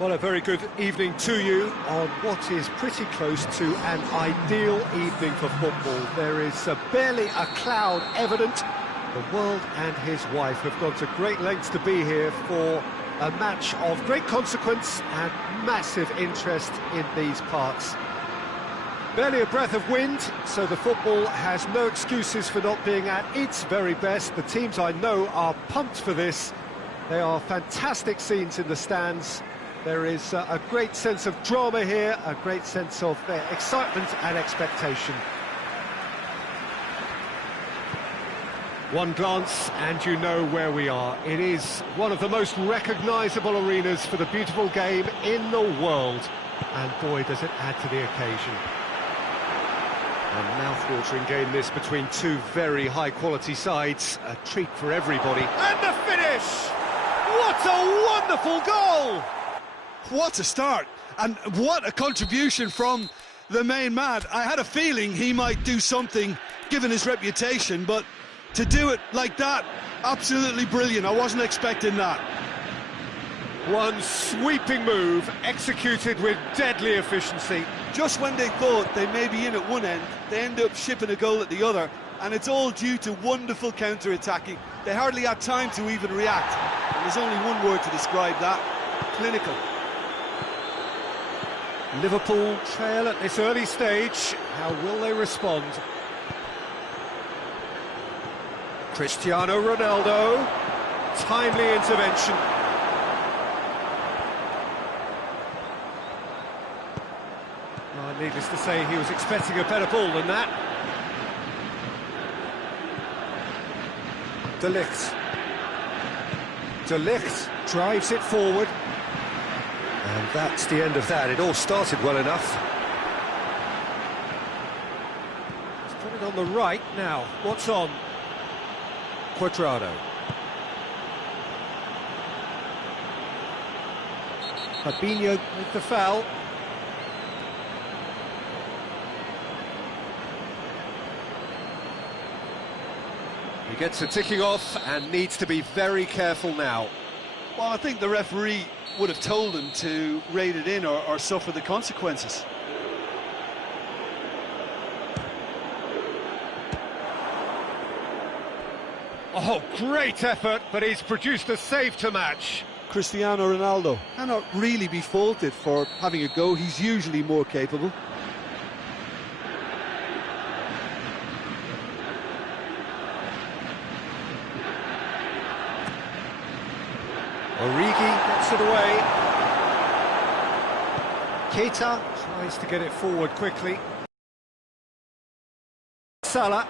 Well, a very good evening to you on what is pretty close to an ideal evening for football. There is barely a cloud evident. The world and his wife have gone to great lengths to be here for a match of great consequence and massive interest in these parts. Barely a breath of wind, so the football has no excuses for not being at its very best. The teams I know are pumped for this. They are fantastic scenes in the stands. There is a great sense of drama here, a great sense of excitement and expectation. One glance and you know where we are. It is one of the most recognisable arenas for the beautiful game in the world. And boy, does it add to the occasion. A mouth-watering game this between two very high-quality sides. A treat for everybody. And the finish! What a wonderful goal! What a start, and what a contribution from the main man. I had a feeling he might do something, given his reputation, but to do it like that, absolutely brilliant. I wasn't expecting that. One sweeping move, executed with deadly efficiency. Just when they thought they may be in at one end, they end up shipping a goal at the other, and it's all due to wonderful counter-attacking. They hardly had time to even react, and there's only one word to describe that: clinical. Liverpool trail at this early stage. How will they respond? Cristiano Ronaldo. Timely intervention. Oh, needless to say, he was expecting a better ball than that. De Ligt. De Ligt drives it forward. And that's the end of that. It all started well enough. Let's put it on the right now. What's on? Cuadrado. Fabinho with the foul. He gets a ticking off and needs to be very careful now. Well, I think the referee would have told him to rate it in or suffer the consequences. Oh, great effort, but he's produced a save to match. Cristiano Ronaldo cannot really be faulted for having a go. He's usually more capable. Origi gets it away. Keita tries to get it forward quickly. Salah.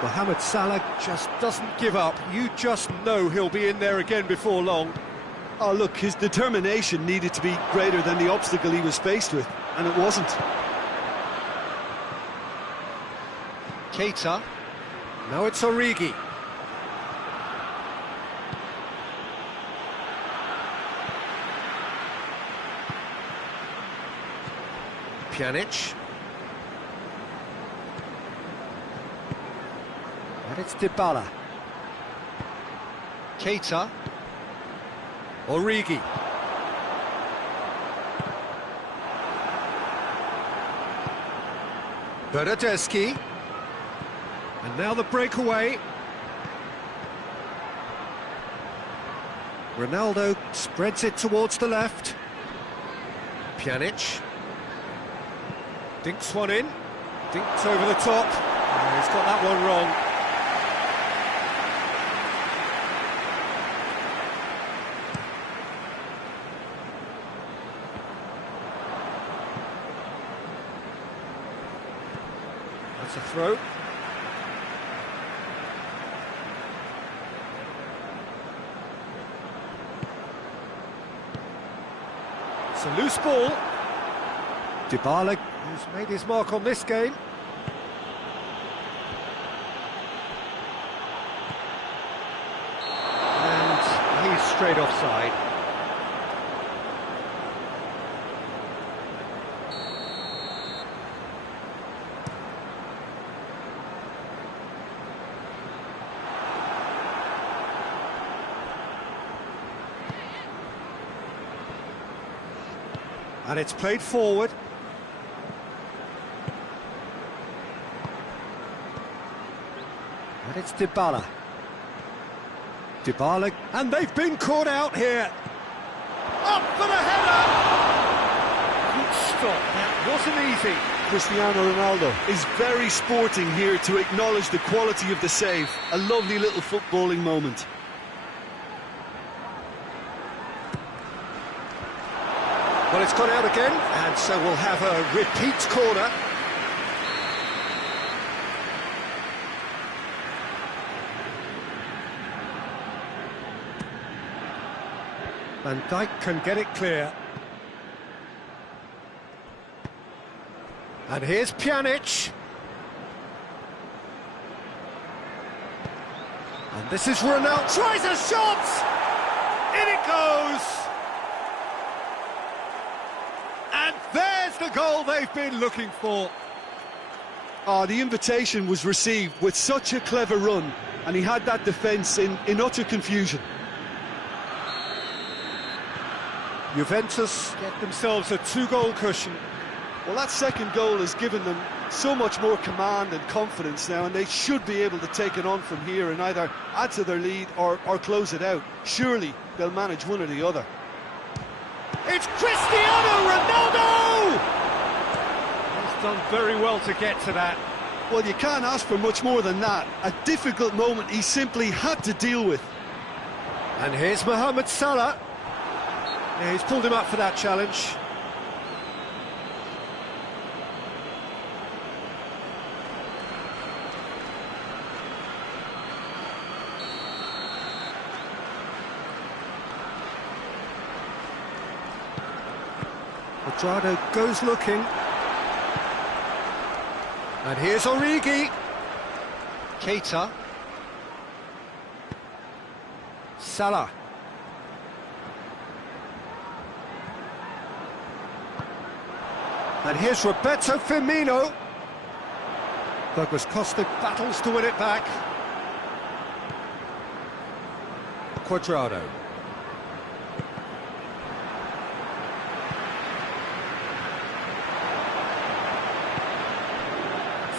Mohamed Salah just doesn't give up. You just know he'll be in there again before long. Oh, look, his determination needed to be greater than the obstacle he was faced with, and it wasn't. Keita. Now it's Origi. Pjanic. And it's Dybala. Keita. Origi. Bernardeschi. And now the breakaway. Ronaldo spreads it towards the left. Pjanic. Dinks one in, dinks over the top. Oh, he's got that one wrong. That's a throw. It's a loose ball. Dybala, who's made his mark on this game. And he's straight offside. And it's played forward. And it's Dybala. Dybala, and they've been caught out here. Up for the header! Good stop, that wasn't easy. Cristiano Ronaldo is very sporting here to acknowledge the quality of the save. A lovely little footballing moment. Well, it's gone out again, and so we'll have a repeat corner. Van Dijk can get it clear. And here's Pjanic. And this is Ronaldo. Tries a shot! In it goes! And there's the goal they've been looking for. The invitation was received with such a clever run, and he had that defence in utter confusion. Juventus get themselves a 2-goal cushion. Well, that second goal has given them so much more command and confidence now, and they should be able to take it on from here and either add to their lead or close it out. Surely they'll manage one or the other. It's Cristiano Ronaldo! He's done very well to get to that. Well, you can't ask for much more than that. A difficult moment he simply had to deal with. And here's Mohamed Salah. Yeah, he's pulled him up for that challenge. Quadrado goes looking. And here's Origi. Keita. Salah. And here's Roberto Firmino. Douglas Costa battles to win it back. Quadrado.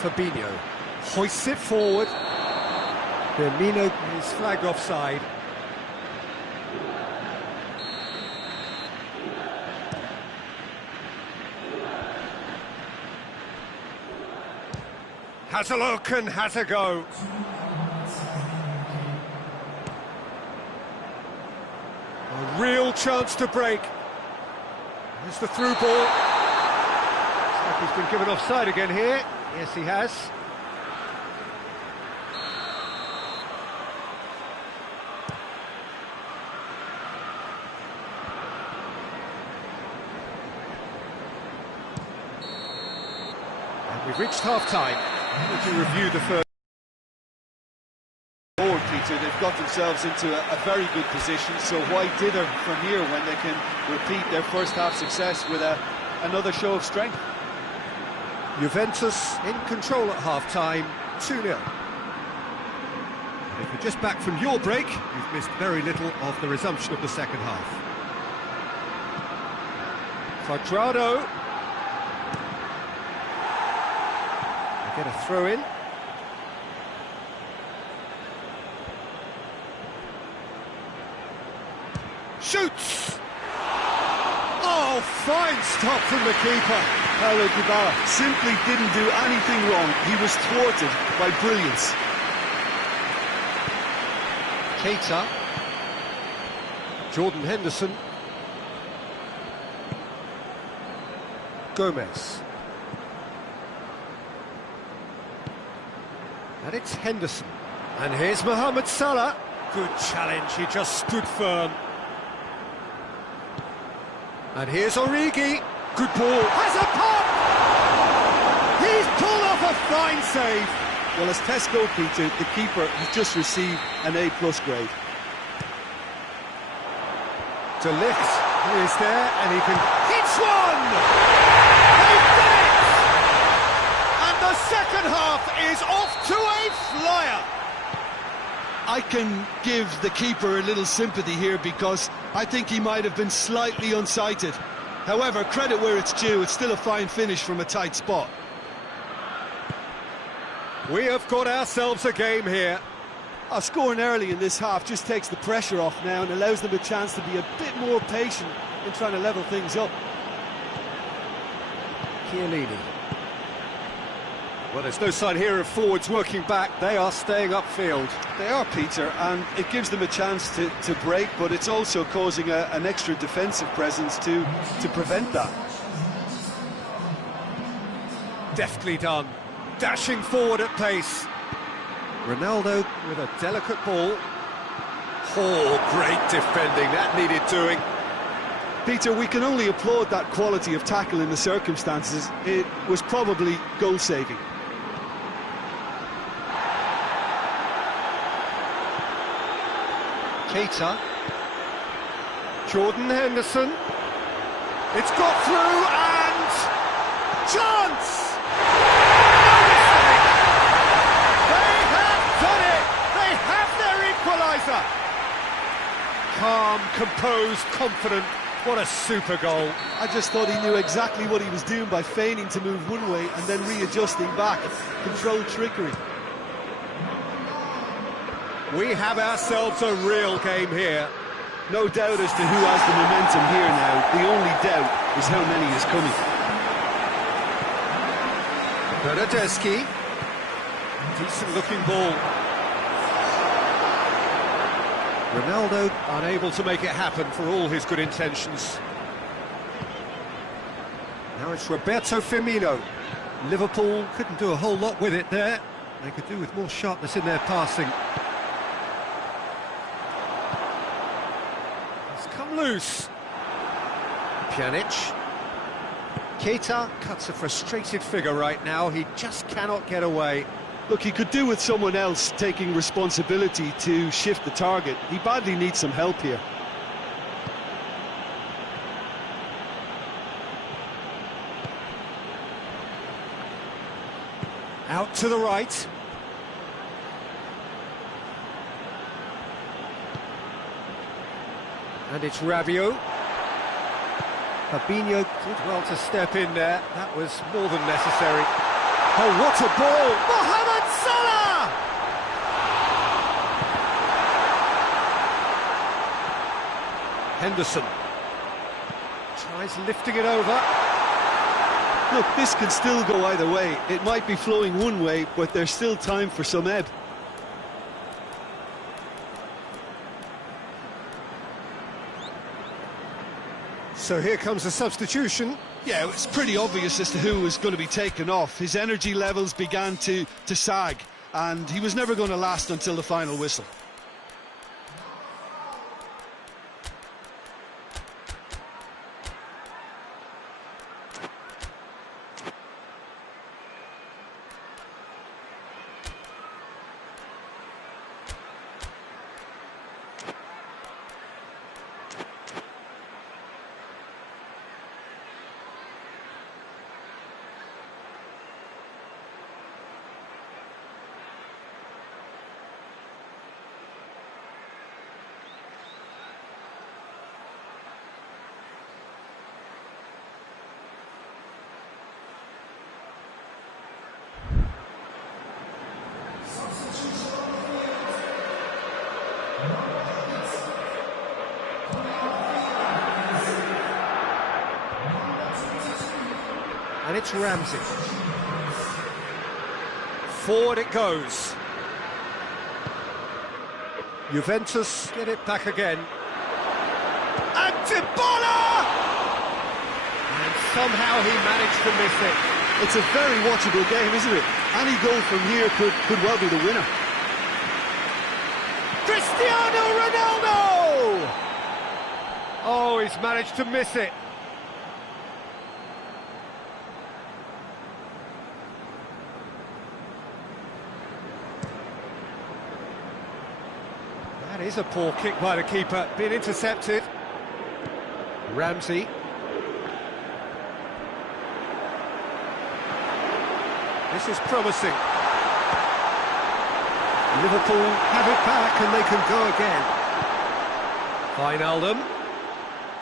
Fabinho hoists it forward. Firmino is flagged offside. Has a look and has a go. A real chance to break. Here's the through ball. Looks like he's been given offside again here. Yes, he has. And we've reached half-time. Would you review the first? Forward, Peter, they've got themselves into a very good position, so why dither from here when they can repeat their first half success with another show of strength? Juventus in control at half-time, 2-0. If you're just back from your break, you've missed very little of the resumption of the second half. Quadrado. They get a throw in. Shoots! Oh, fine stop from the keeper. Paulo Dybala simply didn't do anything wrong. He was thwarted by brilliance. Keita. Jordan Henderson. Gomez. And it's Henderson. And here's Mohamed Salah. Good challenge, he just stood firm. And here's Origi. Good ball. Has a pop! He's pulled off a fine save. Well, as Tesco, Peter, the keeper has just received an A+ grade. De Ligt is there, and he can... Hits one! They've done it! And the second half is off to a flyer. I can give the keeper a little sympathy here because I think he might have been slightly unsighted. However, credit where it's due, it's still a fine finish from a tight spot. We have got ourselves a game here. Scoring early in this half just takes the pressure off now and allows them a chance to be a bit more patient in trying to level things up. Chiellini. Well, there's no sign here of forwards working back. They are staying upfield. They are, Peter, and it gives them a chance to break, but it's also causing an extra defensive presence to prevent that. Deftly done. Dashing forward at pace. Ronaldo with a delicate ball. Oh, great defending. That needed doing. Peter, we can only applaud that quality of tackle in the circumstances. It was probably goal-saving. Keita. Jordan Henderson. It's got through and... chance! They have done it! They have their equaliser! Calm, composed, confident. What a super goal. I just thought he knew exactly what he was doing by feigning to move one way and then readjusting back. Controlled trickery. We have ourselves a real game here. No doubt as to who has the momentum here now. The only doubt is how many is coming. Bernardeschi. Decent-looking ball. Ronaldo unable to make it happen for all his good intentions. Now it's Roberto Firmino. Liverpool couldn't do a whole lot with it there. They could do with more sharpness in their passing. It's come loose. Pjanic. Keita cuts a frustrated figure right now. He just cannot get away. Look, he could do with someone else taking responsibility to shift the target. He badly needs some help here. Out to the right. And it's Rabiot. Fabinho did well to step in there. That was more than necessary. Oh, what a ball! Mohamed Salah! Henderson tries lifting it over. Look, this can still go either way. It might be flowing one way, but there's still time for some ebb. So here comes the substitution. Yeah, it's pretty obvious as to who was going to be taken off. His energy levels began to sag, and he was never going to last until the final whistle. And it's Ramsey. Forward it goes. Juventus get it back again. And Dybala! And somehow he managed to miss it. It's a very watchable game, isn't it? Any goal from here could well be the winner. Cristiano Ronaldo! Oh, he's managed to miss it. That is a poor kick by the keeper, being intercepted. Ramsey. This is promising. Liverpool have it back and they can go again. Wijnaldum.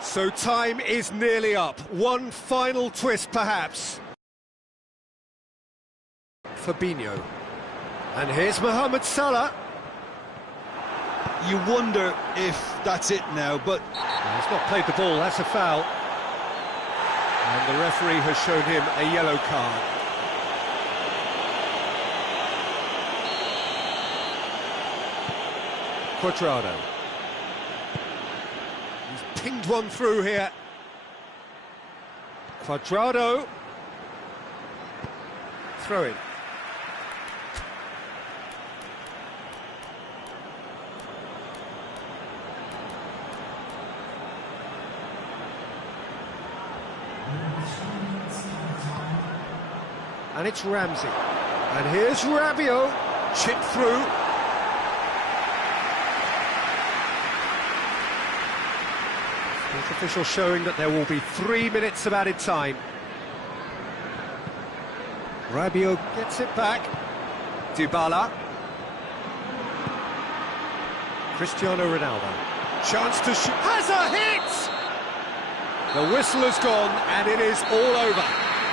So time is nearly up. One final twist, perhaps. Fabinho. And here's Mohamed Salah. You wonder if that's it now, but... He's not played the ball, that's a foul. And the referee has shown him a yellow card. Cuadrado. He's pinged one through here. Cuadrado. Throw in. And it's Ramsey. And here's Rabiot. Chip through. Sports official showing that there will be 3 minutes of added time. Rabiot gets it back. Dybala. Cristiano Ronaldo. Chance to shoot. Has a hit! The whistle has gone and it is all over.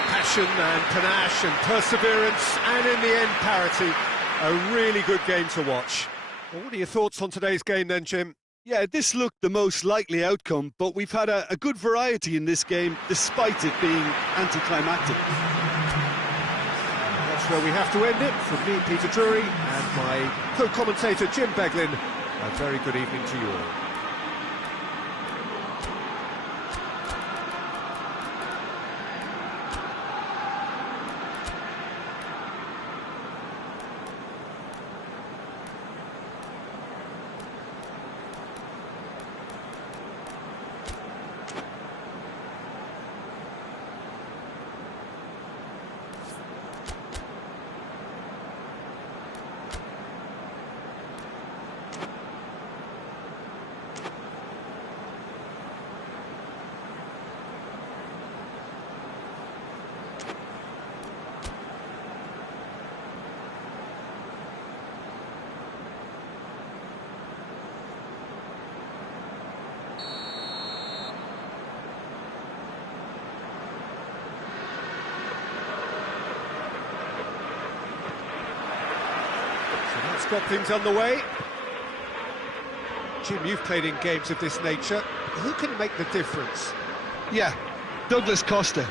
Passion and panache and perseverance, and in the end, parity. A really good game to watch. Well, what are your thoughts on today's game then, Jim? Yeah, this looked the most likely outcome, but we've had a good variety in this game, despite it being anticlimactic. That's where we have to end it. From me, Peter Drury, and my co-commentator, Jim Beglin, a very good evening to you all. Got things underway. Jim, you've played in games of this nature. Who can make the difference? Yeah, Douglas Costa.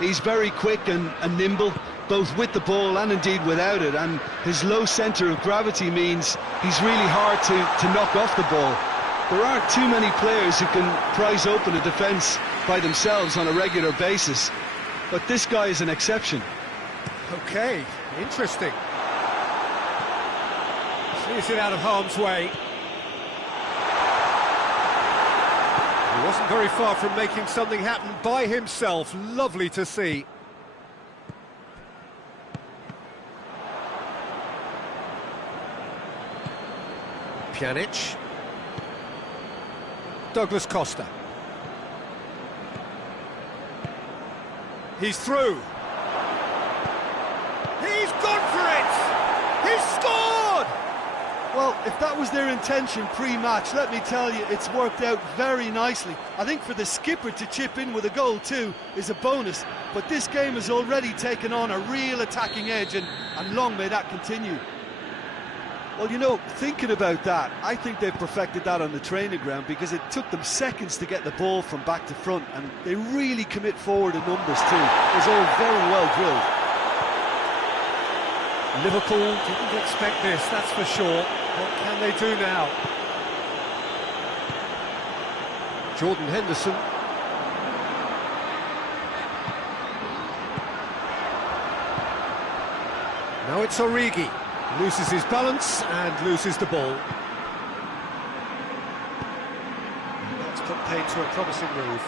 He's very quick and nimble, both with the ball and indeed without it, and his low centre of gravity means he's really hard to knock off the ball. There aren't too many players who can prise open a defence by themselves on a regular basis, but this guy is an exception. Okay, interesting. He's it out of harm's way. He wasn't very far from making something happen by himself. Lovely to see. Pjanic. Douglas Costa. He's through. He's gone for it! He's scored! Well, if that was their intention pre-match, let me tell you, it's worked out very nicely. I think for the skipper to chip in with a goal too is a bonus, but this game has already taken on a real attacking edge, and long may that continue. Well, you know, thinking about that, I think they've perfected that on the training ground, because it took them seconds to get the ball from back to front, and they really commit forward in numbers too. It was all very well drilled. Liverpool didn't expect this, that's for sure. What can they do now? Jordan Henderson. Now it's Origi. Loses his balance and loses the ball. That's put paid to a promising move.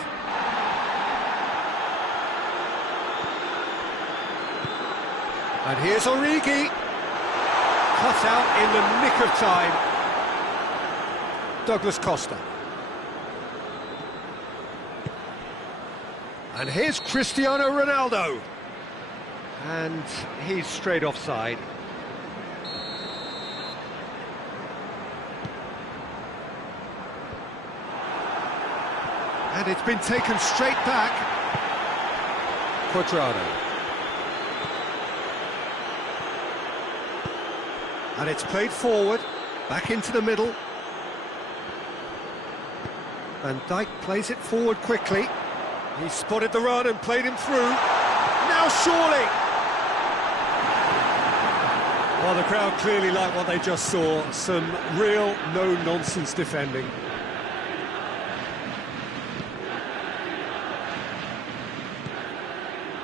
And here's Origi. Cut out in the nick of time. Douglas Costa. And here's Cristiano Ronaldo. And he's straight offside. And it's been taken straight back. Quadrado. And it's played forward, back into the middle. Van Dijk plays it forward quickly. He spotted the run and played him through. Now surely! Well, the crowd clearly like what they just saw. Some real no-nonsense defending.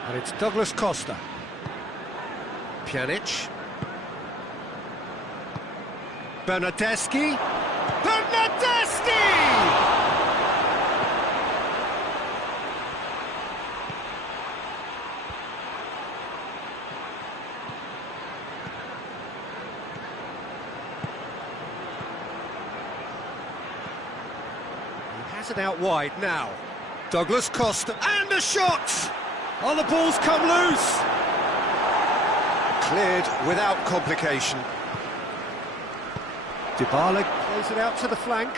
And it's Douglas Costa. Pjanic. Bernardeschi. Bernardeschi! Has it out wide now. Douglas Costa, and a shot! Oh, the ball's come loose! Cleared without complication. Dybala plays it out to the flank.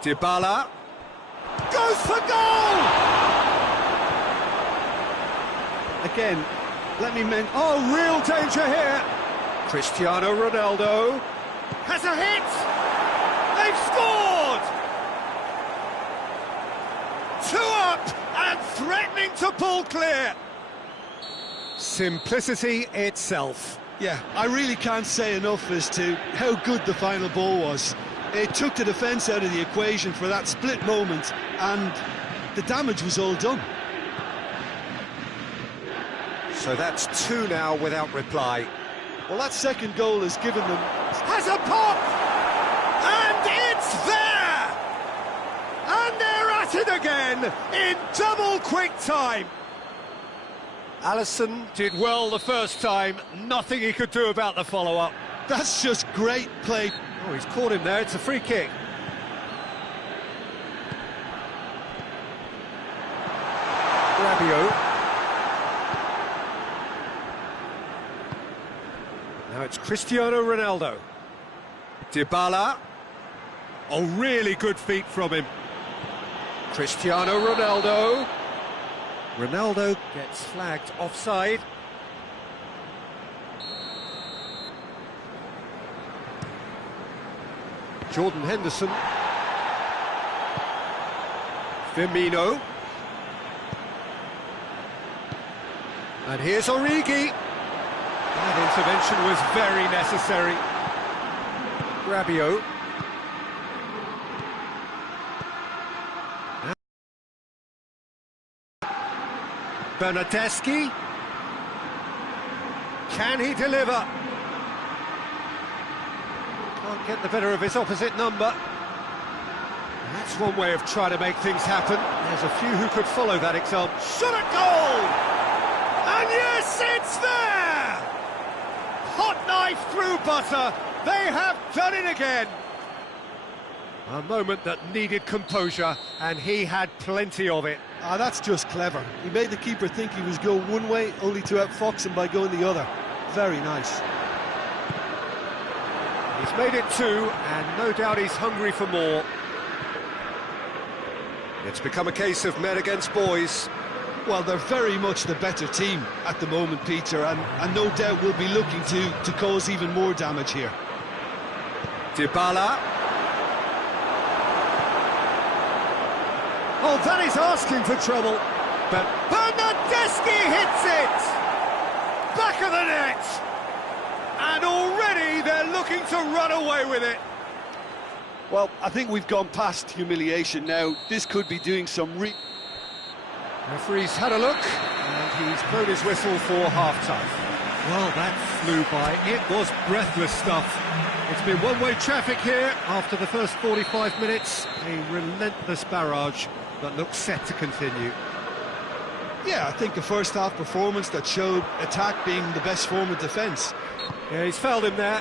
Dybala goes for goal! Again, let me mention... Oh, real danger here! Cristiano Ronaldo has a hit! They've scored! 2 up and threatening to pull clear! Simplicity itself. Yeah, I really can't say enough as to how good the final ball was. It took the defence out of the equation for that split moment, and the damage was all done. So that's 2 now without reply. Well, that second goal has given them... Has a pop! And it's there! And they're at it again in double quick time. Alisson did well the first time. Nothing he could do about the follow-up. That's just great play. Oh, he's caught him there. It's a free kick. Rabiot. Now it's Cristiano Ronaldo. Dybala. Oh, really good feet from him. Cristiano Ronaldo. Ronaldo gets flagged offside. Jordan Henderson. Firmino. And here's Origi. That intervention was very necessary. Rabiot. Bernardeschi. Can he deliver? Can't get the better of his opposite number. That's one way of trying to make things happen. There's a few who could follow that example. Shot at goal! And yes, it's there! Hot knife through butter. They have done it again. A moment that needed composure, and he had plenty of it. Ah, that's just clever. He made the keeper think he was going one way, only to outfox him by going the other. Very nice. He's made it 2, and no doubt he's hungry for more. It's become a case of men against boys. Well, they're very much the better team at the moment, Peter, and no doubt will be looking to cause even more damage here. Dybala. Oh, that is asking for trouble. But Bernardeschi hits it! Back of the net! And already they're looking to run away with it. Well, I think we've gone past humiliation now. This could be doing some Referee's had a look, and he's blown his whistle for half-time. Well, that flew by. It was breathless stuff. It's been one-way traffic here after the first 45 minutes. A relentless barrage that looks set to continue. Yeah, I think a first-half performance that showed attack being the best form of defence. Yeah, he's fouled him there.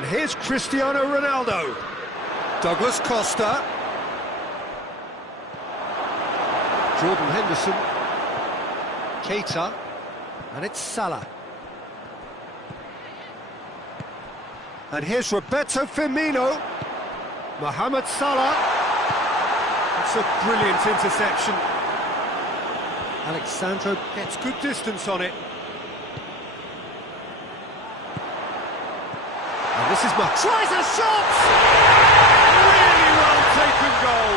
And here's Cristiano Ronaldo. Douglas Costa. Jordan Henderson. Keita. And it's Salah. And here's Roberto Firmino. Mohamed Salah. It's a brilliant interception. Alexandro gets good distance on it. And this is tries a shot! Really well taken goal.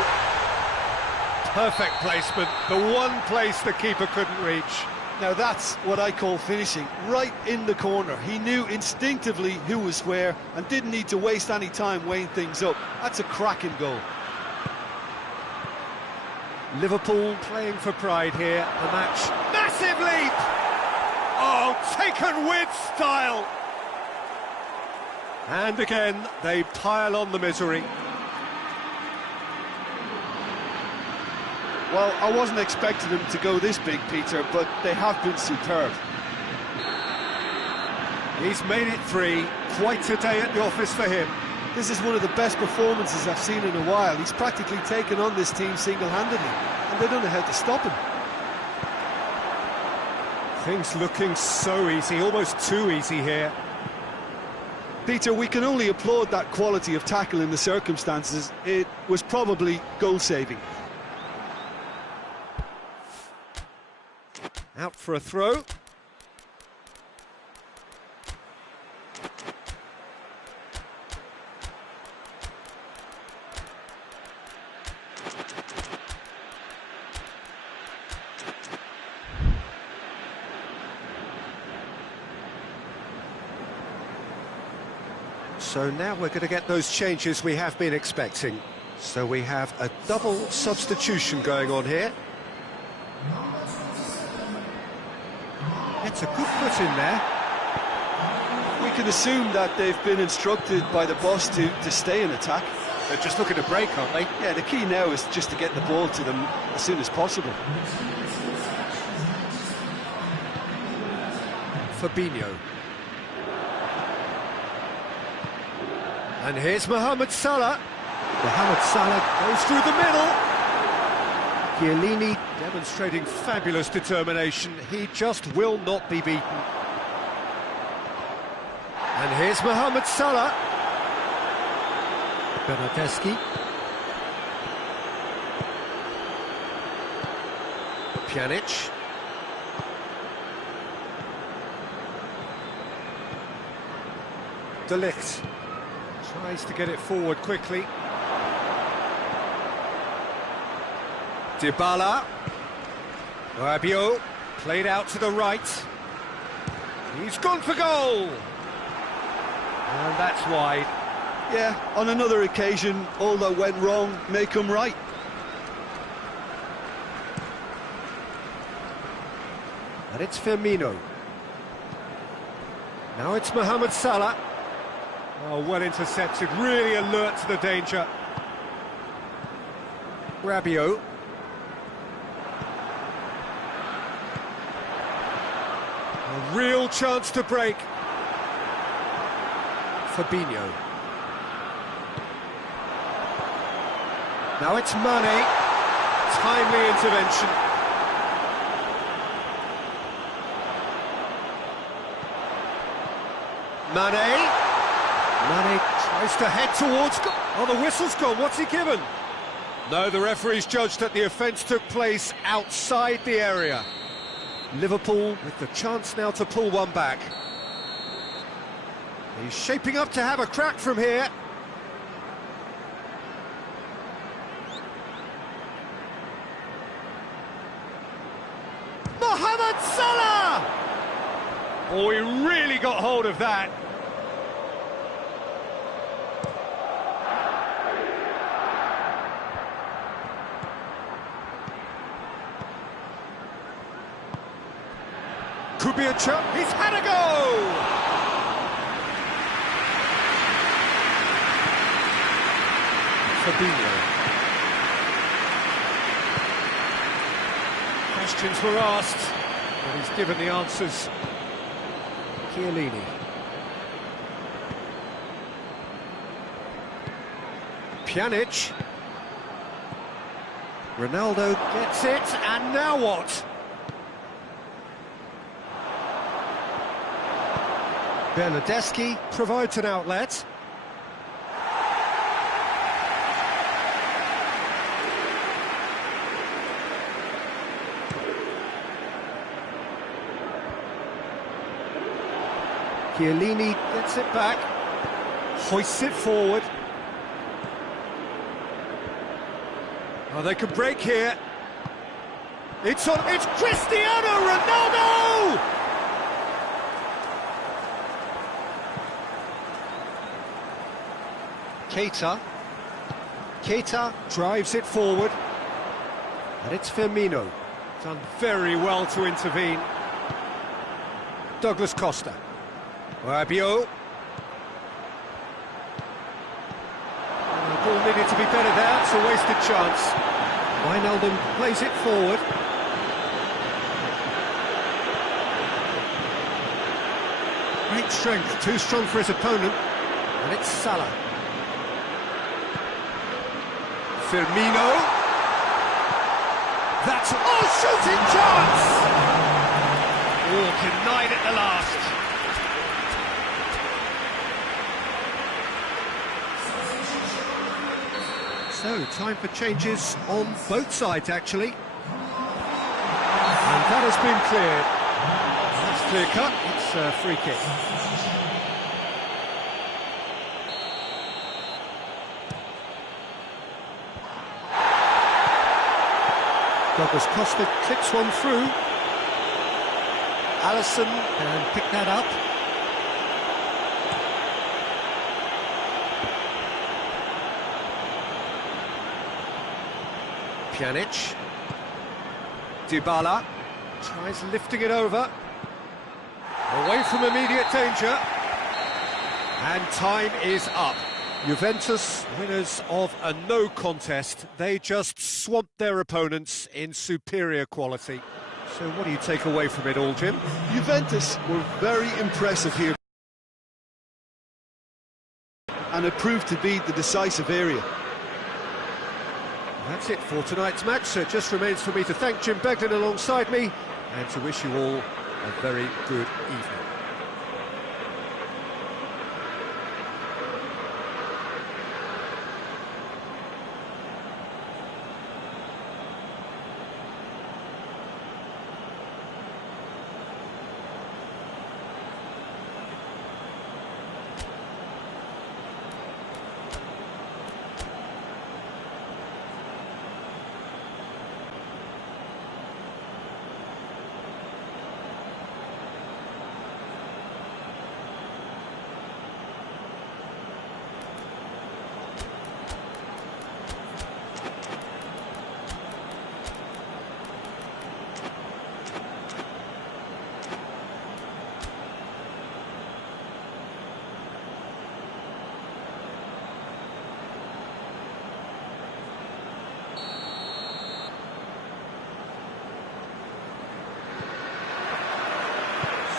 Perfect placement, the one place the keeper couldn't reach. Now that's what I call finishing, right in the corner. He knew instinctively who was where and didn't need to waste any time weighing things up. That's a cracking goal. Liverpool playing for pride here, the match. Massive leap! Oh, taken with style! And again, they pile on the misery. Well, I wasn't expecting them to go this big, Peter, but they have been superb. He's made it 3, quite a day at the office for him. This is one of the best performances I've seen in a while. He's practically taken on this team single-handedly, and they don't know how to stop him. Things looking so easy, almost too easy here. Peter, we can only applaud that quality of tackle in the circumstances. It was probably goal-saving. Out for a throw. So now we're going to get those changes we have been expecting. So we have a double substitution going on here. It's a good foot in there. We can assume that they've been instructed by the boss to stay in attack. They're just looking to break, aren't they? Yeah, the key now is just to get the ball to them as soon as possible. Fabinho. And here's Mohamed Salah. Mohamed Salah goes through the middle. Chiellini demonstrating fabulous determination. He just will not be beaten. And here's Mohamed Salah. Bernardeschi. Pjanic. De Ligt tries to get it forward quickly. Dybala. Rabiot played out to the right. He's gone for goal. And that's wide. Yeah, on another occasion, all that went wrong may come right. And it's Firmino. Now it's Mohamed Salah. Oh, well intercepted, really alert to the danger. Rabiot. A real chance to break. Fabinho. Now it's Mane. Timely intervention. Mane. Mane tries to head towards... Oh, the whistle's gone. What's he given? No, the referee's judged that the offence took place outside the area. Liverpool with the chance now to pull one back. He's shaping up to have a crack from here. Mohamed Salah! Oh, he really got hold of that. Could be a chance. He's had a go! Fabinho. Questions were asked, but he's given the answers. Chiellini. Pjanic. Ronaldo gets it, and now what? Bernardeschi provides an outlet. Chiellini gets it back, hoists it forward. Oh, they could break here. It's Cristiano Ronaldo! Keita drives it forward. And it's Firmino. Done very well to intervene. Douglas Costa. Rabiot. The ball needed to be better there, it's a wasted chance. Wijnaldum plays it forward. Great strength, too strong for his opponent. And it's Salah. Firmino. That's... Oh, shooting chance! Oh, denied at the last. So, time for changes on both sides, actually. And that has been cleared. That's clear cut, it's a free kick. Douglas Costa clips one through. Alisson can pick that up. Pjanic. Dybala tries lifting it over. Away from immediate danger. And time is up. Juventus, winners of a no contest. They just swamped their opponents in superior quality. So what do you take away from it all, Jim? Juventus were very impressive here. And it proved to be the decisive area. That's it for tonight's match. So it just remains for me to thank Jim Beglin alongside me and to wish you all a very good evening.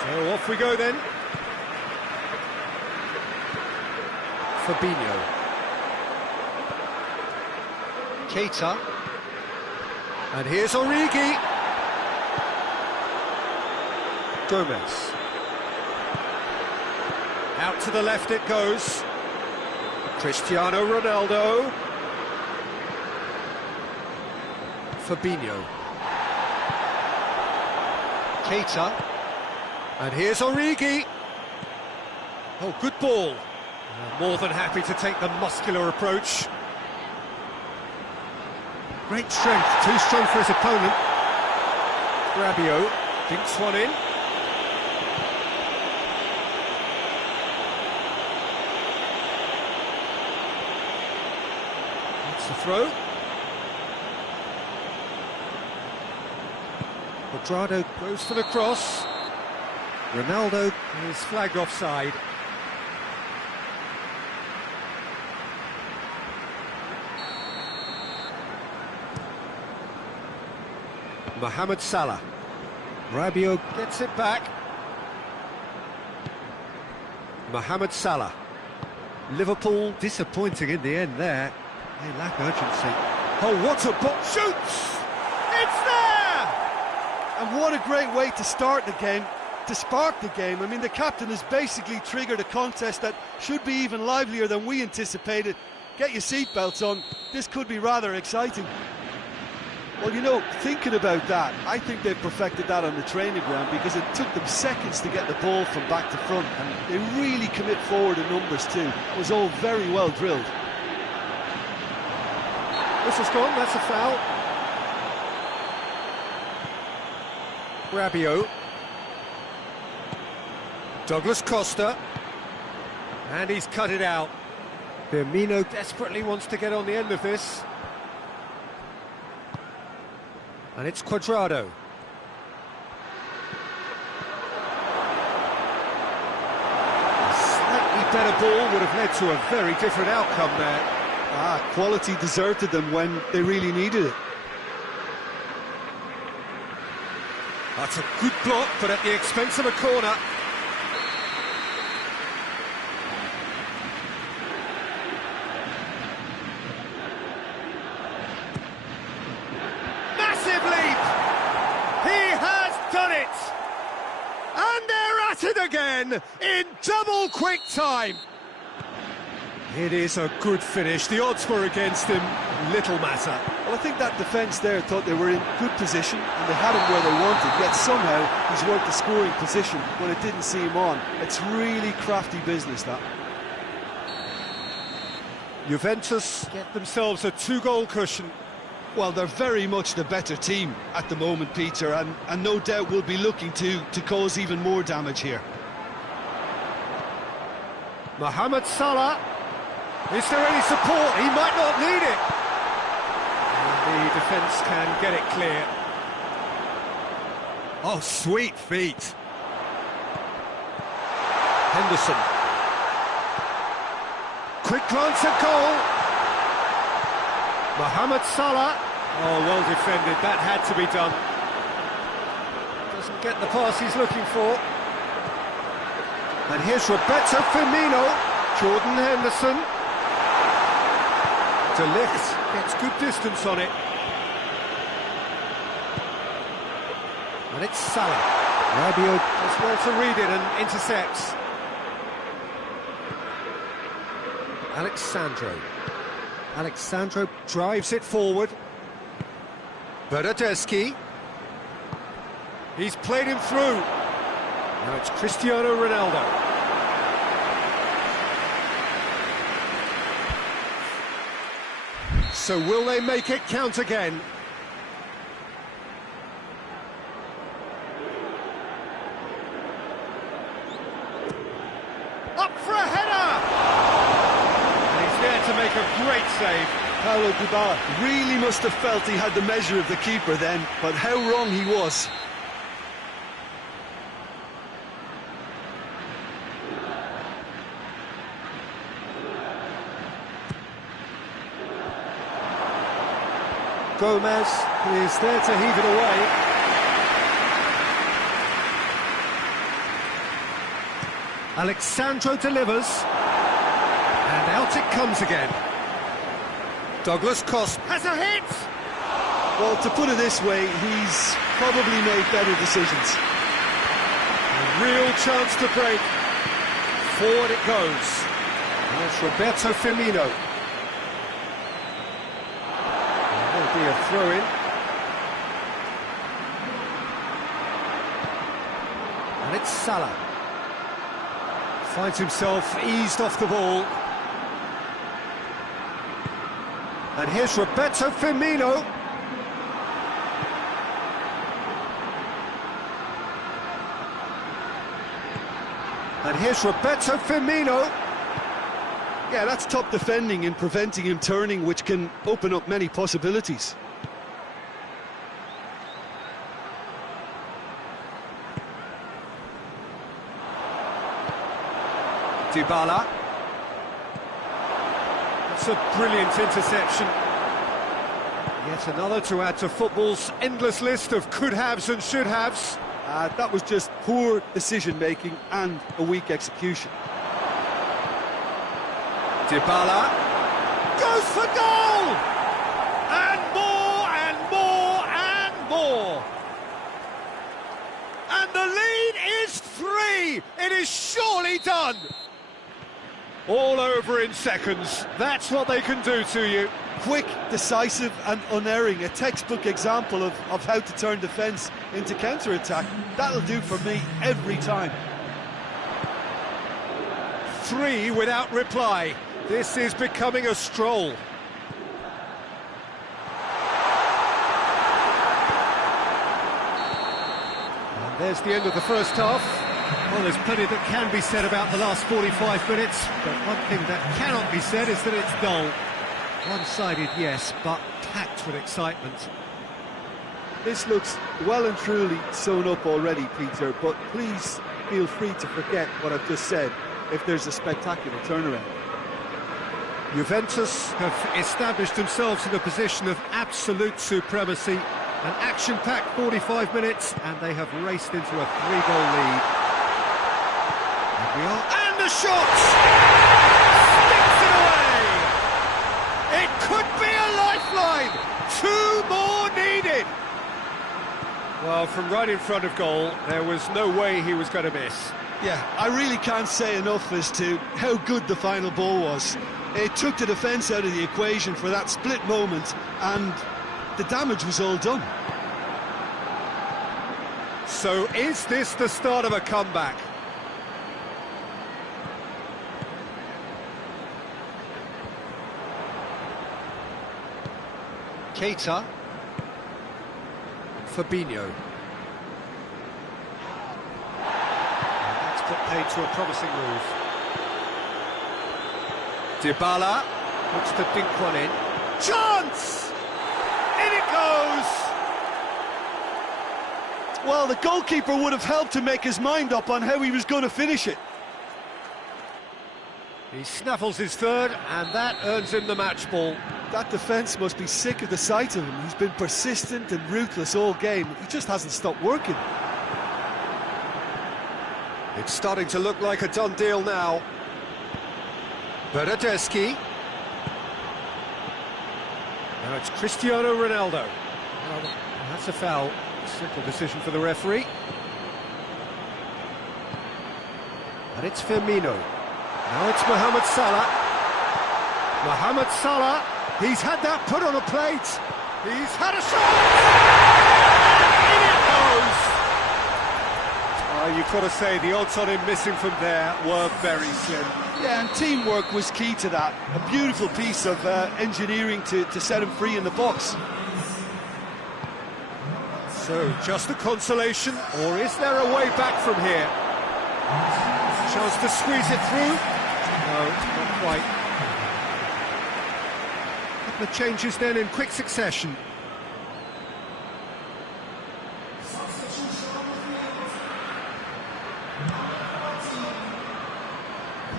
So off we go then. Fabinho. Keita. And here's Origi. Gomez. Out to the left it goes. Cristiano Ronaldo. Fabinho. Keita. And here's Origi. Oh, good ball. More than happy to take the muscular approach. Great strength, too strong for his opponent. Rabiot dinks one in. That's the throw. Quadrado goes for the cross. Ronaldo is flagged offside. Mohamed Salah. Rabiot gets it back. Mohamed Salah. Liverpool disappointing in the end there. They lack urgency. Oh, what a ball! Shoots! It's there! And what a great way to start the game, to spark the game. I mean, the captain has basically triggered a contest that should be even livelier than we anticipated. Get your seatbelts on, this could be rather exciting. Well, you know, thinking about that, I think they've perfected that on the training ground, because it took them seconds to get the ball from back to front, and they really commit forward in numbers too. It was all very well drilled. Whistle's gone, that's a foul. Rabiot. Douglas Costa. And he's cut it out. Firmino desperately wants to get on the end of this. And it's Cuadrado. A slightly better ball would have led to a very different outcome there. Quality deserted them when they really needed it. That's a good block, but at the expense of a corner. Massive leap! He has done it! And they're at it again in double quick time. It is a good finish. The odds were against him. Little matter. Well, I think that defence there thought they were in good position and they had him where they wanted, yet somehow he's worked the scoring position when it didn't see him on. It's really crafty business, that. Juventus get themselves a 2-goal cushion. Well, they're very much the better team at the moment, Peter, and no doubt will be looking to cause even more damage here. Mohamed Salah. Is there any support? He might not need it. And the defence can get it clear. Oh, sweet feet. Henderson. Quick glance at goal. Mohamed Salah. Oh, well defended. That had to be done. Doesn't get the pass he's looking for. And here's Roberto Firmino. Jordan Henderson. De Ligt gets good distance on it. And it's Salah. Rabiot does well to read it and intercepts. Alexandro drives it forward. Bernardeschi. He's played him through. Now it's Cristiano Ronaldo. So will they make it count again? Up for a header! And he's there to make a great save. Paulo Dybala really must have felt he had the measure of the keeper then, but how wrong he was. Gomez is there to heave it away. Alexandro delivers. And out it comes again. Douglas Costa has a hit! Well, to put it this way, he's probably made better decisions. A real chance to break. Forward it goes. And it's Roberto Firmino. Be a throw-in. And it's Salah. Finds himself eased off the ball. And here's Roberto Firmino. And here's Roberto Firmino. Yeah, that's top defending and preventing him turning, which can open up many possibilities. Dybala. It's a brilliant interception. Yet another to add to football's endless list of could-haves and should-haves. That was just poor decision-making and a weak execution. Dybala goes for goal! the lead is 3! It is surely done! All over in seconds. That's what they can do to you. Quick, decisive and unerring. A textbook example of how to turn defence into counter-attack. That'll do for me every time. 3 without reply. This is becoming a stroll. And there's the end of the first half. Well, there's plenty that can be said about the last 45 minutes, but one thing that cannot be said is that it's dull. One-sided, yes, but packed with excitement. This looks well and truly sewn up already, Peter, but please feel free to forget what I've just said if there's a spectacular turnaround. Juventus have established themselves in a position of absolute supremacy. An action-packed 45 minutes, and they have raced into a 3-goal lead. And the shot! Sticks it away! It could be a lifeline! 2 more needed! Well, from right in front of goal, there was no way he was going to miss. Yeah, I really can't say enough as to how good the final ball was. It took the defence out of the equation for that split moment, and the damage was all done. So is this the start of a comeback? Keita. Fabinho. That's put paid to a promising move. Dybala looks to dink one in. Chance! In it goes! Well, the goalkeeper would have helped to make his mind up on how he was going to finish it. He snaffles his third, and that earns him the match ball. That defence must be sick of the sight of him. He's been persistent and ruthless all game. He just hasn't stopped working. It's starting to look like a done deal now. Bernardeschi. Now it's Cristiano Ronaldo. Well, that's a foul. Simple decision for the referee. And it's Firmino. Now it's Mohamed Salah. Mohamed Salah. He's had that put on a plate. He's had a shot. In it goes. You've got to say the odds on him missing from there were very slim. Yeah, and teamwork was key to that. A beautiful piece of engineering to set him free in the box. So, just a consolation, or is there a way back from here? Chance to squeeze it through? No, not quite. Couple of changes then in quick succession.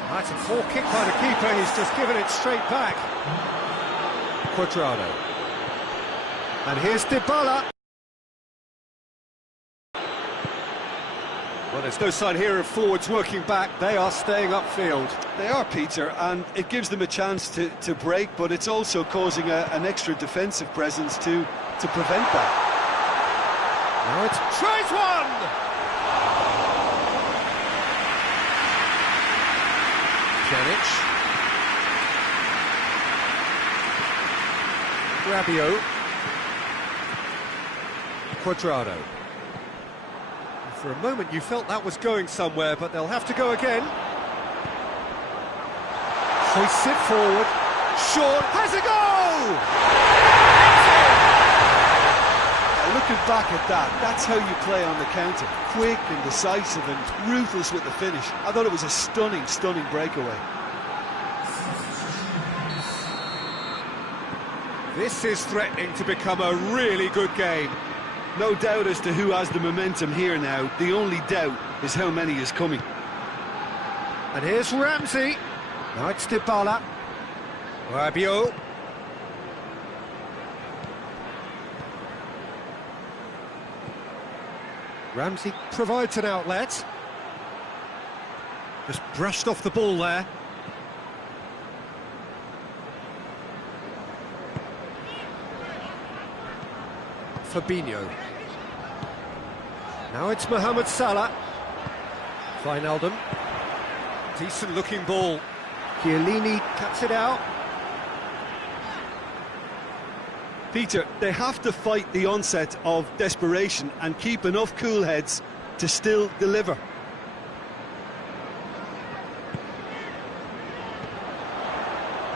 That's a poor kick by the keeper, he's just given it straight back. Cuadrado. And here's Dybala. Well, there's no sign here of forwards working back. They are staying upfield. They are, Peter, and it gives them a chance to break, but it's also causing an extra defensive presence to prevent that. Now it's tries one! Pjanic. Rabiot. Cuadrado. For a moment you felt that was going somewhere, but they'll have to go again. Hoists it forward. Short has a goal! Looking back at that, that's how you play on the counter. Quick and decisive and ruthless with the finish. I thought it was a stunning, stunning breakaway. This is threatening to become a really good game. No doubt as to who has the momentum here now. The only doubt is how many is coming. And here's Ramsey. Now it's Dybala. Rabiot. Ramsey provides an outlet. Just brushed off the ball there. Fabinho. Now it's Mohamed Salah. Wijnaldum. Decent looking ball. Chiellini cuts it out. Peter, they have to fight the onset of desperation and keep enough cool heads to still deliver.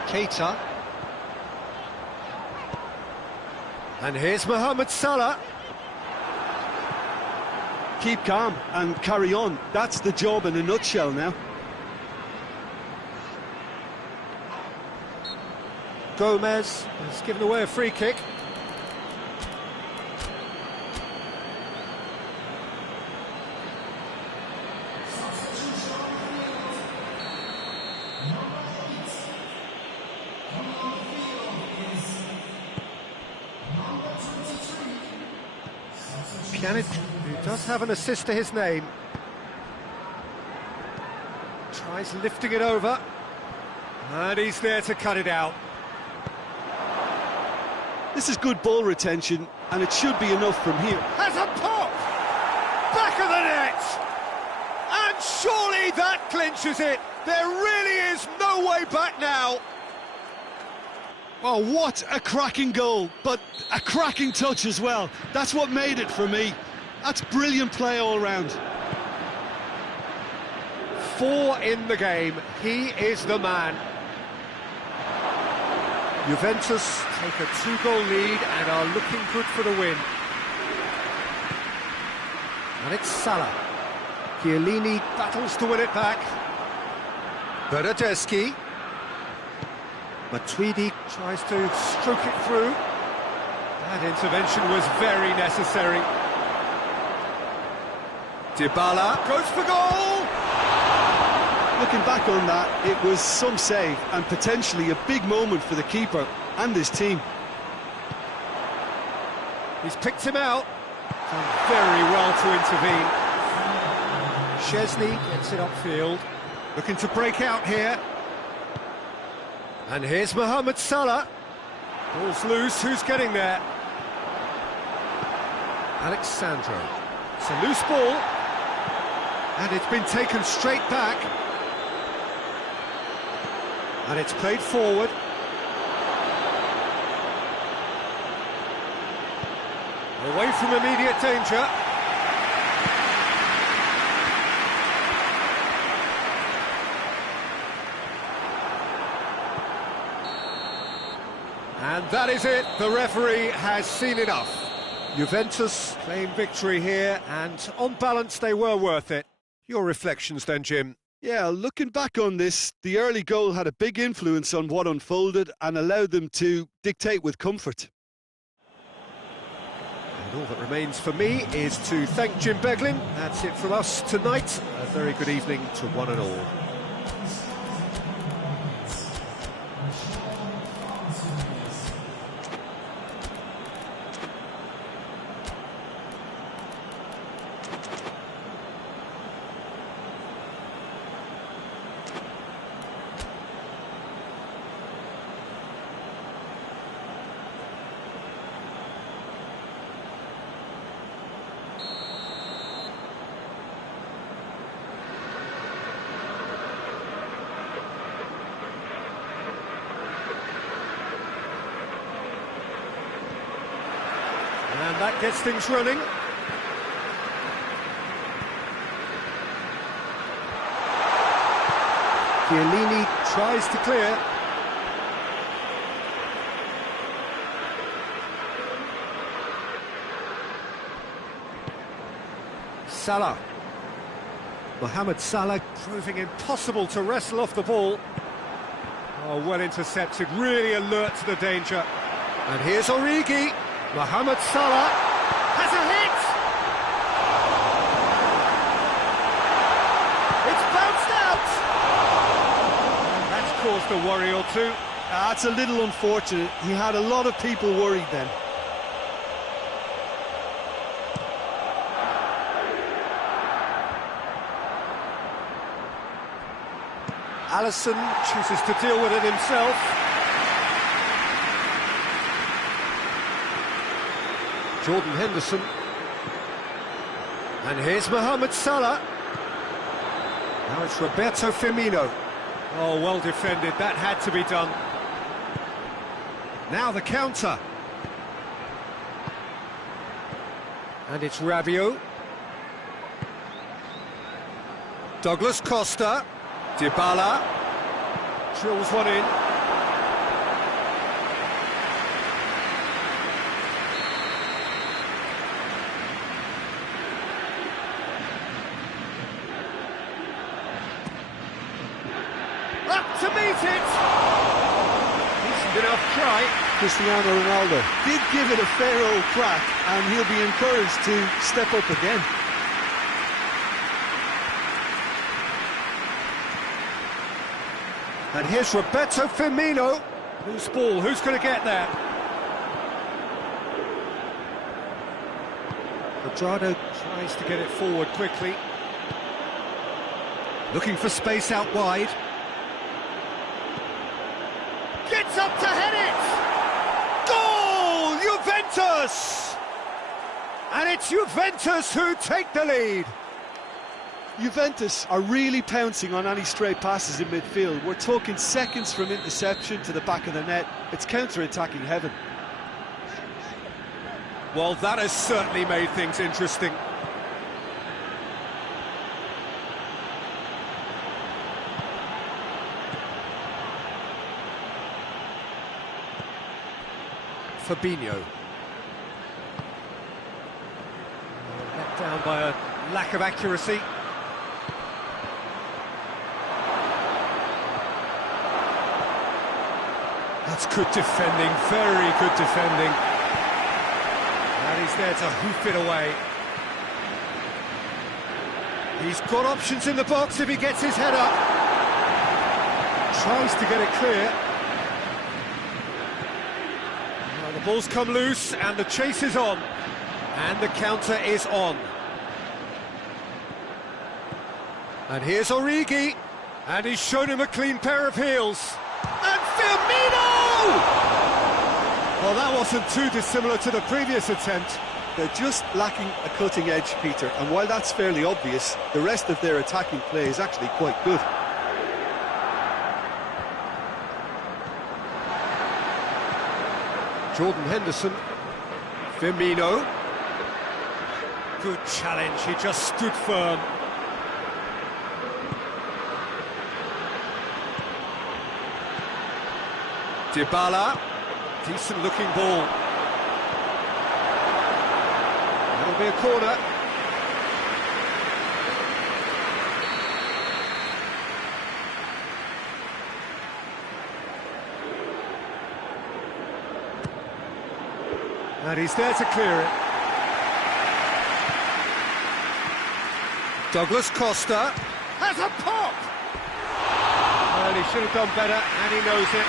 Keita. And here's Mohamed Salah. Keep calm and carry on. That's the job in a nutshell now. Gomez has given away a free kick. Pjanic, who does have an assist to his name, tries lifting it over, and he's there to cut it out. This is good ball retention, and it should be enough from here. Has a pop! Back of the net! And surely that clinches it! There really is no way back now! Oh, what a cracking goal, but a cracking touch as well. That's what made it for me. That's brilliant play all round. 4 in the game. He is the man. Juventus take a 2-goal lead and are looking good for the win. And it's Salah. Chiellini battles to win it back. Bernardeschi. Matuidi tries to stroke it through. That intervention was very necessary. Dybala goes for goal! Looking back on that, it was some save and potentially a big moment for the keeper and his team. He's picked him out. Done very well to intervene. Szczesny gets it upfield. Looking to break out here. And here's Mohamed Salah. Ball's loose, who's getting there? Alexandro. It's a loose ball. And it's been taken straight back. And it's played forward. Away from immediate danger. And that is it. The referee has seen enough. Juventus claim victory here, and on balance they were worth it. Your reflections then, Jim? Yeah, looking back on this, the early goal had a big influence on what unfolded and allowed them to dictate with comfort. And all that remains for me is to thank Jim Beglin. That's it from us tonight. A very good evening to one and all. And that gets things running. Chiellini tries to clear. Salah. Mohamed Salah proving impossible to wrestle off the ball. Oh, well intercepted, really alert to the danger. And here's Origi. Mohamed Salah has a hit! It's bounced out! That's caused a worry or two. That's a little unfortunate. He had a lot of people worried then. Alisson chooses to deal with it himself. Jordan Henderson. And here's Mohamed Salah. Now it's Roberto Firmino. Oh, well defended, that had to be done. Now the counter. And it's Rabiot. Douglas Costa. Dybala. Drills one in. Up to meet it! Decent enough try. Cristiano Ronaldo did give it a fair old crack, and he'll be encouraged to step up again. And here's Roberto Firmino. Loose ball, who's going to get there? Quadrado tries to get it forward quickly. Looking for space out wide. Gets up to head it! Goal! Juventus! And it's Juventus who take the lead. Juventus are really pouncing on any stray passes in midfield. We're talking seconds from interception to the back of the net. It's counter-attacking heaven. Well, that has certainly made things interesting. Fabinho. Let down by a lack of accuracy. That's good defending, very good defending. And he's there to hoof it away. He's got options in the box if he gets his head up. Tries to get it clear. Now the ball's come loose and the chase is on. And the counter is on. And here's Origi. And he's shown him a clean pair of heels. And Firmino! Well, that wasn't too dissimilar to the previous attempt. They're just lacking a cutting edge, Peter, and while that's fairly obvious, the rest of their attacking play is actually quite good. Jordan Henderson. Firmino. Good challenge, he just stood firm. Dybala, decent looking ball. That'll be a corner. And he's there to clear it. Douglas Costa has a pop! And he should have done better, and he knows it.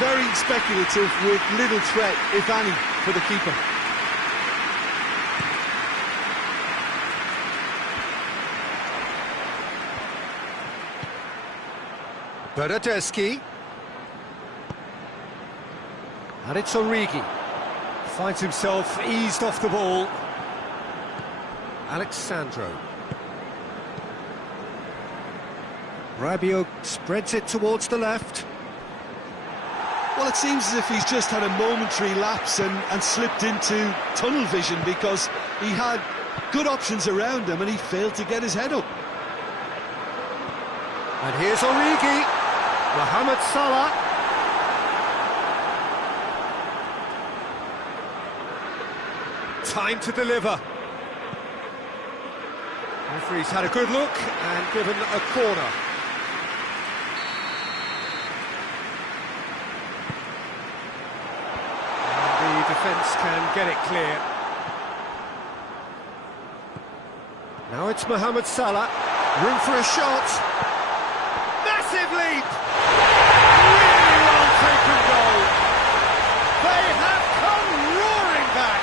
Very speculative with little threat, if any, for the keeper. Bernardeschi. And it's Origi. Finds himself eased off the ball. Alexandro. Rabiot spreads it towards the left. Well, it seems as if he's just had a momentary lapse and slipped into tunnel vision, because he had good options around him and he failed to get his head up. And here's Origi. Mohamed Salah. Time to deliver. Referee's had a good look and given a corner. And the defence can get it clear. Now it's Mohamed Salah. Room for a shot. Massive leap! Really well taken goal. They have come roaring back.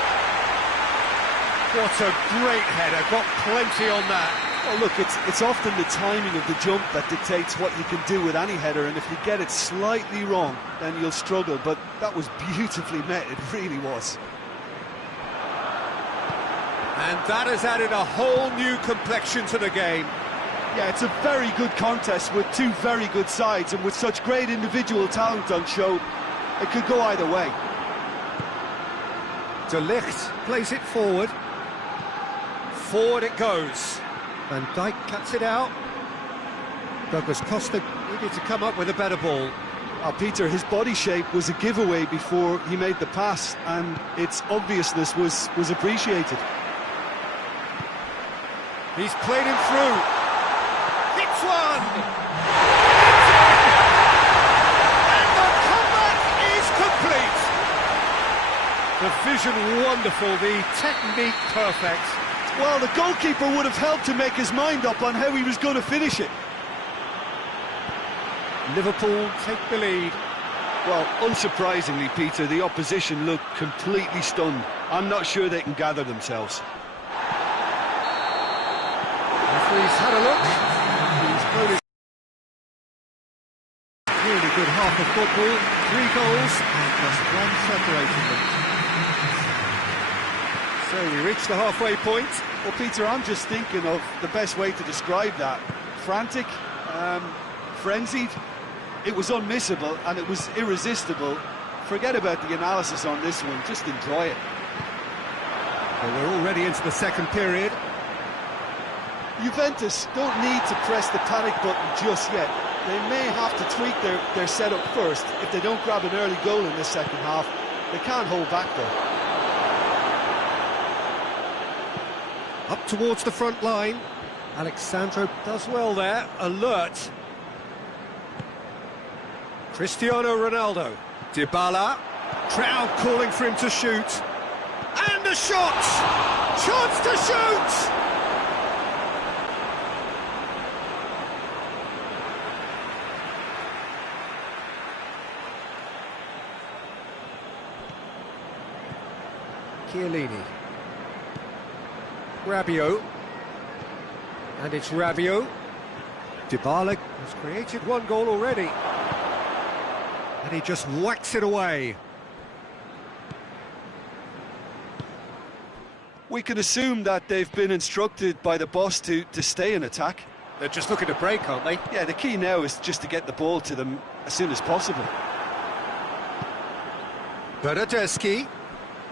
What a great header, got plenty on that. Well, look, it's often the timing of the jump that dictates what you can do with any header, and if you get it slightly wrong, then you'll struggle, but that was beautifully met, it really was. And that has added a whole new complexion to the game. Yeah, it's a very good contest with two very good sides, and with such great individual talent on show, it could go either way. De Ligt plays it forward. Forward it goes. Van Dijk cuts it out. Douglas Costa needed to come up with a better ball. Peter, his body shape was a giveaway before he made the pass, and its obviousness was appreciated. He's played him through. Hits one! And the comeback is complete! The vision wonderful, the technique perfect. Well, the goalkeeper would have helped to make his mind up on how he was going to finish it. Liverpool take the lead. Well, unsurprisingly, Peter, the opposition look completely stunned. I'm not sure they can gather themselves. Referee's had a look. He's voted. Really good half of football. 3 goals and just one separating them. So we reach the halfway point. Well, Peter, I'm just thinking of the best way to describe that. Frantic, frenzied. It was unmissable and it was irresistible. Forget about the analysis on this one, just enjoy it. Well, we're already into the second period. Juventus don't need to press the panic button just yet. They may have to tweak their setup first. If they don't grab an early goal in this second half, they can't hold back though. Up towards the front line. Alexandro does well there, alert. Cristiano Ronaldo. Dybala. Crowd calling for him to shoot. And a shot! Chance to shoot! Chiellini. Rabiot. And it's Rabiot. Dybala has created 1 goal already. And he just whacks it away. We can assume that they've been instructed by the boss to stay in attack. They're just looking to break, aren't they? Yeah, the key now is just to get the ball to them as soon as possible. Bernardeschi.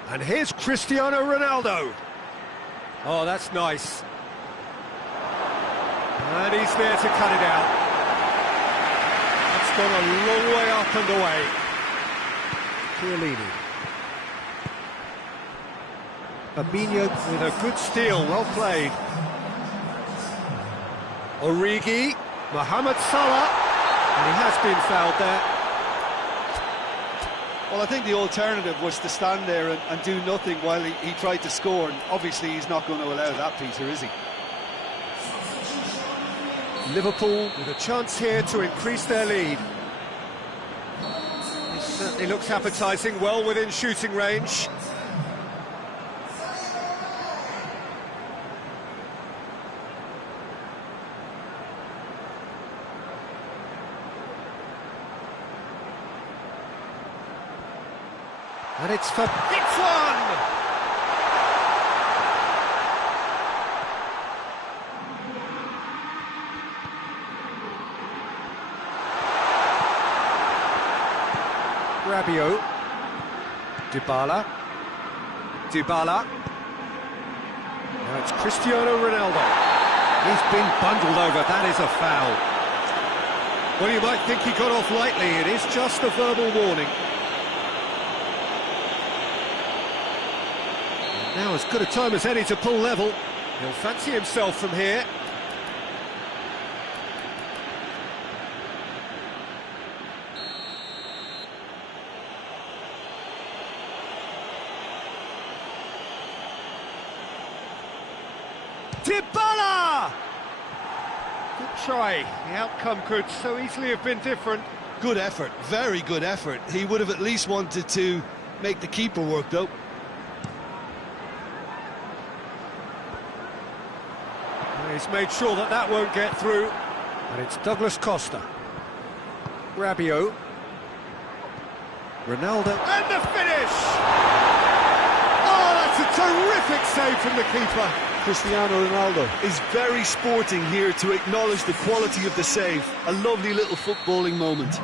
And here's Cristiano Ronaldo. Oh, that's nice. And he's there to cut it out. That's gone a long way up and away. Chiellini. Fabinho with a good steal, well played. Origi, Mohamed Salah, and he has been fouled there. Well, I think the alternative was to stand there and do nothing while he tried to score, and obviously he's not going to allow that, Peter, is he? Liverpool with a chance here to increase their lead. It certainly looks appetising, well within shooting range. And it's for... It's one! Rabiot. Dybala. Dybala. Now it's Cristiano Ronaldo. He's been bundled over, that is a foul. Well, you might think he got off lightly, it is just a verbal warning. Now as good a time as any to pull level. He'll fancy himself from here. Dybala! Good try. The outcome could so easily have been different. Good effort, very good effort. He would have at least wanted to make the keeper work though. He's made sure that that won't get through. And it's Douglas Costa. Rabiot. Ronaldo. And the finish! Oh, that's It's a terrific save from the keeper. Cristiano Ronaldo is very sporting here to acknowledge the quality of the save. A lovely little footballing moment.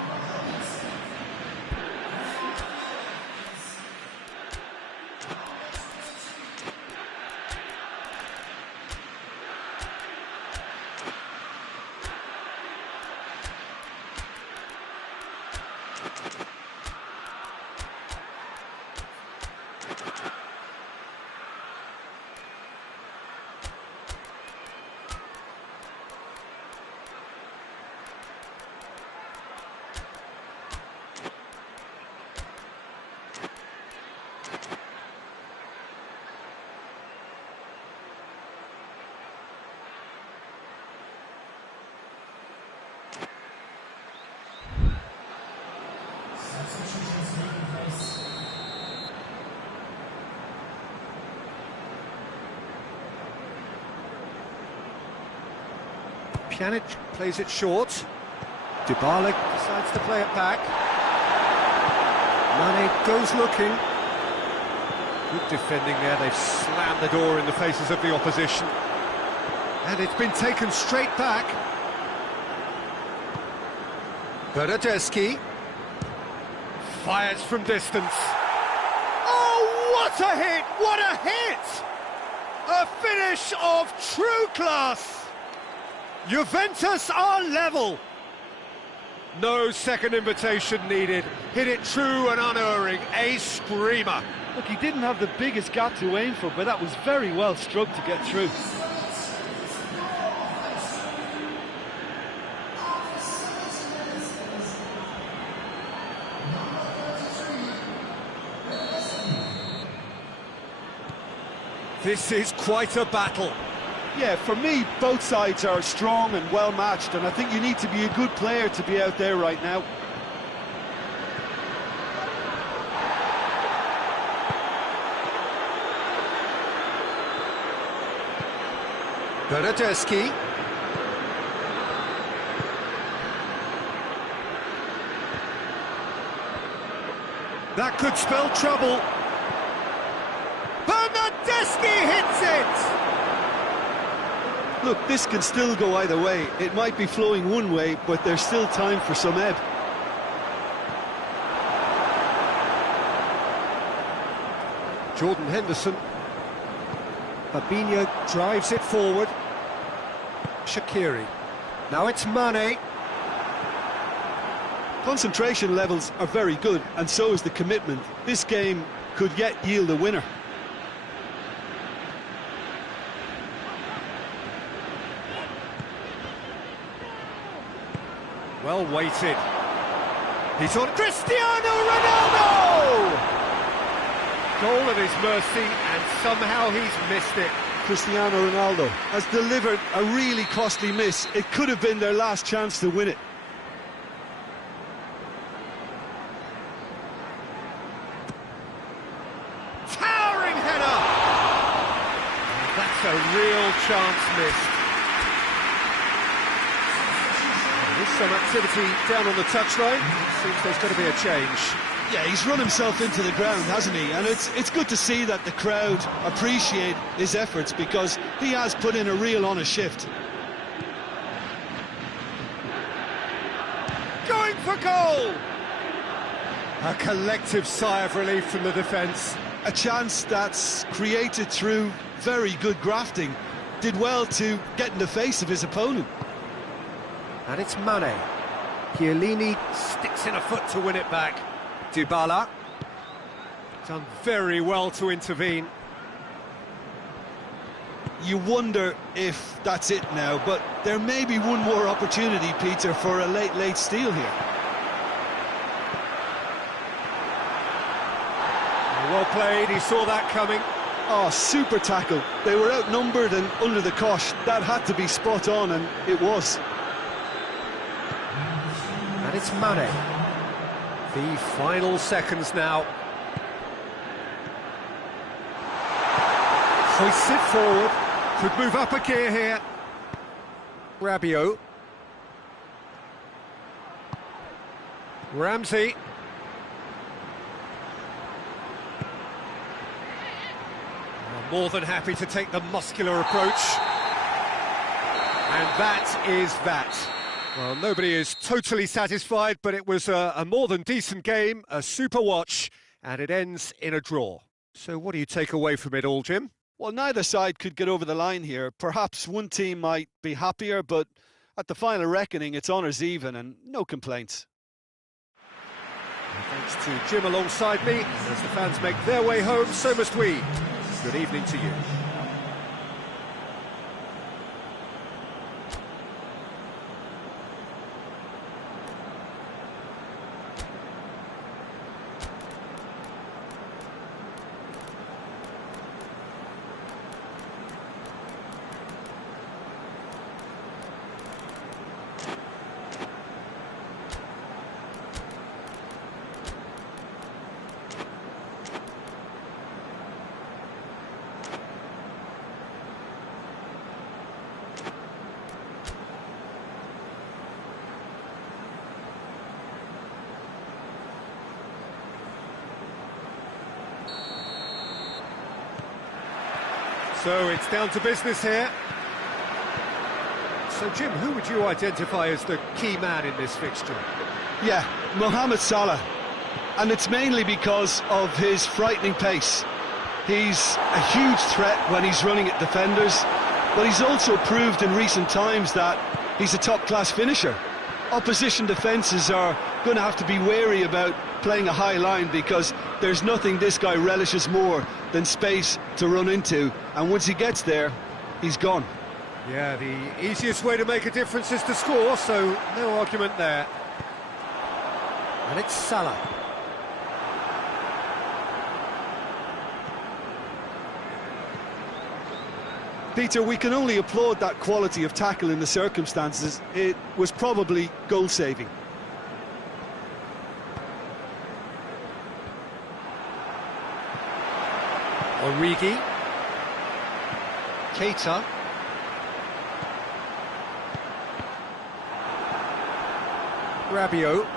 Pjanic plays it short. Dybala decides to play it back. Mane goes looking. Good defending there. They've slammed the door in the faces of the opposition. And it's been taken straight back. Bernardeschi fires from distance. Oh, what a hit! What a hit! A finish of true class. Juventus are level. No second invitation needed. Hit it true and unerring. A screamer. Look, he didn't have the biggest gap to aim for, but that was very well struck to get through. This is quite a battle. Yeah, for me, both sides are strong and well matched, and I think you need to be a good player to be out there right now. Bernardeschi. That could spell trouble. Bernardeschi hits it! Look, this can still go either way. It might be flowing one way, but there's still time for some ebb. Jordan Henderson. Fabinho drives it forward. Shaqiri. Now it's Mane. Concentration levels are very good, and so is the commitment. This game could yet yield a winner. Well weighted. He's on Cristiano Ronaldo! Goal at his mercy, and somehow he's missed it. Cristiano Ronaldo has delivered a really costly miss. It could have been their last chance to win it. Towering header! That's a real chance missed. There's some activity down on the touchline. Seems there's going to be a change. Yeah, he's run himself into the ground, hasn't he? And it's good to see that the crowd appreciate his efforts, because he has put in a real honest shift. Going for goal! A collective sigh of relief from the defence. A chance that's created through very good grafting. Did well to get in the face of his opponent. And it's Mane. Chiellini sticks in a foot to win it back. Dybala. Done very well to intervene. You wonder if that's it now, but there may be one more opportunity, Peter, for a late steal here. Well played, he saw that coming. Oh, super tackle. They were outnumbered and under the cosh. That had to be spot on, and it was. And it's Mane. The final seconds now. Hoists it forward. Could move up a gear here. Rabiot. Ramsey. More than happy to take the muscular approach. And that is that. Well, nobody is totally satisfied, but it was a more than decent game, a super watch, and it ends in a draw. So what do you take away from it all, Jim? Well, neither side could get over the line here. Perhaps one team might be happier, but at the final reckoning, it's honours even and no complaints. Thanks to Jim alongside me. As the fans make their way home, so must we. Good evening to you. So it's down to business here. So Jim, who would you identify as the key man in this fixture? Yeah, Mohamed Salah. And it's mainly because of his frightening pace. He's a huge threat when he's running at defenders, but he's also proved in recent times that he's a top-class finisher. Opposition defences are going to have to be wary about playing a high line because there's nothing this guy relishes more than space to run into, and once he gets there, he's gone. Yeah, the easiest way to make a difference is to score, so no argument there. And it's Salah. Peter, we can only applaud that quality of tackle in the circumstances. It was probably goal-saving. Origi. Keita. Rabiot.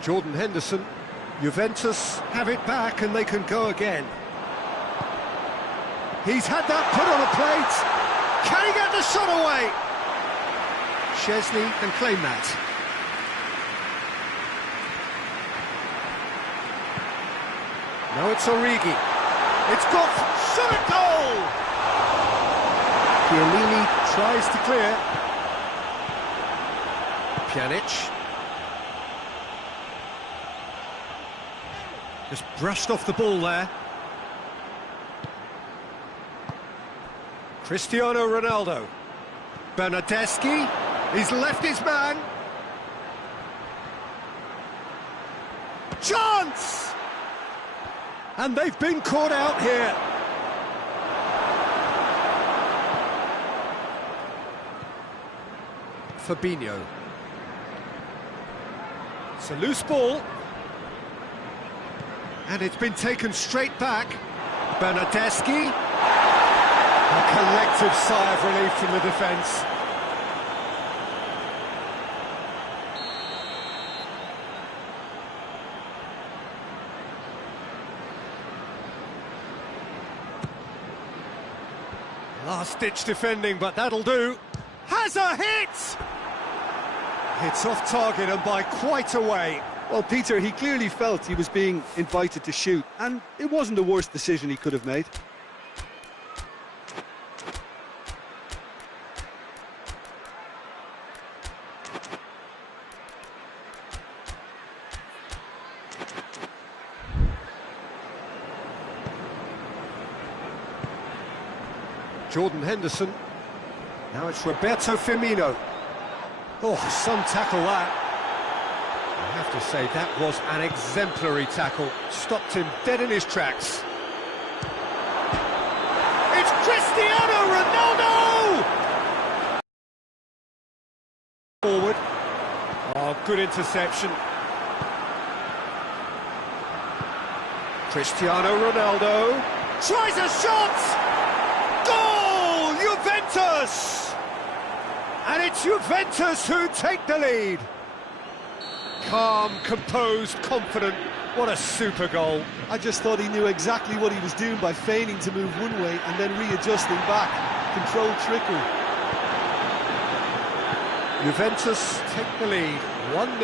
Jordan Henderson. Juventus have it back and they can go again. He's had that put on a plate. Can he get the shot away? Chesney can claim that. Now it's Origi. It's got shot goal! Chiellini tries to clear. Pjanic. Just brushed off the ball there. Cristiano Ronaldo. Bernardeschi. He's left his man. Chance! And they've been caught out here. Fabinho. It's a loose ball. And it's been taken straight back. Bernardeschi. A collective sigh of relief from the defence. Last-ditch defending, but that'll do. Has a hit! It's off target and by quite a way. Well, Peter, he clearly felt he was being invited to shoot, and it wasn't the worst decision he could have made. Jordan Henderson. Now it's Roberto Firmino. Oh, some tackle that. I have to say, that was an exemplary tackle. Stopped him dead in his tracks. It's Cristiano Ronaldo! Forward. Oh, good interception. Cristiano Ronaldo. Tries a shot! Goal! Juventus! And it's Juventus who take the lead. calm, composed, confident. What a super goal. I just thought he knew exactly what he was doing by feigning to move one way and then readjusting back. Controlled trickery. Juventus take the lead, 1-0.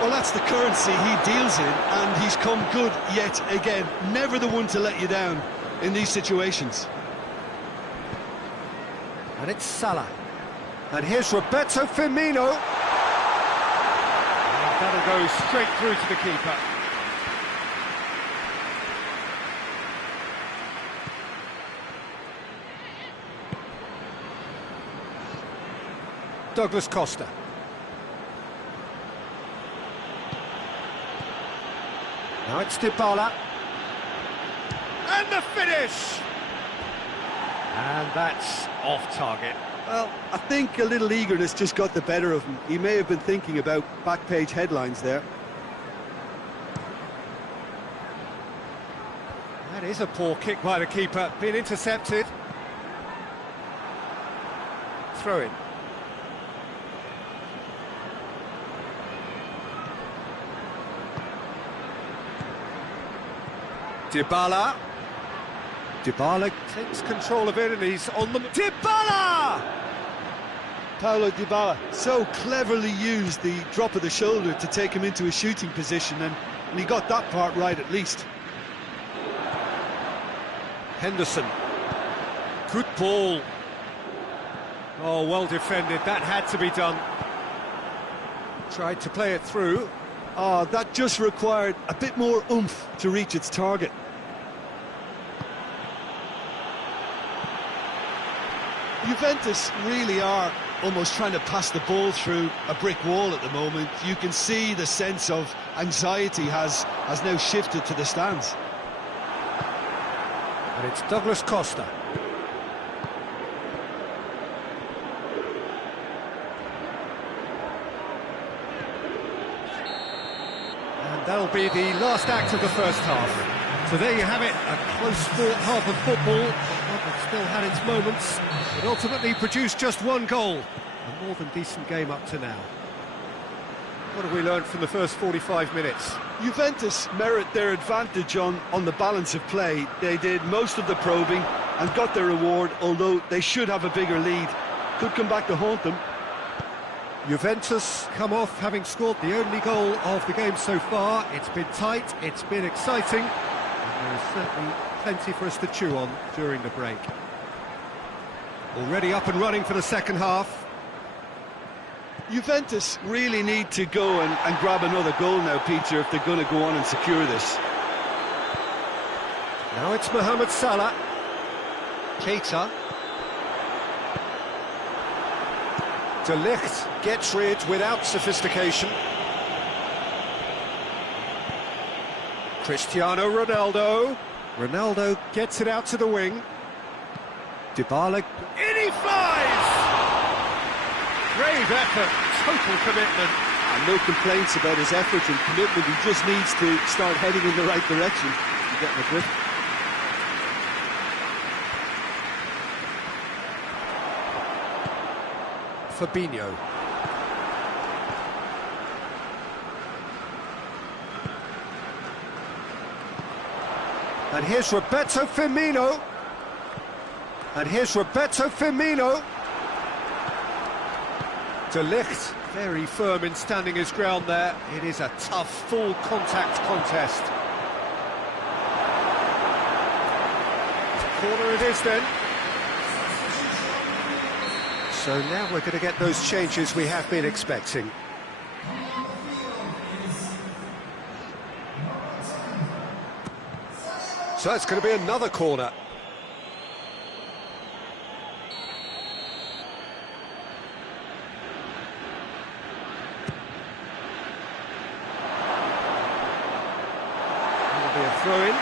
Well, that's the currency he deals in, and he's come good yet again. Never the one to let you down in these situations. And it's Salah. And here's Roberto Firmino. And that'll go straight through to the keeper. Douglas Costa. Now it's Dybala. And the finish! And that's off target. Well, I think a little eagerness just got the better of him. He may have been thinking about back page headlines there. That is a poor kick by the keeper, being intercepted. Throw in. Dybala. Dybala takes control of it and he's on the... Dybala! Paulo Dybala so cleverly used the drop of the shoulder to take him into a shooting position, and he got that part right at least. Henderson. Good ball. Oh, well defended. That had to be done. Tried to play it through. Oh, that just required a bit more oomph to reach its target. Juventus really are almost trying to pass the ball through a brick wall at the moment. You can see the sense of anxiety has now shifted to the stands. And it's Douglas Costa. And that'll be the last act of the first half. So there you have it, a close-fought half of football. It still had its moments, but ultimately produced just one goal. A more than decent game up to now. What have we learned from the first 45 minutes? Juventus merit their advantage on the balance of play. They did most of the probing and got their reward, although they should have a bigger lead. Could come back to haunt them. Juventus come off having scored the only goal of the game so far. It's been tight, it's been exciting, and there's certainly plenty for us to chew on during the break. Already up and running for the second half. Juventus really need to go and grab another goal now, Peter, if they're going to go on and secure this. Now it's Mohamed Salah. Keita. De Ligt gets rid without sophistication. Cristiano Ronaldo. Ronaldo gets it out to the wing. Dybala. In he flies! Brave effort, total commitment. And no complaints about his effort and commitment. He just needs to start heading in the right direction to get the grip. Fabinho. And here's Roberto Firmino. And here's Roberto Firmino. De Ligt, very firm in standing his ground there. It is a tough, full contact contest. Corner it is then. So now we're going to get those changes we have been expecting. So it's going to be another corner. That'll be a throw-in.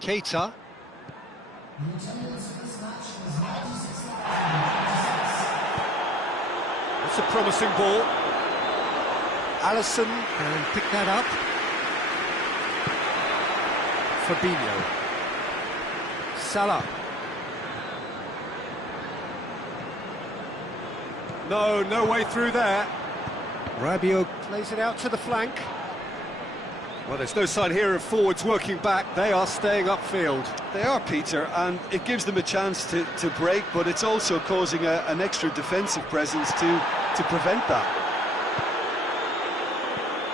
Keita. That's a promising ball. Alisson can pick that up. Salah. No way through there. Rabiot plays it out to the flank. Well, there's no sign here of forwards working back. They are staying upfield. They are, Peter, and it gives them a chance to break, but it's also causing an extra defensive presence to prevent that.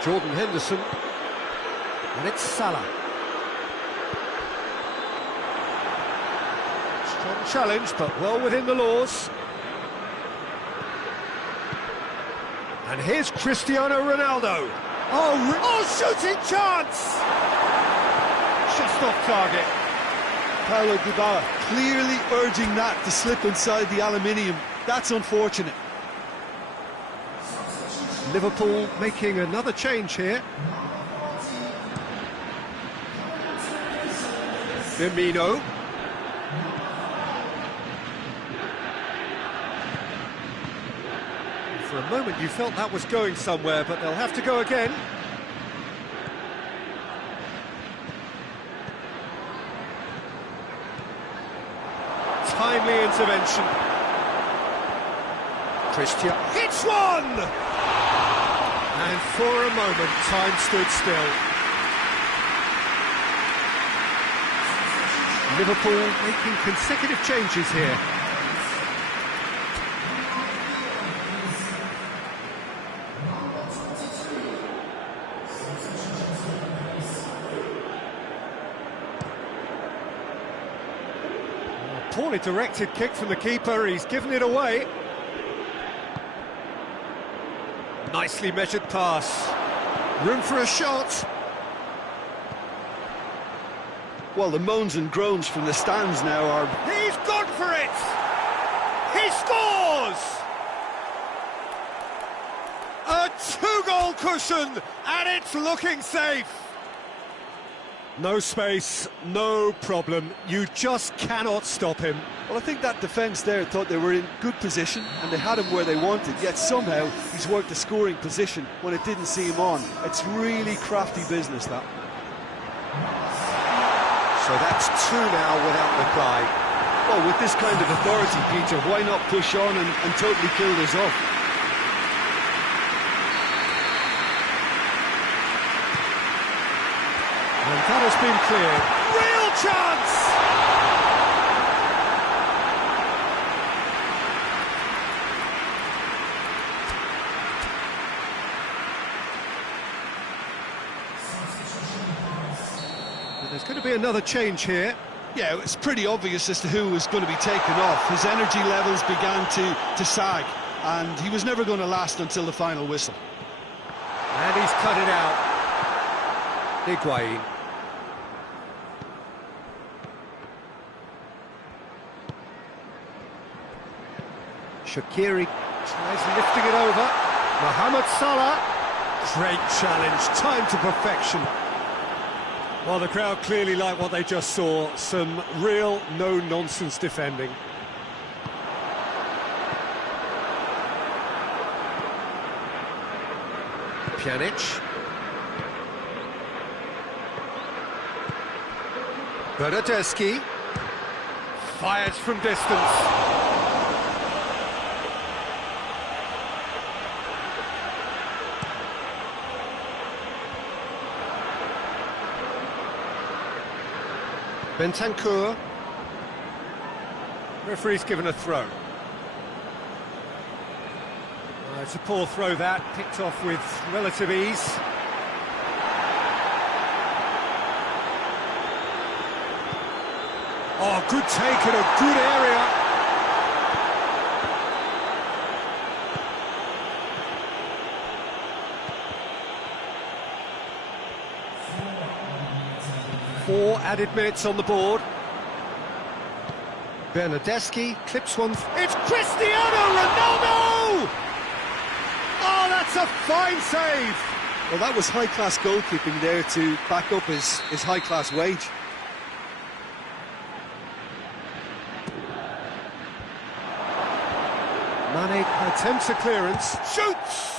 Jordan Henderson. And it's Salah. Strong challenge, but well within the laws. And here's Cristiano Ronaldo. Oh, shooting chance! Just off target. Paulo Dybala clearly urging that to slip inside the aluminium. That's unfortunate. Liverpool making another change here. Firmino. For a moment you felt that was going somewhere, but they'll have to go again. Timely intervention. Christian hits one! And for a moment, time stood still. Liverpool making consecutive changes here. Poorly directed kick from the keeper, he's given it away. Nicely measured pass. Room for a shot. Well, the moans and groans from the stands now are... He's gone for it! He scores! A two-goal cushion, and it's looking safe. No space, no problem. You just cannot stop him. Well, I think that defence there thought they were in good position and they had him where they wanted, yet somehow he's worked a scoring position when it didn't see him on. It's really crafty business, that. So that's two now without reply. Well, with this kind of authority, Peter, why not push on and totally kill this off? And that has been clear. Real chance! But there's going to be another change here. Yeah, it's pretty obvious as to who was going to be taken off. His energy levels began to sag, and he was never going to last until the final whistle. And he's cut it out. Higuain. Shaqiri tries lifting it over. Mohamed Salah. Great challenge, time to perfection. Well, the crowd clearly like what they just saw. Some real no-nonsense defending. Pjanic. Bernardeschi. Fires from distance. Bentancur. Referee's given a throw. It's a poor throw that, picked off with relative ease. Oh, good take in a good area. Four added minutes on the board. Bernardeschi clips one. It's Cristiano Ronaldo! Oh, that's a fine save! Well, that was high-class goalkeeping there to back up his high-class wage. Mane attempts a clearance. Shoots!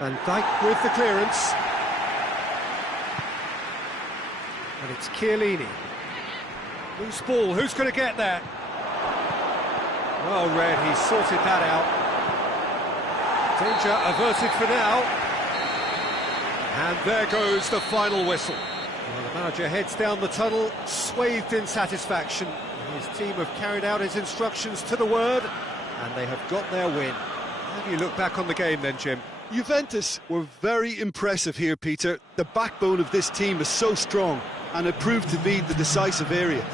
Van Dijk with the clearance. And it's Chiellini. Loose ball, who's going to get there? Well read, he sorted that out. Danger averted for now. And there goes the final whistle. Well, the manager heads down the tunnel, swathed in satisfaction. His team have carried out his instructions to the word, and they have got their win. How do you look back on the game then, Jim? Juventus were very impressive here, Peter. The backbone of this team is so strong, and it proved to be the decisive area.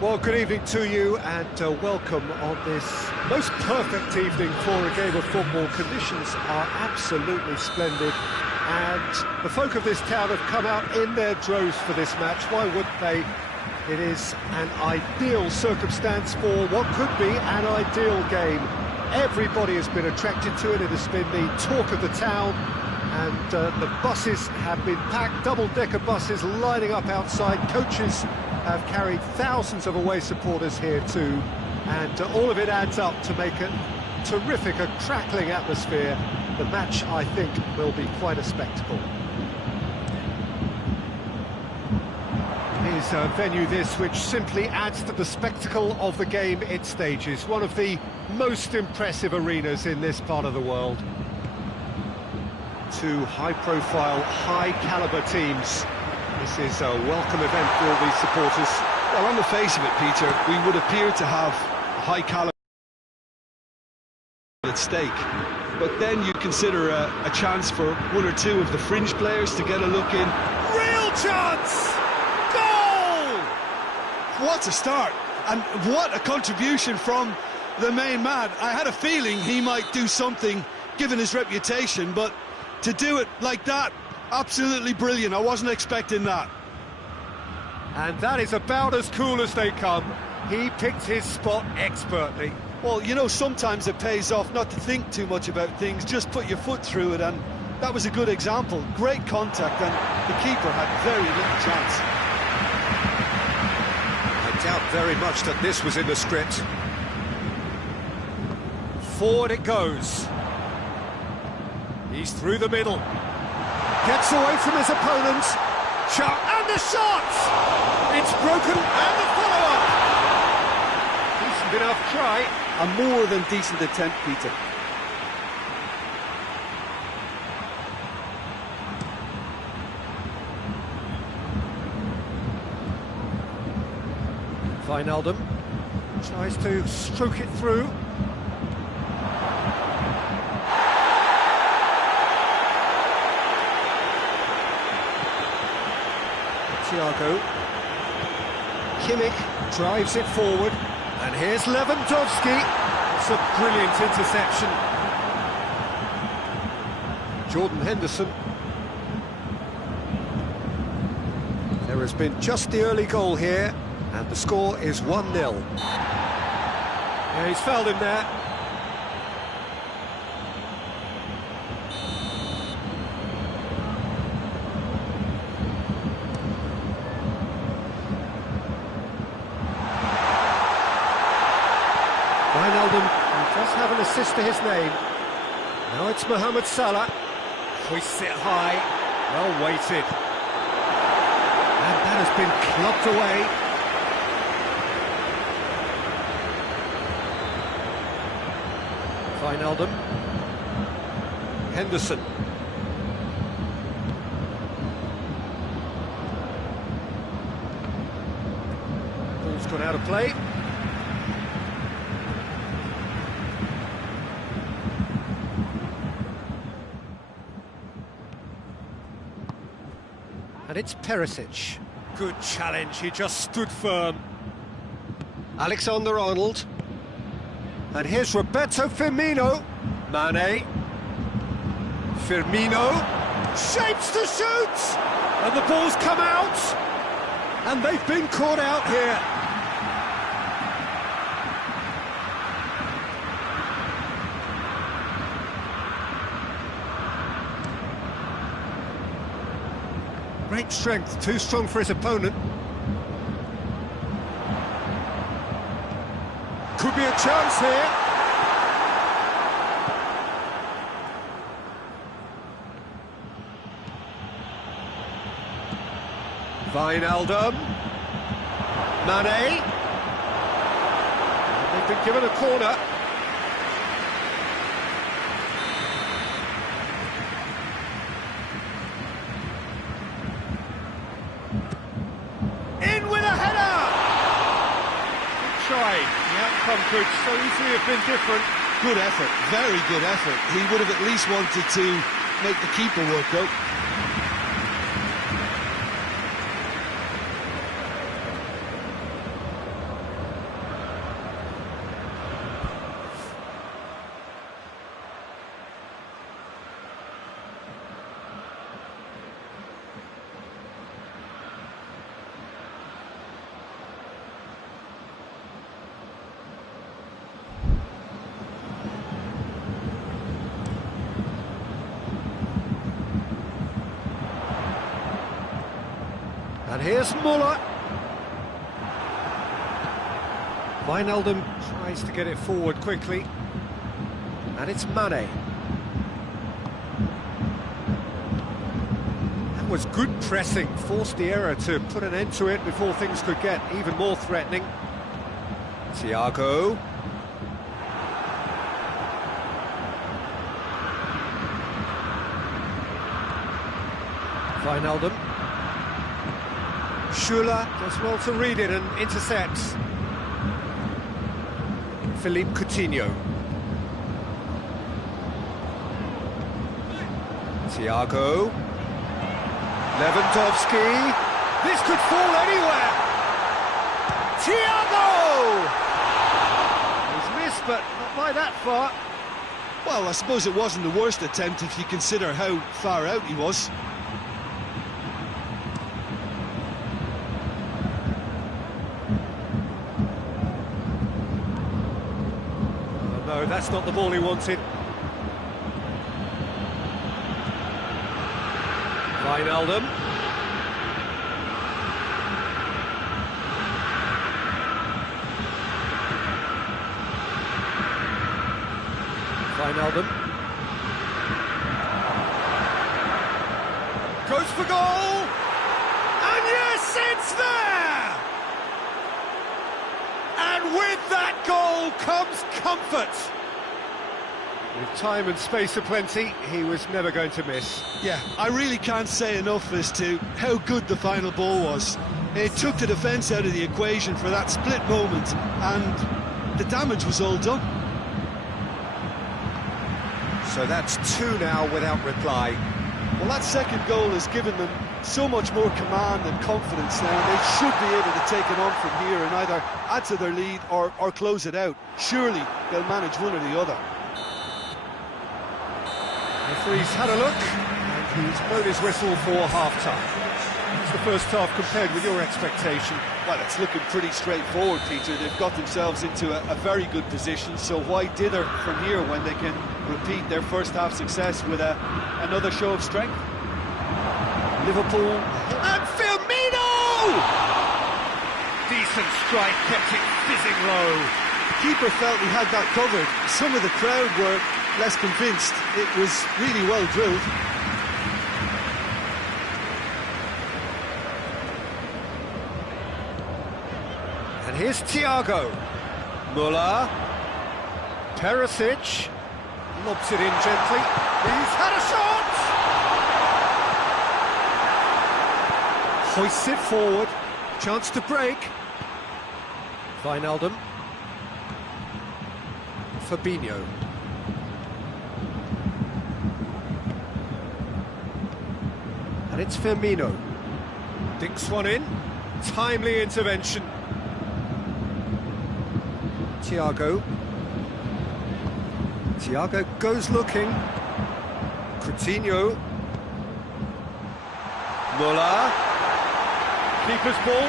Well, good evening to you and welcome on this most perfect evening for a game of football. Conditions are absolutely splendid and the folk of this town have come out in their droves for this match. Why wouldn't they? It is an ideal circumstance for what could be an ideal game. Everybody has been attracted to it. It has been the talk of the town, and the buses have been packed, double-decker buses lining up outside. Coaches have carried thousands of away supporters here too, and all of it adds up to make a terrific, a crackling atmosphere. The match, I think, will be quite a spectacle. Is a venue this which simply adds to the spectacle of the game it stages. One of the most impressive arenas in this part of the world. Two high-profile, high-caliber teams. This is a welcome event for all these supporters. Well, on the face of it, Peter, we would appear to have a high caliber at stake. But then you consider a chance for one or two of the fringe players to get a look in. Real chance! Goal! What a start, and what a contribution from the main man. I had a feeling he might do something, given his reputation, but to do it like that, absolutely brilliant. I wasn't expecting that. And that is about as cool as they come. He picked his spot expertly. Well, you know, sometimes it pays off not to think too much about things, just put your foot through it, and that was a good example. Great contact, and the keeper had very little chance. I doubt very much that this was in the script. Forward it goes. He's through the middle. Gets away from his opponent. And the shot! It's broken, and the follow-up! Decent enough try. A more than decent attempt, Peter. Wijnaldum tries to stroke it through. Thiago. Kimmich drives it forward. And here's Lewandowski. It's a brilliant interception. Jordan Henderson. There has been just the early goal here, and the score is 1-0. Yeah, he's fouled him there. Wijnaldum does have an assist to his name. Now it's Mohamed Salah. Hoists it high. Well weighted. And that has been clubbed away. Wijnaldum. Henderson. Ball's gone out of play. And it's Perisic. Good challenge, he just stood firm. Alexander-Arnold. And here's Roberto Firmino. Mane. Firmino. Shapes to shoot! And the ball's come out. And they've been caught out here. Great strength, too strong for his opponent. Could be a chance here. Wijnaldum. Mane. They've been given a corner. The outcome could so easily have been different. Good effort, very good effort. He would have at least wanted to make the keeper work out. And here's Muller. Wijnaldum tries to get it forward quickly. And it's Mane. That was good pressing, forced the error to put an end to it before things could get even more threatening. Thiago. Wijnaldum. Schüller does well to read it and intercepts. Philippe Coutinho. Thiago. Lewandowski. This could fall anywhere. Thiago! He's missed, but not by that far. Well, I suppose it wasn't the worst attempt if you consider how far out he was. No, that's not the ball he wanted. Wijnaldum. Wijnaldum. Goes for goal! And yes, it's there! And with that goal comes comfort. With time and space aplenty, he was never going to miss. Yeah, I really can't say enough as to how good the final ball was. It took the defence out of the equation for that split moment, and the damage was all done. So that's two now without reply. Well, that second goal has given them so much more command and confidence now, and they should be able to take it on from here and either add to their lead or close it out. Surely they'll manage one or the other. The referee's had a look, and he's blown his whistle for half-time. It's the first half compared with your expectation. Well, it's looking pretty straightforward, Peter. They've got themselves into a very good position, so why dither from here when they can repeat their first half success with another show of strength? Liverpool, and Firmino! Decent strike, kept it fizzing low. The keeper felt he had that covered. Some of the crowd were less convinced. It was really well drilled. And here's Thiago. Muller. Perisic. Lobs it in gently. He's had a shot! Hoists it forward. Chance to break. Wijnaldum. Fabinho. And it's Firmino. Dinks one in. Timely intervention. Thiago. Thiago goes looking. Coutinho. Muller. Keeper's ball.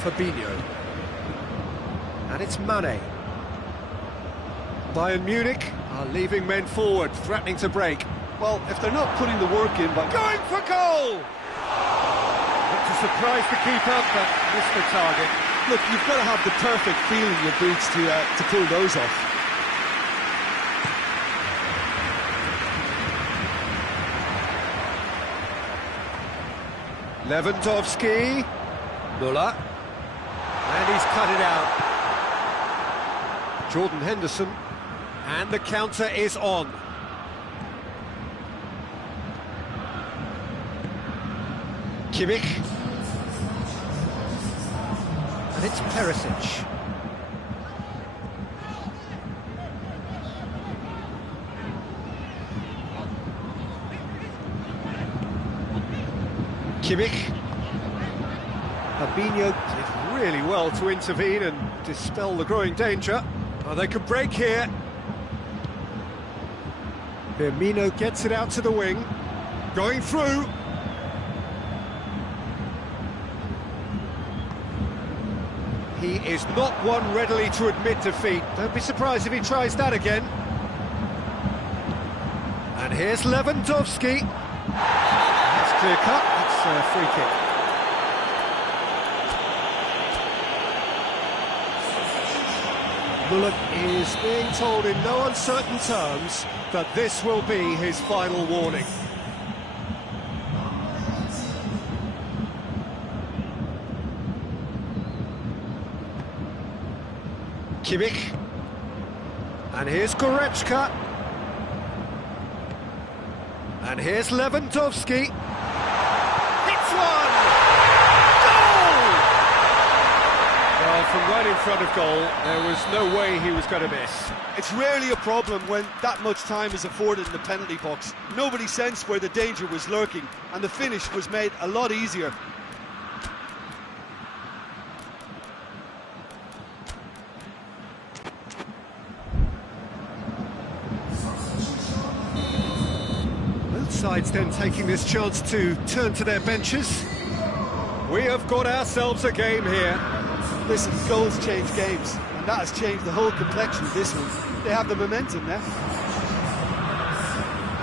Fabinho. And it's Mane. Bayern Munich are leaving men forward, threatening to break. Well, if they're not putting the work in, but Going for goal! To surprise the keeper, but missed the target. look, you've got to have the perfect feel in your boots to pull those off. Lewandowski, Muller, and he's cut it out. Jordan Henderson, and the counter is on. Kimmich, and it's Perisic. Kimmich. Fabinho did really well to intervene and dispel the growing danger. Oh, they could break here. Firmino gets it out to the wing. Going through. He is not one readily to admit defeat. Don't be surprised if he tries that again. And here's Lewandowski. That's clear cut. It's a free kick. Muller is being told in no uncertain terms that this will be his final warning. Kimmich, and here's Goretzka, and here's Lewandowski. Hits one! Goal! Well, from right in front of goal, there was no way he was going to miss. It's rarely a problem when that much time is afforded in the penalty box. Nobody sensed where the danger was lurking, and the finish was made a lot easier. Sides then taking this chance to turn to their benches. We have got ourselves a game here. Listen, goals change games, and that has changed the whole complexion of this one. They have the momentum now.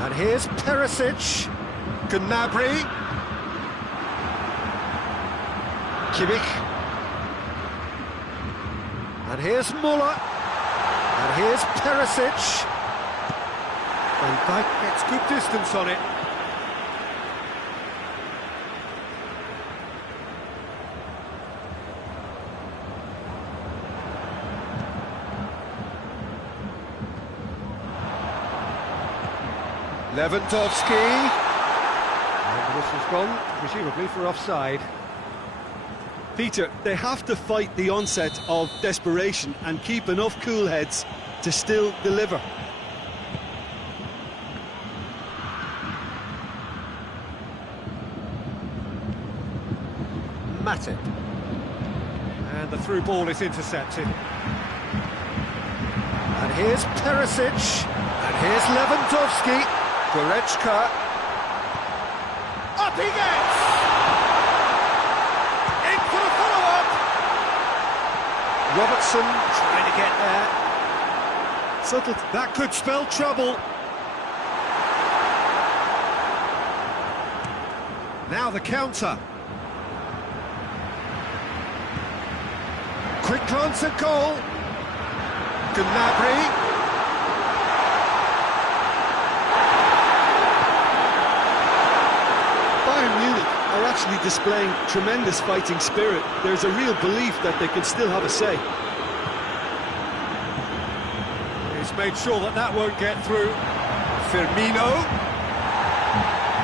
And here's Perisic, Gnabry, Kimmich, and here's Muller, and here's Perisic. Van Dijk gets good distance on it. Lewandowski. And the whistle's gone, presumably for offside. Peter, they have to fight the onset of desperation and keep enough cool heads to still deliver. at it. And the through ball is intercepted. And here's Perisic. And here's Lewandowski. Goretzka. Up he gets! Into the follow-up! Robertson trying to get there. Subtle. That could spell trouble. Now the counter. Quick glance at goal. Gnabry. Bayern Munich are actually displaying tremendous fighting spirit. There's a real belief that they can still have a say. He's made sure that that won't get through. Firmino.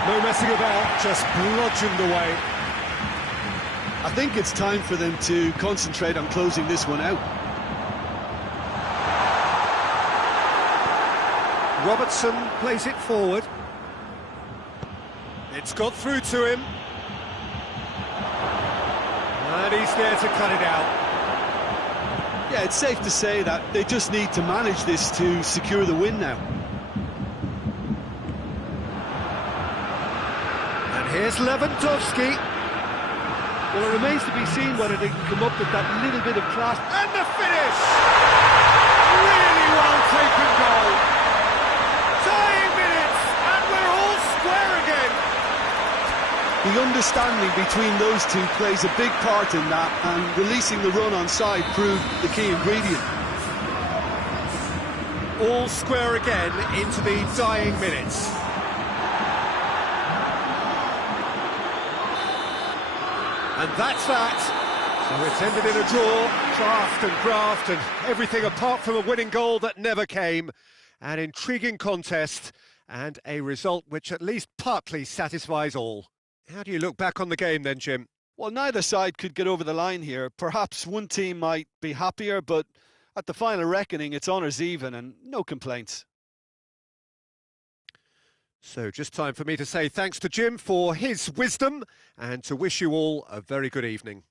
No messing about, just bludgeoned away. I think it's time for them to concentrate on closing this one out. Robertson plays it forward. It's got through to him. And he's there to cut it out. Yeah, it's safe to say that they just need to manage this to secure the win now. And here's Lewandowski. Well, it remains to be seen whether they can come up with that little bit of class. And the finish! Really well taken goal. Dying minutes, and we're all square again. The understanding between those two plays a big part in that, and releasing the run on side proved the key ingredient. All square again into the dying minutes. And that's that. So it's ended in a draw, draft and graft and everything apart from a winning goal that never came. An intriguing contest and a result which at least partly satisfies all. How do you look back on the game then, Jim? Well, neither side could get over the line here. Perhaps one team might be happier, but at the final reckoning, it's honours even and no complaints. So just time for me to say thanks to Jim for his wisdom and to wish you all a very good evening.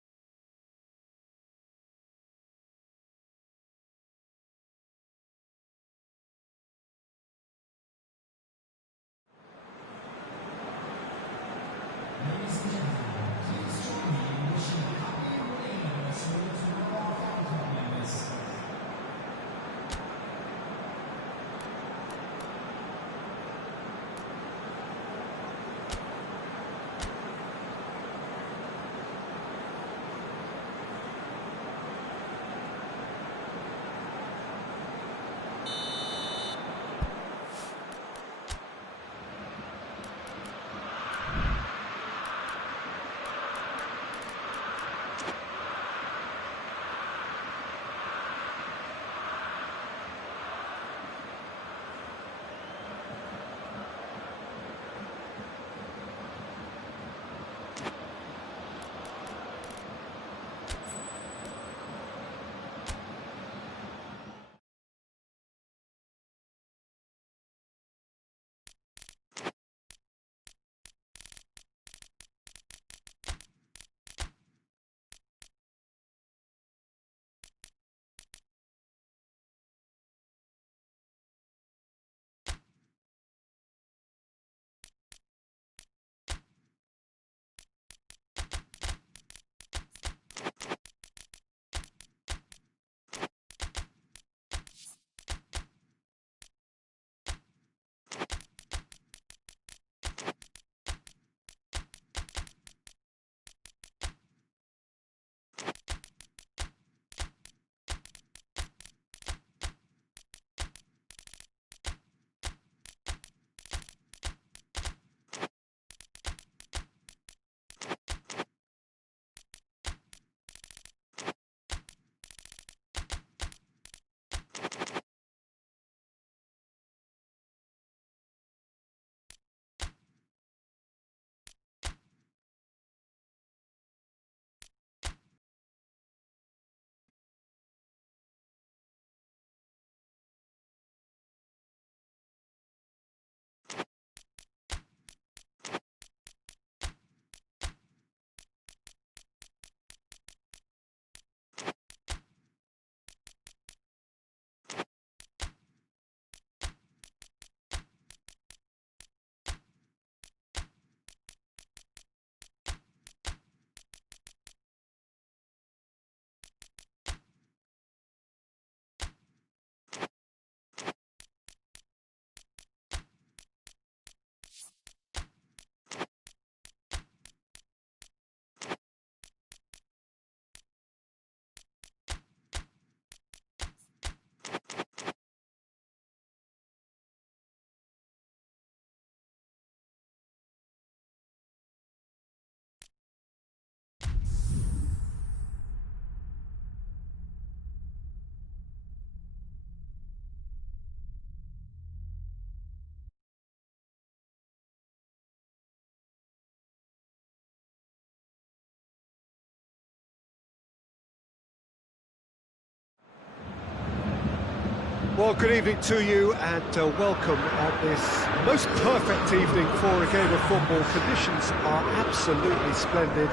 Well, good evening to you and welcome on this most perfect evening for a game of football. Conditions are absolutely splendid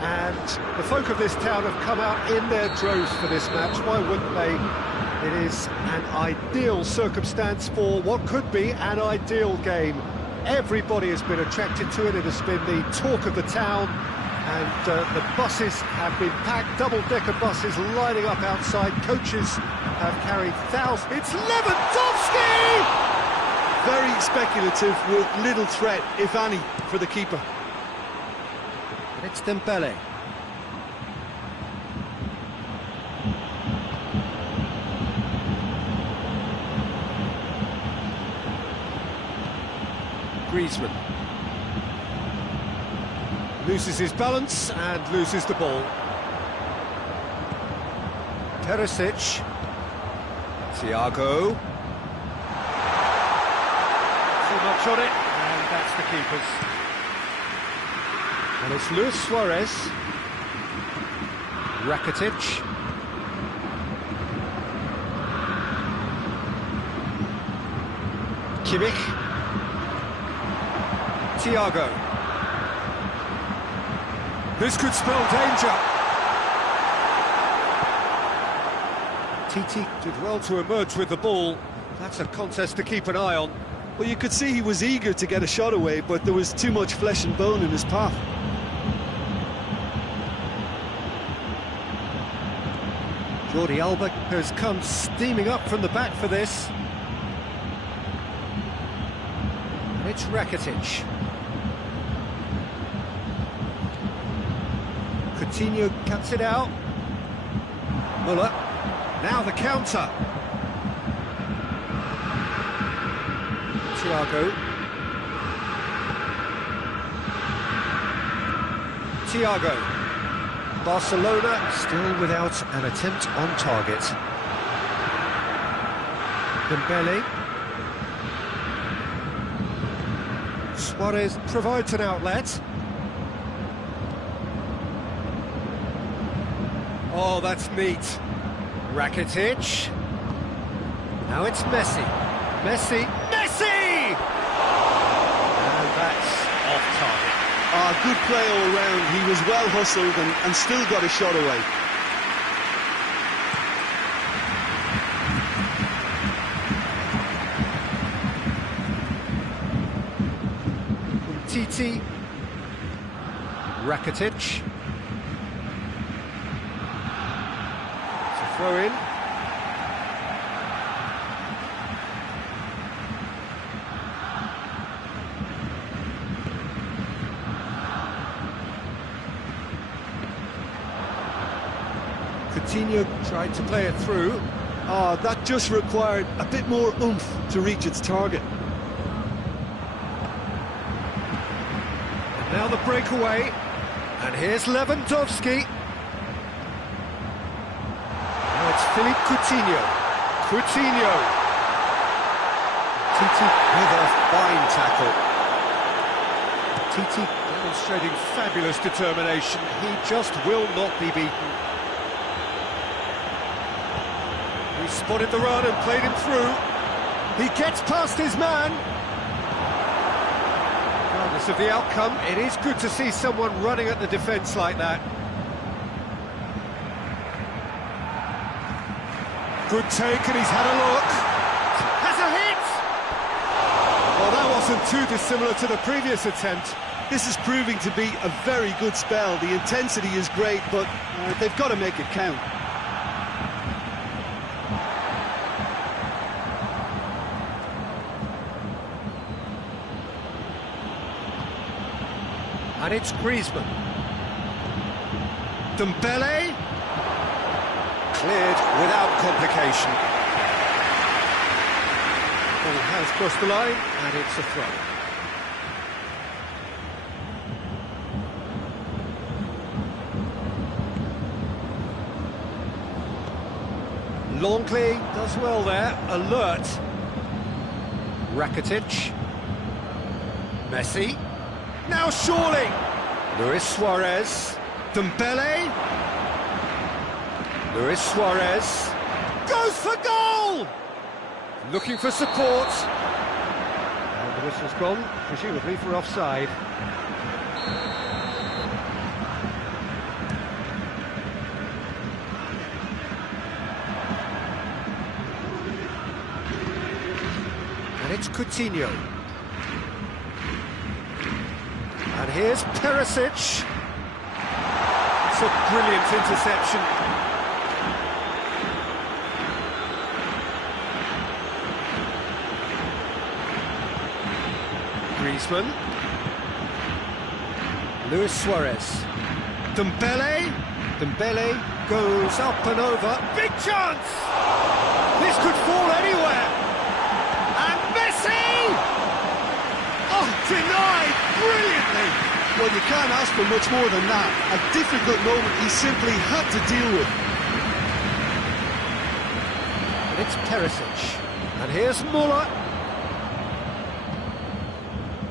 and the folk of this town have come out in their droves for this match. Why wouldn't they? It is an ideal circumstance for what could be an ideal game. Everybody has been attracted to it. It has been the talk of the town. And the buses have been packed, double-decker buses lining up outside. Coaches have carried thousands. It's Lewandowski! Very speculative with little threat, if any, for the keeper. And it's Dembele. Griezmann. Loses his balance and loses the ball. Perisic. Thiago. Too much on it, and that's the keeper's. And it's Luis Suarez. Rakitic. Kimmich. Thiago. This could spell danger. Titi did well to emerge with the ball. That's a contest to keep an eye on. Well, you could see he was eager to get a shot away, but there was too much flesh and bone in his path. Jordi Alba has come steaming up from the back for this. And it's Rakitic. Coutinho cuts it out. Muller. Now the counter. Thiago. Barcelona still without an attempt on target. Dembele. Suarez provides an outlet. Oh, that's neat. Rakitic. Now it's Messi. Messi. And that's off target. Good play all round. He was well hustled and still got a shot away. Titi. Rakitic. Throw in. Coutinho tried to play it through. That just required a bit more oomph to reach its target. And now the breakaway. And here's Lewandowski. It's Philippe Coutinho. Titi with a fine tackle. Titi demonstrating fabulous determination. He just will not be beaten. He spotted the run and played him through. He gets past his man. Regardless of the outcome, it is good to see someone running at the defence like that. Good take, and he's had a look. Has a hit! Well, that wasn't too dissimilar to the previous attempt. This is proving to be a very good spell. The intensity is great, but they've got to make it count. And it's Griezmann. Dembele. Cleared without complication. Ball has crossed the line, and it's a throw. Longley does well there, alert. Rakitic. Messi. Now surely. Luis Suarez. Dembele. Luis Suarez. Goes for goal! Looking for support. And the whistle's gone, presumably for offside. And it's Coutinho. And here's Perisic. It's a brilliant interception. Griezmann. Luis Suarez. Dembele goes up and over. Big chance! This could fall anywhere. And Messi! Oh, denied brilliantly. Well, you can't ask for much more than that. A difficult moment he simply had to deal with. And it's Perisic. And here's Muller.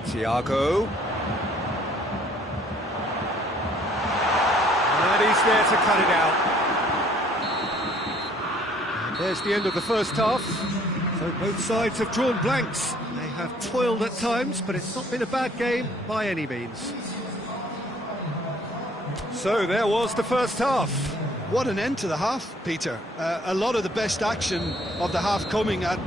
Thiago. And he's there to cut it out. And there's the end of the first half. So both sides have drawn blanks. They have toiled at times, but it's not been a bad game by any means. So there was the first half. What an end to the half, Peter. A lot of the best action of the half coming at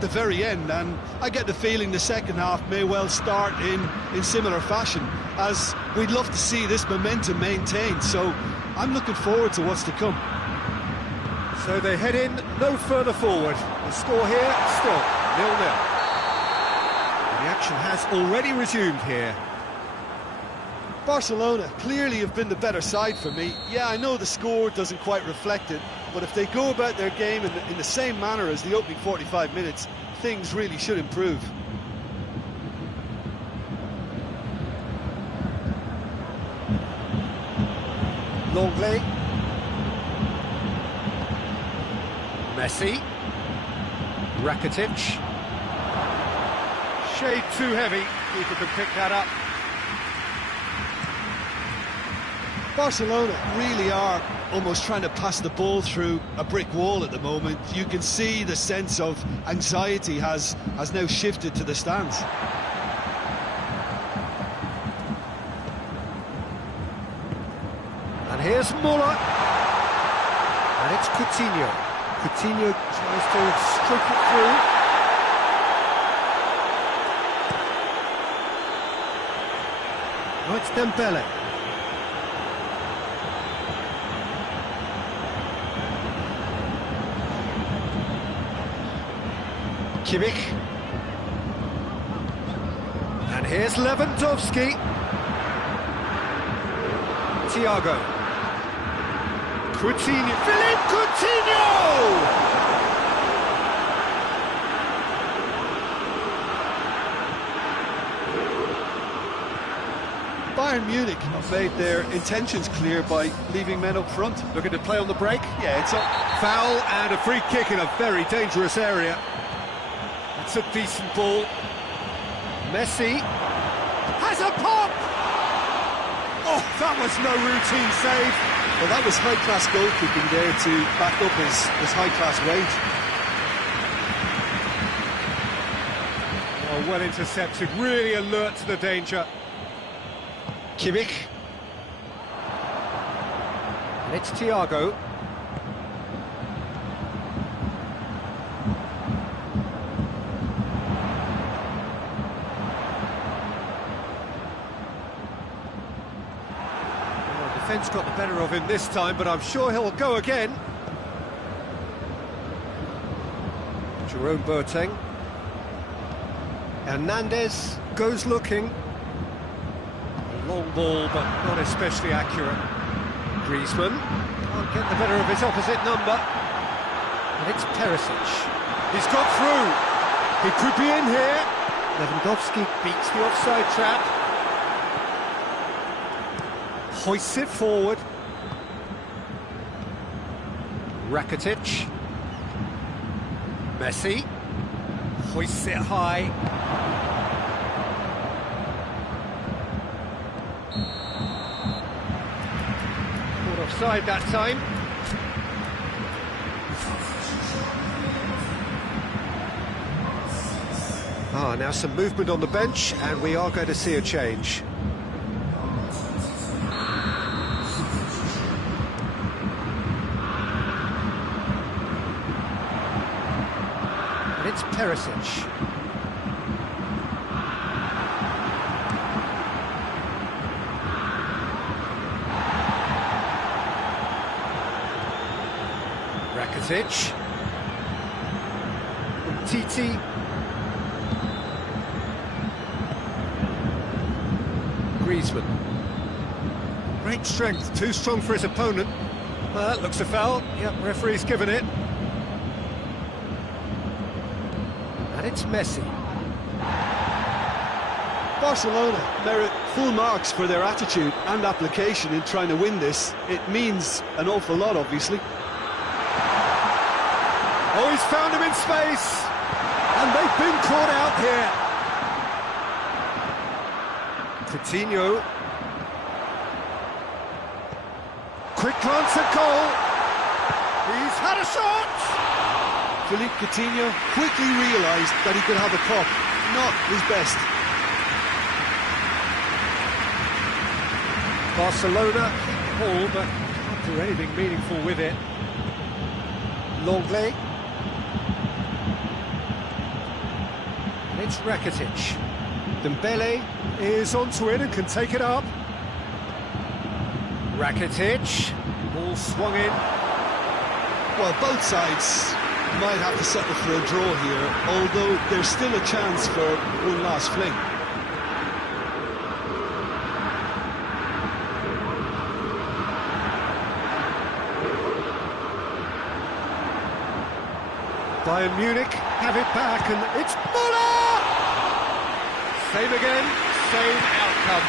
the very end, and I get the feeling the second half may well start in similar fashion, as we'd love to see this momentum maintained, so I'm looking forward to what's to come. So they head in no further forward. The score here, still 0-0. The action has already resumed here. Barcelona clearly have been the better side for me. Yeah, I know the score doesn't quite reflect it, but if they go about their game in the same manner as the opening 45 minutes, things really should improve. Longley. Messi. Rakitic. Shade too heavy. Keeper can pick that up. Barcelona really are almost trying to pass the ball through a brick wall at the moment. You can see the sense of anxiety has now shifted to the stands. And here's Muller. And it's Coutinho. Coutinho tries to stroke it through. Oh, it's Dembele. Kimmich. And here's Lewandowski. Thiago. Coutinho. Philippe Coutinho! Bayern Munich have made their intentions clear by leaving men up front. Looking to play on the break. Yeah, it's a Foul and a free kick in a very dangerous area. It's a decent ball. Messi has a pop! Oh, that was no routine save. Well, that was high-class goalkeeping there to back up his high-class wage. Oh, well intercepted, really alert to the danger. Kimmich. And it's Thiago. Defence got the better of him this time, but I'm sure he'll go again. Jerome Boateng. Hernandez goes looking. A long ball, but not especially accurate. Griezmann can't get the better of his opposite number. And it's Perisic. He's got through. He could be in here. Lewandowski beats the offside trap. Hoists it forward. Rakitic. Messi. Hoists it high. Caught offside that time. Now some movement on the bench, and we are going to see a change. And it's Perisic. Rakitic. Titi. Griezmann. Great strength, too strong for his opponent. Well, that looks a foul. Yep, referee's given it. And it's Messi. Barcelona merit full marks for their attitude and application in trying to win this. It means an awful lot, obviously. Oh, he's found him in space! And they've been caught out here. Coutinho. Quick glance at goal. He's had a shot! Philippe Coutinho quickly realised that he could have a pop. Not his best. Barcelona ball, but can't do anything meaningful with it. Longley. And it's Rakitic. Dembele is onto it and can take it up. Rakitic. Ball swung in. Well, both sides might have to settle for a draw here, although there's still a chance for one last fling. Bayern Munich have it back, and it's Muller! Same again, same outcome.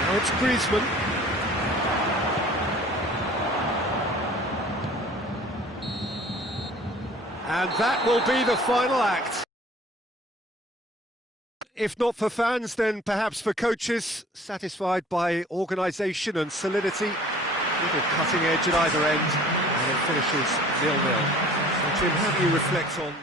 Now it's Griezmann. And that will be the final act. If not for fans, then perhaps for coaches, satisfied by organisation and solidity. Little cutting edge at either end, and it finishes 0-0. So Tim, how do you reflect on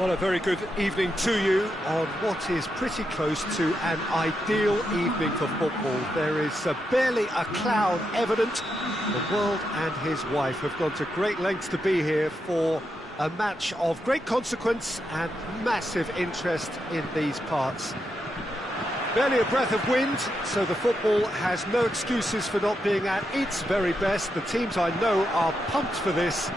Well, a very good evening to you on what is pretty close to an ideal evening for football. There is barely a cloud evident. The world and his wife have gone to great lengths to be here for a match of great consequence and massive interest in these parts. Barely a breath of wind, so the football has no excuses for not being at its very best. The teams I know are pumped for this.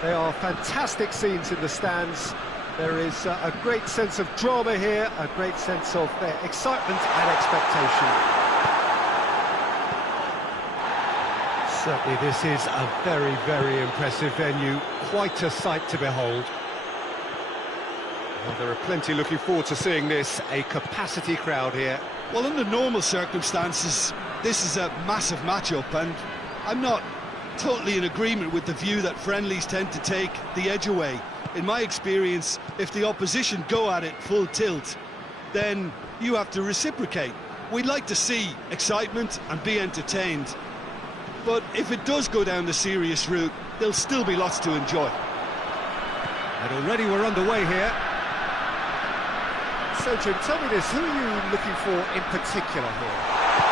They are fantastic scenes in the stands. There is a great sense of drama here, a great sense of excitement and expectation. Certainly this is a very, very impressive venue, quite a sight to behold. Well, there are plenty looking forward to seeing this, a capacity crowd here. Well, under normal circumstances, this is a massive matchup, and I'm not totally in agreement with the view that friendlies tend to take the edge away. In my experience, if the opposition go at it full tilt, then you have to reciprocate. We'd like to see excitement and be entertained, but if it does go down the serious route, there'll still be lots to enjoy. And already we're underway here. So, Jim, tell me this, who are you looking for in particular here?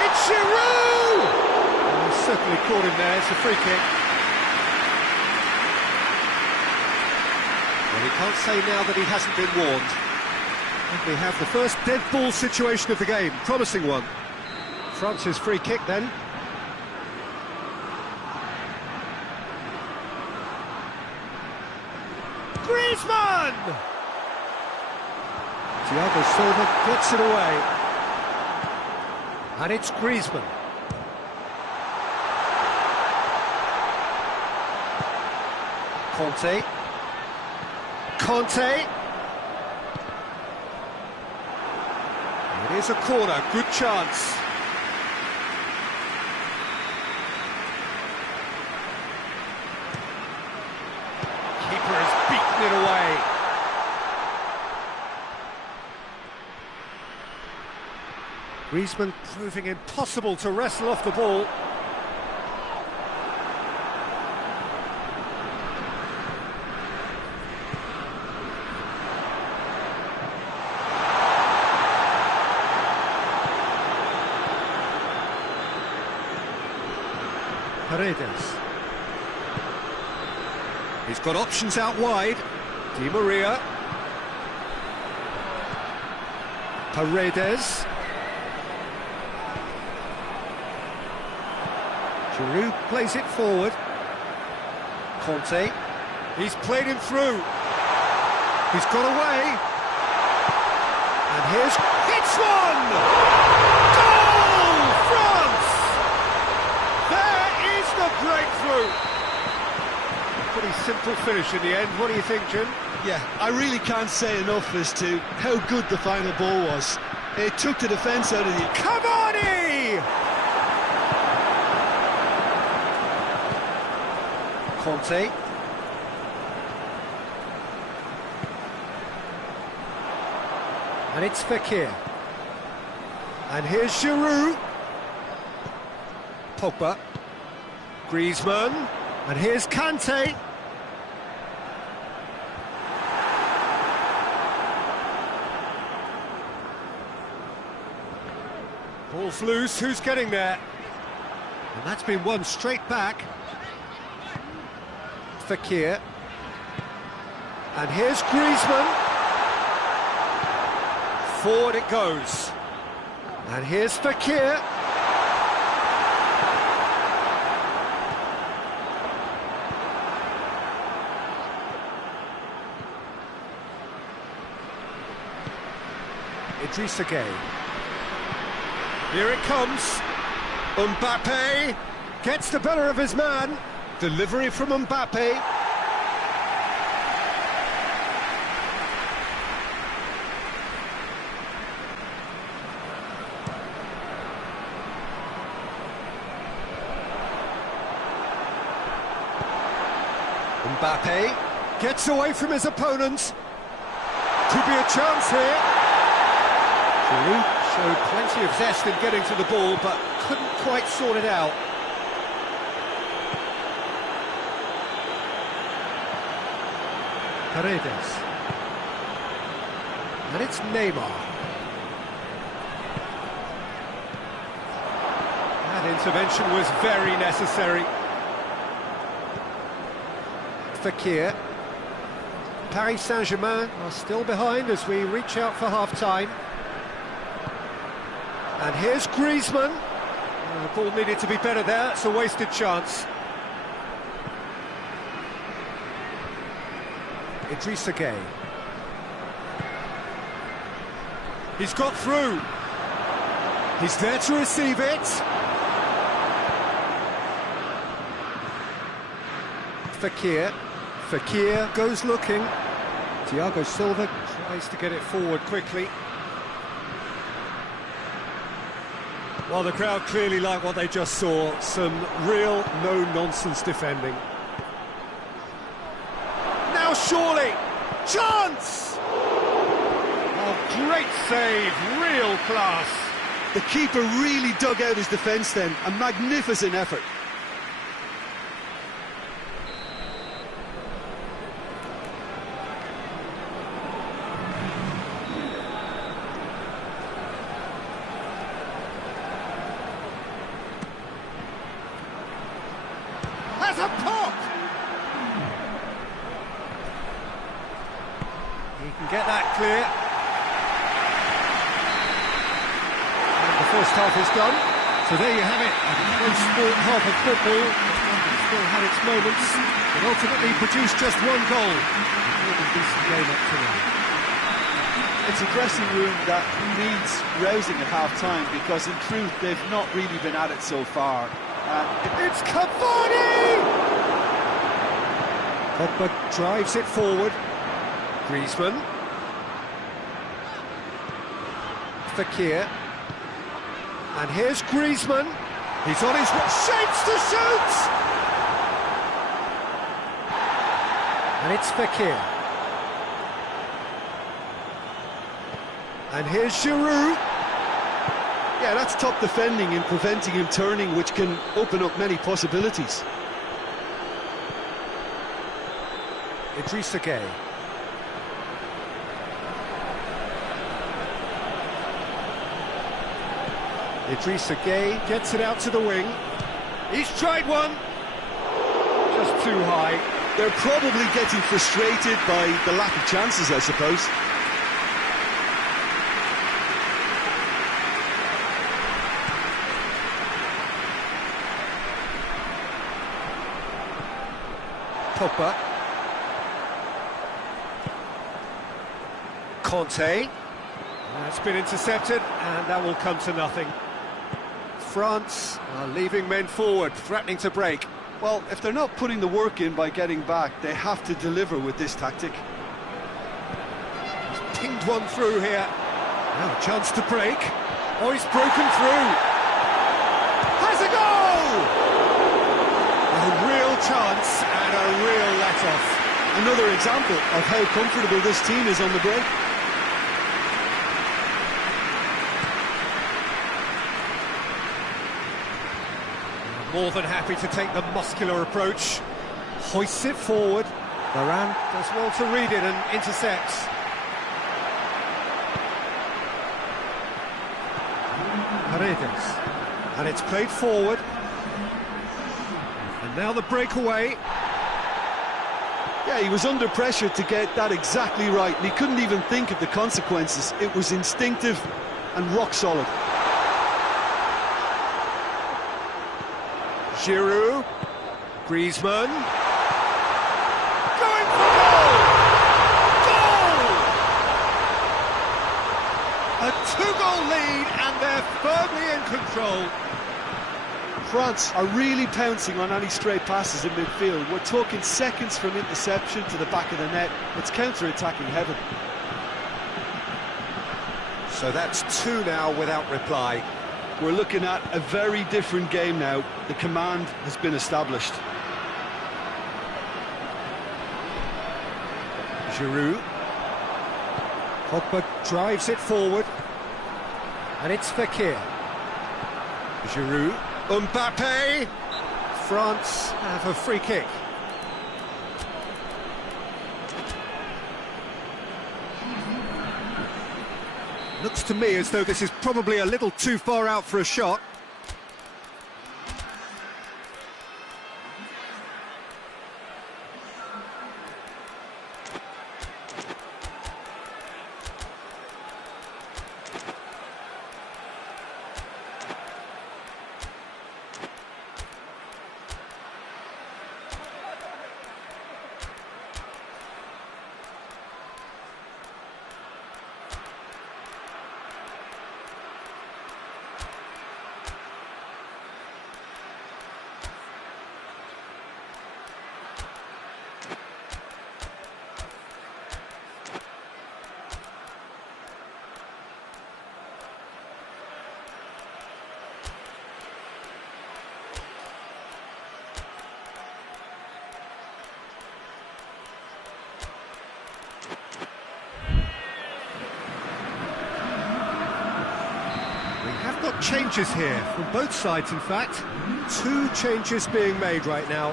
It's Giroud! Oh, he's certainly caught him there, it's a free kick. Well, he can't say now that he hasn't been warned. And we have the first dead ball situation of the game, promising one. France's free kick then. Griezmann! Thiago Silva gets it away. And it's Griezmann. Conte. It is a corner, good chance. Keeper has beaten it away. Griezmann proving impossible to wrestle off the ball. Paredes. He's got options out wide. Di Maria. Paredes. Giroud plays it forward. Conte. He's played him through. He's got away. And here's... Hits one! Goal! France! There is the breakthrough! Pretty simple finish in the end. What do you think, Jim? Yeah, I really can't say enough as to how good the final ball was. It took the defence out of the... Cavani! Conte. And it's Fekir. And here's Giroud. Pogba. Griezmann. And here's Kante. Ball's loose, who's getting there? And that's been won straight back. Fekir. And here's Griezmann. Forward it goes. And here's Pakk. Idrissa Gueye. Here it comes. Mbappe gets the better of his man. Delivery from Mbappe. Mbappe gets away from his opponent. Could be a chance here. Giroud showed plenty of zest in getting to the ball, but couldn't quite sort it out. Paredes. And it's Neymar. That intervention was very necessary. Fakir. Paris Saint-Germain are still behind as we reach out for half-time. And here's Griezmann. The ball needed to be better there, it's a wasted chance. Idrissa Gueye. He's got through. He's there to receive it. Fakir. Fakir goes looking. Thiago Silva tries to get it forward quickly. Well, the crowd clearly like what they just saw. Some real no-nonsense defending. Now surely, chance! Oh, great save, real class. The keeper really dug out his defence then, a magnificent effort. Has a pop! He can get that clear. And the first half is done. So there you have it. A close-sport half of football. Still had its moments, but ultimately produced just one goal. A really decent game up to now. It's a dressing room that needs rousing at half-time because in truth they've not really been at it so far. It's Cavani! Pogba drives it forward. Griezmann. Fakir. And here's Griezmann. He's on his shapes to shoot! And it's Fakir. And here's Giroud. Yeah, that's top defending and preventing him turning, which can open up many possibilities. Idrissa Gueye. Idrissa Gueye gets it out to the wing. He's tried one. Just too high. They're probably getting frustrated by the lack of chances, I suppose. Pogba. Conte. That's been intercepted, and that will come to nothing. France are leaving men forward, threatening to break. Well, if they're not putting the work in by getting back, they have to deliver with this tactic. He's pinged one through here. Now a chance to break. Oh, he's broken through. Has a goal! A real chance and a real let-off. Another example of how comfortable this team is on the break. More than happy to take the muscular approach. Hoists it forward. Varane does well to read it and intercepts. Paredes. And it's played forward. And now the breakaway. Yeah, he was under pressure to get that exactly right, and he couldn't even think of the consequences. It was instinctive and rock solid. Giroud. Griezmann. Going for goal! Goal! A two-goal lead, and they're firmly in control. France are really pouncing on any stray passes in midfield. We're talking seconds from interception to the back of the net. It's counter-attacking heaven. So that's two now without reply. We're looking at a very different game now. The command has been established. Giroud. Pogba drives it forward. And it's Fakir. Giroud. Mbappe. France have a free kick. Looks to me as though this is probably a little too far out for a shot. Got changes here from both sides, in fact. 2 changes being made right now.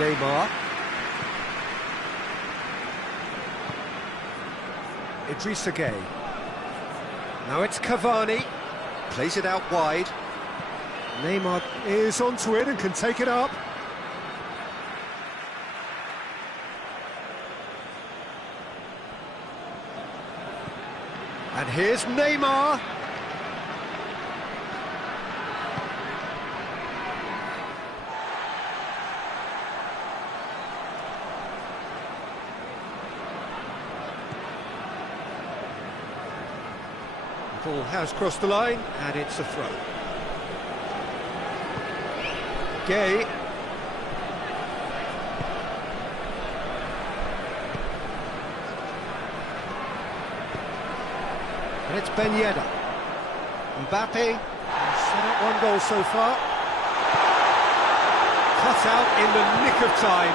Neymar. Idrissa Gueye. Now it's Cavani. Plays it out wide. Neymar is onto it and can take it up. And here's Neymar. The ball has crossed the line, and it's a throw. Gueye. And it's Ben Yedder. Mbappe, set up 1 goal so far. Cut out in the nick of time.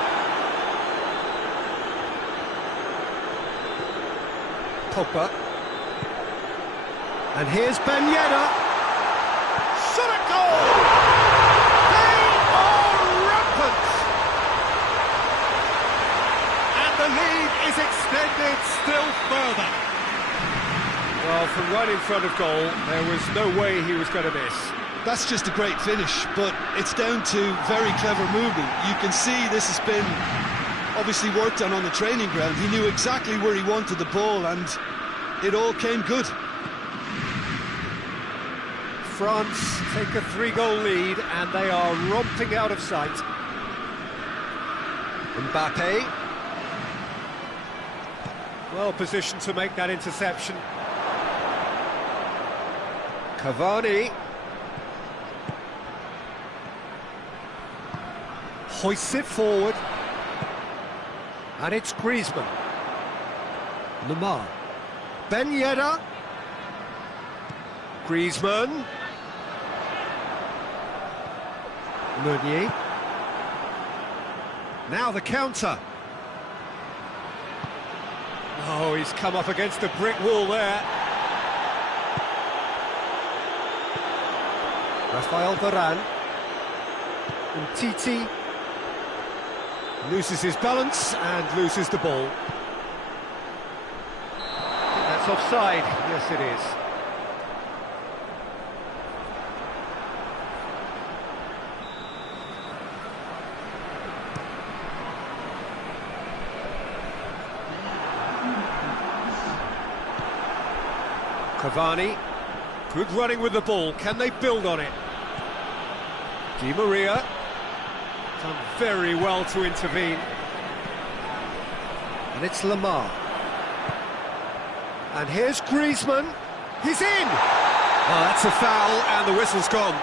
Pogba. And here's Ben Yedder. Shot at goal! They are rampant! And the lead is extended still further. Well, from right in front of goal, there was no way he was going to miss. That's just a great finish, but it's down to very clever movement. You can see this has been obviously worked on the training ground. He knew exactly where he wanted the ball, and it all came good. France take a 3-goal lead, and they are romping out of sight. Mbappe. Well positioned to make that interception. Cavani hoists it forward, and it's Griezmann. Lemar. Ben Yedder. Griezmann. Meunier. Now the counter. Oh, he's come up against a brick wall there. Rafael Varane. Umtiti loses his balance and loses the ball. I think that's offside. Yes, it is. Cavani. Good running with the ball. Can they build on it? Di Maria. Done very well to intervene. And it's Lemar. And here's Griezmann. He's in! Oh, that's a foul, and the whistle's gone.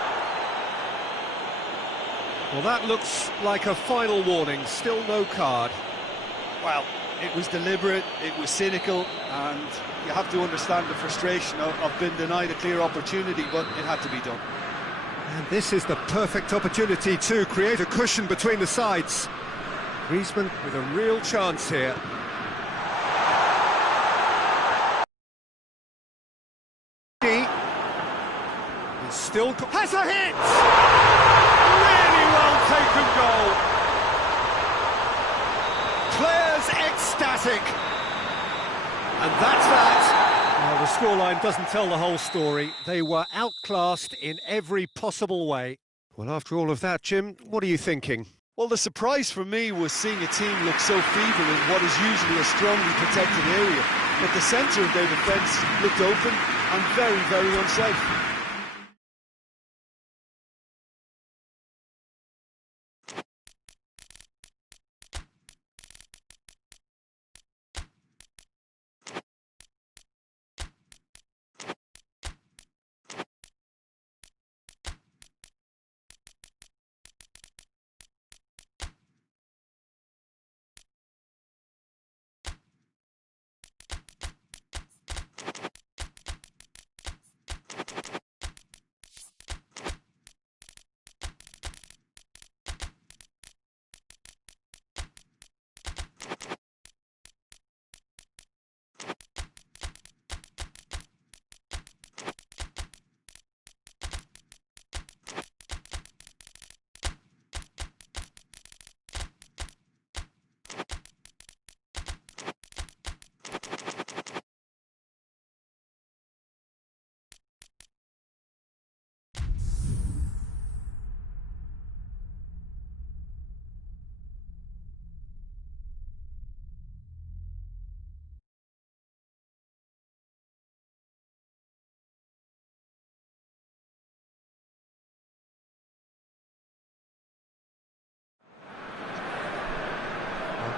Well, that looks like a final warning. Still no card. Well, it was deliberate, it was cynical, and you have to understand the frustration of being denied a clear opportunity, but it had to be done. And this is the perfect opportunity to create a cushion between the sides. Griezmann with a real chance here. He still has a hit! Really well broken goal. Players ecstatic. And that's that. Well, the scoreline doesn't tell the whole story. They were outclassed in every possible way. Well, after all of that, Jim, what are you thinking? Well, the surprise for me was seeing a team look so feeble in what is usually a strongly protected area. But the centre of their defence looked open and very, very unsafe.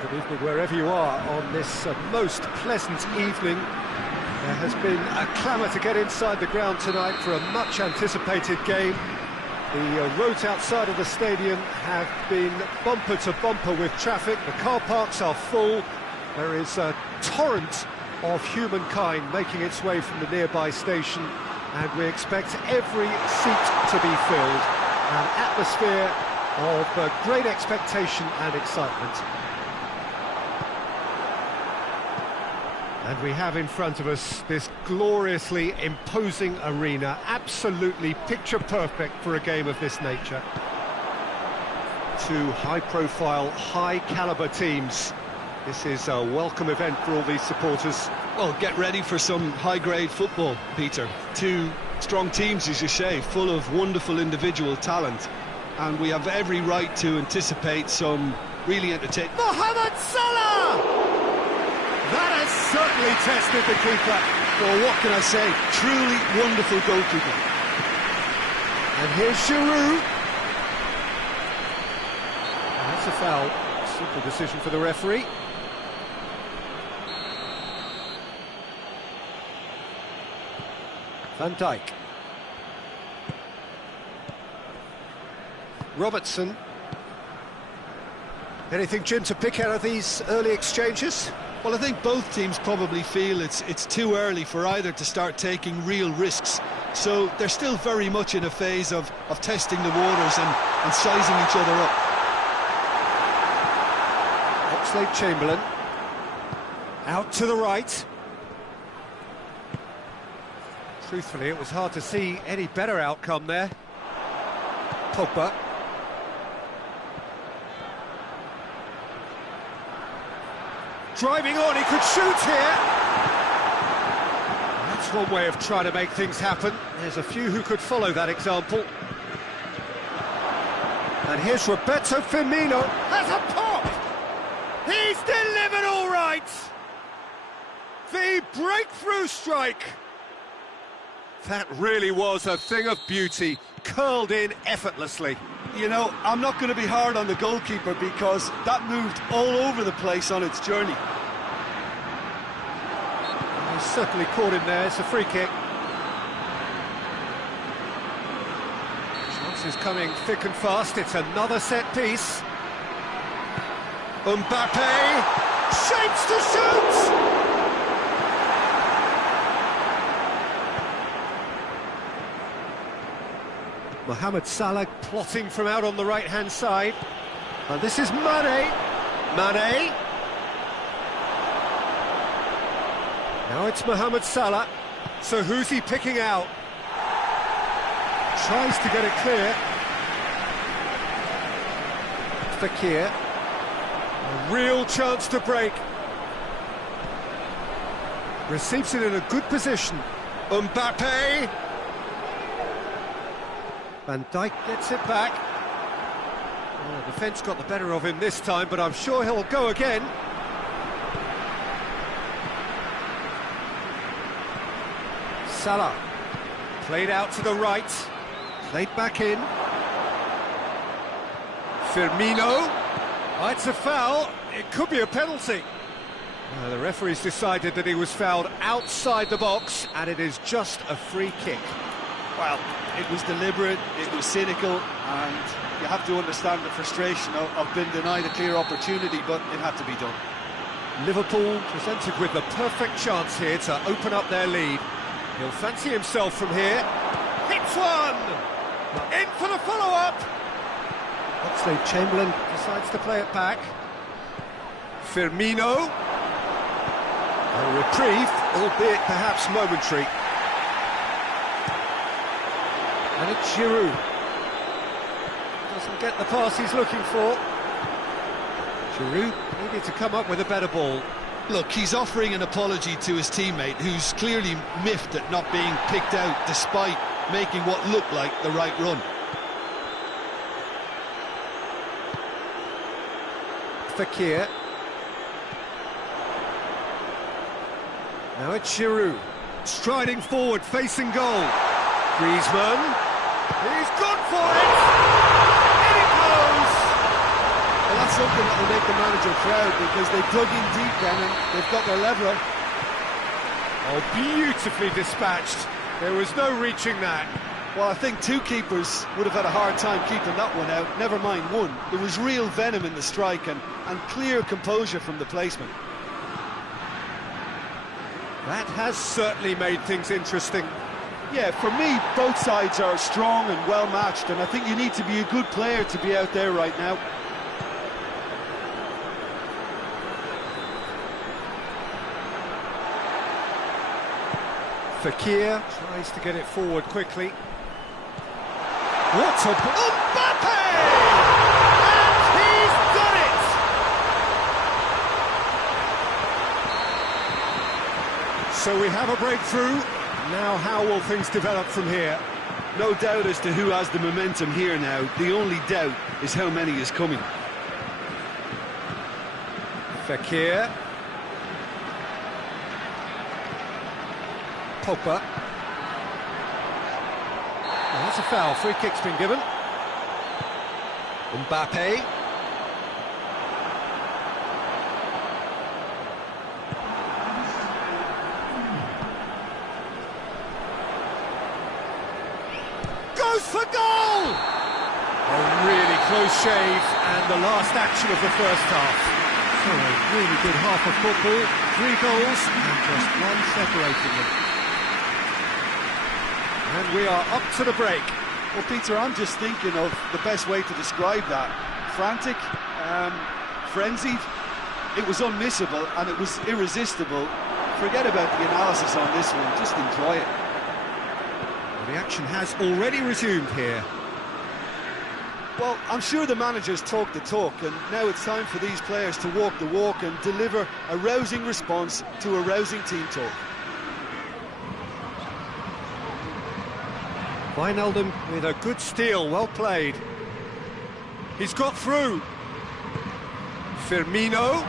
Good evening wherever you are on this most pleasant evening. There has been a clamour to get inside the ground tonight for a much anticipated game. The roads outside of the stadium have been bumper to bumper with traffic. The car parks are full. There is a torrent of humankind making its way from the nearby station, and we expect every seat to be filled. An atmosphere of great expectation and excitement. And we have in front of us this gloriously imposing arena, absolutely picture-perfect for a game of this nature. Two high-profile, high-caliber teams. This is a welcome event for all these supporters. Well, get ready for some high-grade football, Peter. Two strong teams, as you say, full of wonderful individual talent. And we have every right to anticipate some really entertaining... Mohamed Salah! That has certainly tested the keeper. Well, what can I say? Truly wonderful goalkeeper. And here's Giroud. And that's a foul. Simple decision for the referee. Van Dijk. Robertson. Anything, Jim, to pick out of these early exchanges? Well, I think both teams probably feel it's too early for either to start taking real risks. So they're still very much in a phase of testing the waters and sizing each other up. Oxlade-Chamberlain. Out to the right. Truthfully, it was hard to see any better outcome there. Pogba. Driving on, he could shoot here. That's one way of trying to make things happen. There's a few who could follow that example. And here's Roberto Firmino. Has a pop! He's delivered all right! The breakthrough strike! That really was a thing of beauty, curled in effortlessly. You know, I'm not going to be hard on the goalkeeper because that moved all over the place on its journey. He's certainly caught him there. It's a free kick. Chances coming thick and fast. It's another set piece. Mbappe shapes to shoot. Mohamed Salah plotting from out on the right-hand side. And this is Mane. Mane. Now it's Mohamed Salah. So who's he picking out? Tries to get it clear. Fekir. A real chance to break. Receives it in a good position. Mbappe. Van Dijk gets it back. Oh, the defence got the better of him this time, but I'm sure he'll go again. Salah. Played out to the right. Played back in. Firmino. Oh, it's a foul. It could be a penalty. The referee's decided that he was fouled outside the box, and it is just a free kick. Well, it was deliberate, it was cynical, and you have to understand the frustration of being denied a clear opportunity, but it had to be done. Liverpool presented with the perfect chance here to open up their lead. He'll fancy himself from here. Hits one! In for the follow-up! Oxlade-Chamberlain decides to play it back. Firmino. A reprieve, albeit perhaps momentary. And it's Giroud. Doesn't get the pass he's looking for. Giroud needed to come up with a better ball. Look, he's offering an apology to his teammate, who's clearly miffed at not being picked out despite making what looked like the right run. Fekir. Now it's Giroud, striding forward, facing goal. Griezmann, he's gone for it! In it goes! Well, that's something that will make the manager proud, because they dug in deep then and they've got their leveller. Oh, beautifully dispatched. There was no reaching that. Well, I think two keepers would have had a hard time keeping that one out, never mind one. There was real venom in the strike and clear composure from the placement. That has certainly made things interesting. Yeah, for me, both sides are strong and well-matched, and I think you need to be a good player to be out there right now. Fekir tries to get it forward quickly. What a... Mbappe! And he's done it! So we have a breakthrough. Now how will things develop from here? No doubt as to who has the momentum here now. The only doubt is how many is coming. Fekir. Pogba. Oh, that's a foul. Free kick's been given. Mbappe. Goes for goal! A really close shave, and the last action of the first half. So a really good half of football. 3 goals, and just one separating them. And we are up to the break. Well, Peter, I'm just thinking of the best way to describe that. Frantic, frenzied. It was unmissable and it was irresistible. Forget about the analysis on this one, just enjoy it. Well, the action has already resumed here. Well, I'm sure the managers talk the talk, and now it's time for these players to walk the walk and deliver a rousing response to a rousing team talk. Wijnaldum with a good steal, well played. He's got through. Firmino.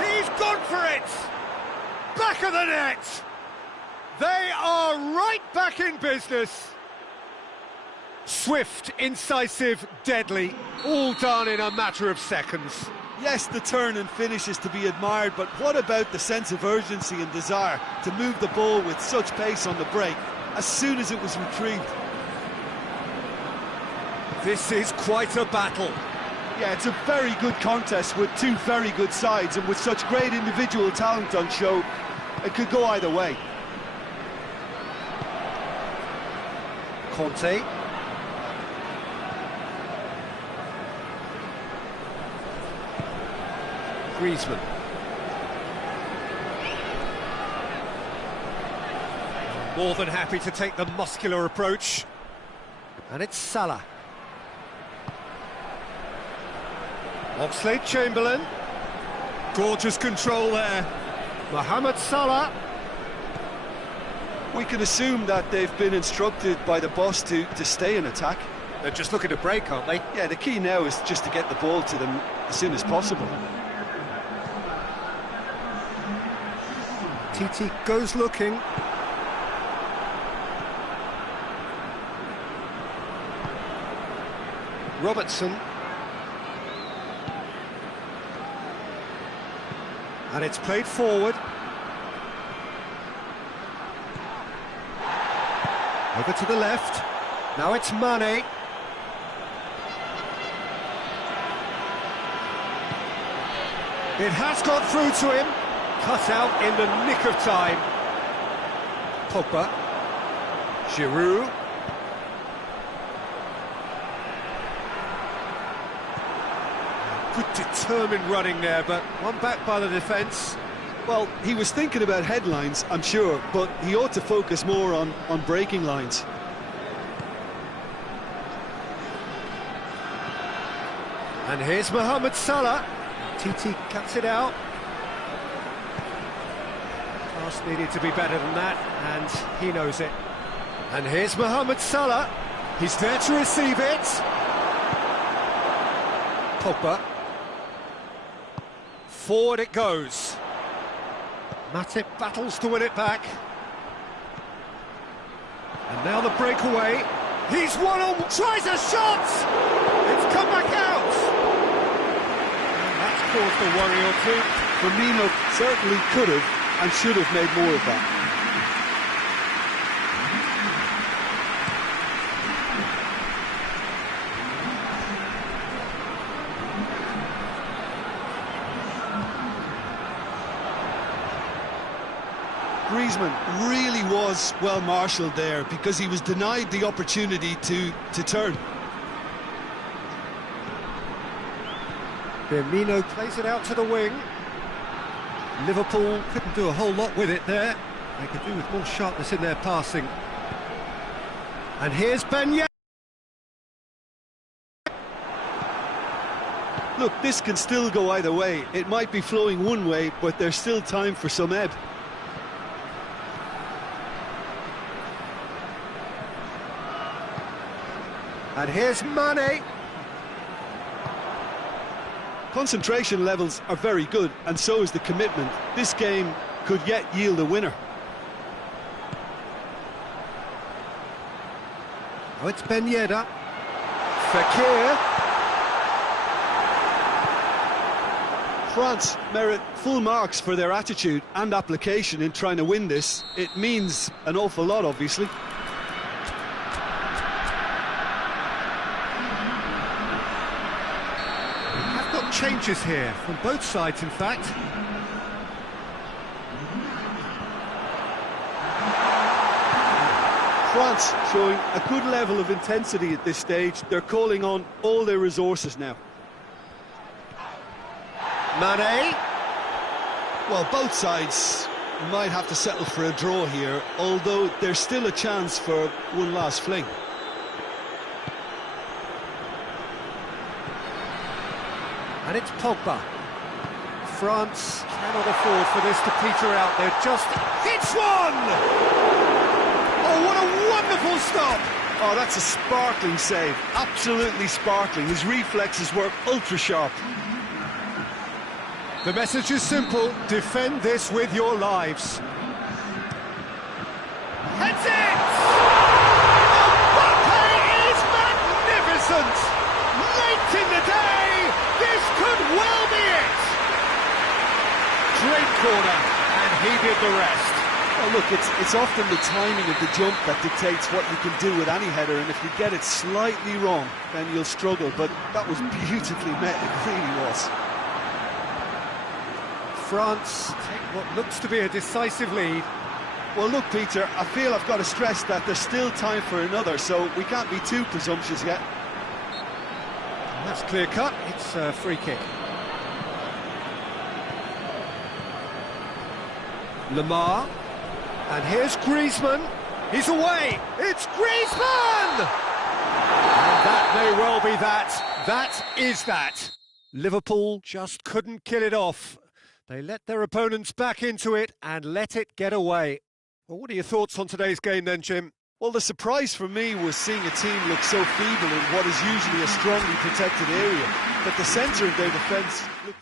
He's gone for it! Back of the net! They are right back in business. Swift, incisive, deadly, all done in a matter of seconds. Yes, the turn and finish is to be admired, but what about the sense of urgency and desire to move the ball with such pace on the break as soon as it was retrieved? This is quite a battle. Yeah, it's a very good contest with two very good sides, and with such great individual talent on show, it could go either way. Conte. Griezmann. More than happy to take the muscular approach. And it's Salah. Oxlade-Chamberlain. Gorgeous control there. Mohamed Salah. We can assume that they've been instructed by the boss to stay in attack. They're just looking to break, aren't they? Yeah, the key now is just to get the ball to them as soon as possible. Titi goes looking. Robertson. And it's played forward. Over to the left. Now it's Mane. It has got through to him. Cut out in the nick of time. Pogba. Giroud. Good determined running there, but one back by the defence. Well, he was thinking about headlines, I'm sure, but he ought to focus more on breaking lines. And here's Mohamed Salah. Titi cuts it out. Pass needed to be better than that, and he knows it. And here's Mohamed Salah. He's there to receive it. Pogba. Forward it goes. Matip battles to win it back. And now the breakaway. He's one-on, tries a shot! It's come back out! And that's caused a worry or two. Firmino certainly could have and should have made more of that. Griezmann really was well marshalled there because he was denied the opportunity to turn. Firmino plays it out to the wing. Liverpool couldn't do a whole lot with it there. They could do with more sharpness in their passing. And here's Ben Yedder. Look, this can still go either way. It might be flowing one way, but there's still time for some ebb. And here's Mane. Concentration levels are very good, and so is the commitment. This game could yet yield a winner. Oh, it's Ben Yedder. Fekir. France merit full marks for their attitude and application in trying to win this. It means an awful lot, obviously. Changes here from both sides, in fact. France showing a good level of intensity at this stage. They're calling on all their resources now. Mane. Well, both sides might have to settle for a draw here, although there's still a chance for one last fling. And it's Pogba. France cannot afford for this to peter out. They're just... It's one! Oh, what a wonderful stop! Oh, that's a sparkling save. Absolutely sparkling. His reflexes were ultra-sharp. The message is simple. Defend this with your lives. Heads it! Mbappe is magnificent! Late in the day! This could well be it! Great corner, and he did the rest. Well, look, it's often the timing of the jump that dictates what you can do with any header, and if you get it slightly wrong, then you'll struggle, but that was beautifully met, it really was. France take what looks to be a decisive lead. Well, look, Peter, I feel I've got to stress that there's still time for another, so we can't be too presumptuous yet. That's clear cut, it's a free kick. Lamar, and here's Griezmann, he's away, it's Griezmann! And that may well be that is that. Liverpool just couldn't kill it off. They let their opponents back into it and let it get away. Well, what are your thoughts on today's game then, Jim? Well, the surprise for me was seeing a team look so feeble in what is usually a strongly protected area, that the centre of their defence looked...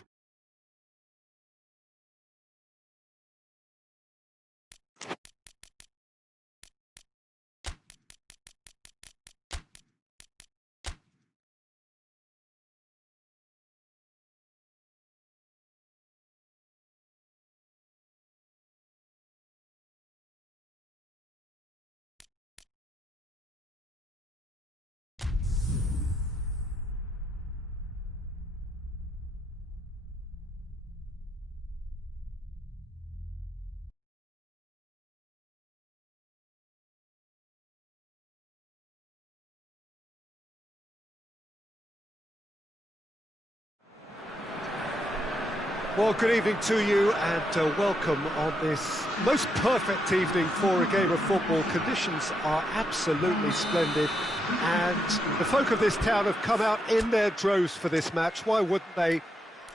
Well, good evening to you and welcome on this most perfect evening for a game of football. Conditions are absolutely splendid and the folk of this town have come out in their droves for this match. Why wouldn't they?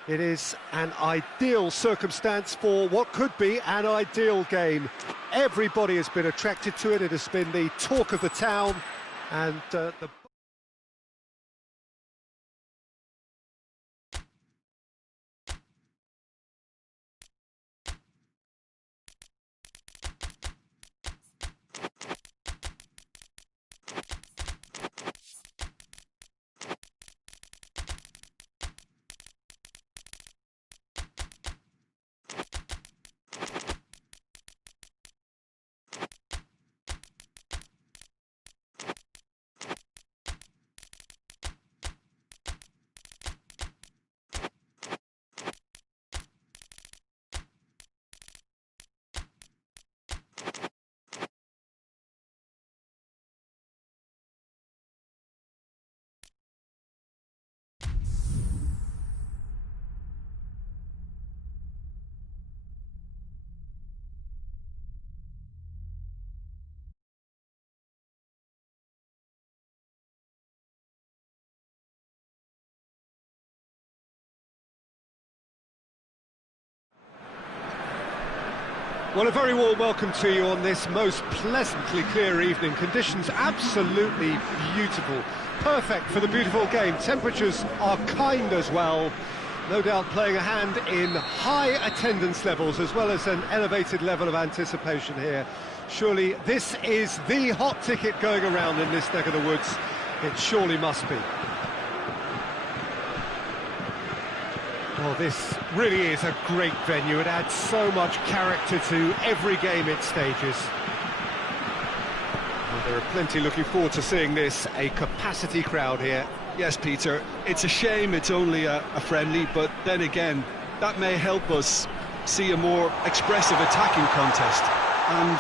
It is an ideal circumstance for what could be an ideal game. Everybody has been attracted to it. It has been the talk of the town and the... Well, a very warm welcome to you on this most pleasantly clear evening. Conditions absolutely beautiful. Perfect for the beautiful game. Temperatures are kind as well. No doubt playing a hand in high attendance levels as well as an elevated level of anticipation here. Surely this is the hot ticket going around in this neck of the woods. It surely must be. Well, this really is a great venue. It adds so much character to every game it stages. Well, there are plenty looking forward to seeing this, a capacity crowd here. Yes, Peter, it's a shame it's only a friendly, but then again, that may help us see a more expressive attacking contest. And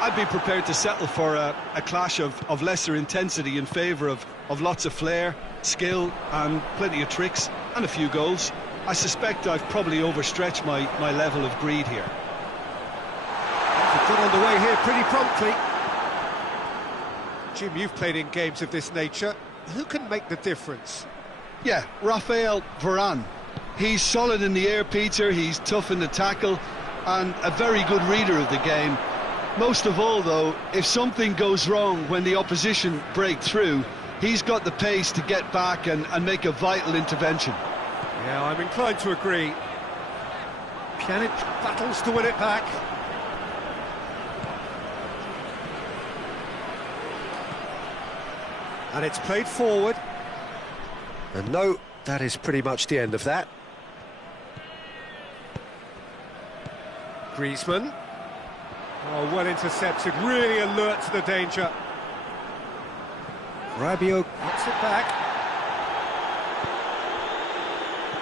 I'd be prepared to settle for a clash of lesser intensity in favour of lots of flair, skill and plenty of tricks and a few goals. I suspect I've probably overstretched my level of greed here. Got underway here pretty promptly. Jim, you've played in games of this nature. Who can make the difference? Yeah, Raphael Varane. He's solid in the air, Peter. He's tough in the tackle and a very good reader of the game. Most of all, though, if something goes wrong when the opposition break through, he's got the pace to get back and make a vital intervention. Yeah, I'm inclined to agree. Pjanic battles to win it back. And it's played forward. And no, that is pretty much the end of that. Griezmann. Oh, well intercepted, really alert to the danger. Rabiot gets it back.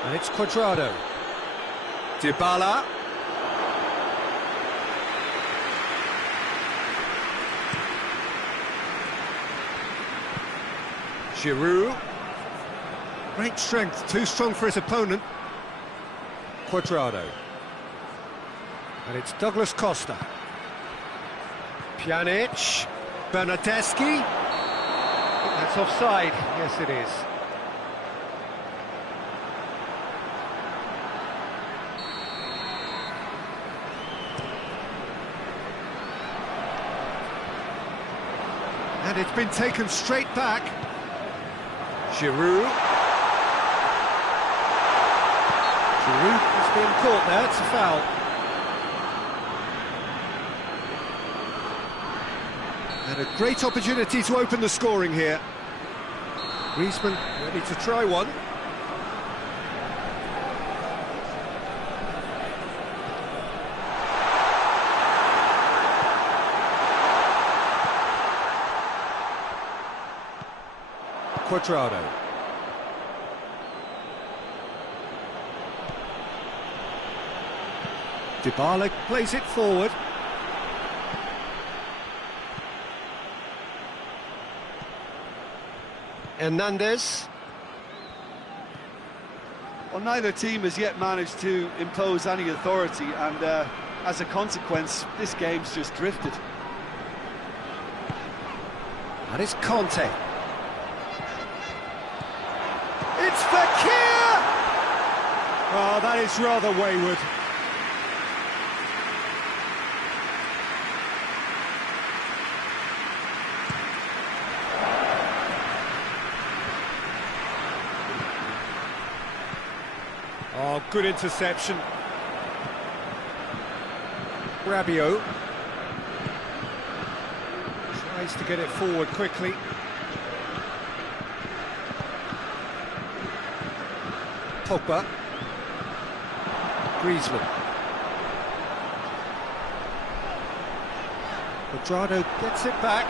And it's Cuadrado. Dybala. Giroud. Great strength, too strong for his opponent. Cuadrado. And it's Douglas Costa. Pjanic. Bernardeschi. That's offside. Yes, it is. And it's been taken straight back. Giroud. Giroud is being caught there, it's a foul. And a great opportunity to open the scoring here. Griezmann ready to try one. Quadrado. Dybala plays it forward. Hernandez. Well, neither team has yet managed to impose any authority, and as a consequence, this game's just drifted. And it's Conte. It's Fekir! Oh, that is rather wayward. Oh, good interception. Rabiot tries to get it forward quickly. Pogba. Griezmann. Quadrado gets it back.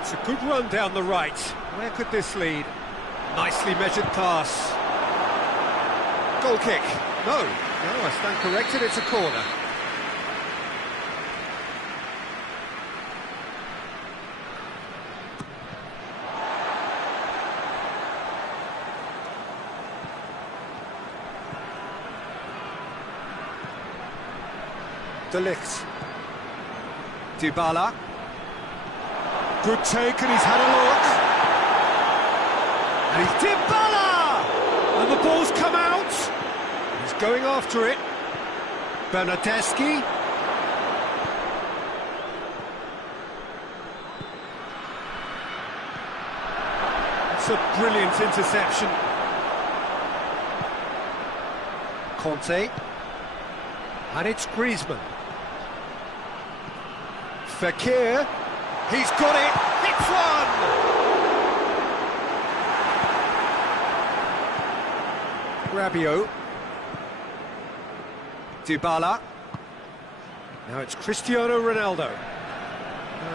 It's a good run down the right. Where could this lead? Nicely measured pass. Goal kick. No, I stand corrected, it's a corner. De Ligt. Dybala. Good take, and he's had a look. And he's Dybala! And the ball's come out. He's going after it. Bernardeschi. It's a brilliant interception. Conte. And it's Griezmann. Fekir. He's got it. Hits one. Rabiot. Dybala. Now it's Cristiano Ronaldo.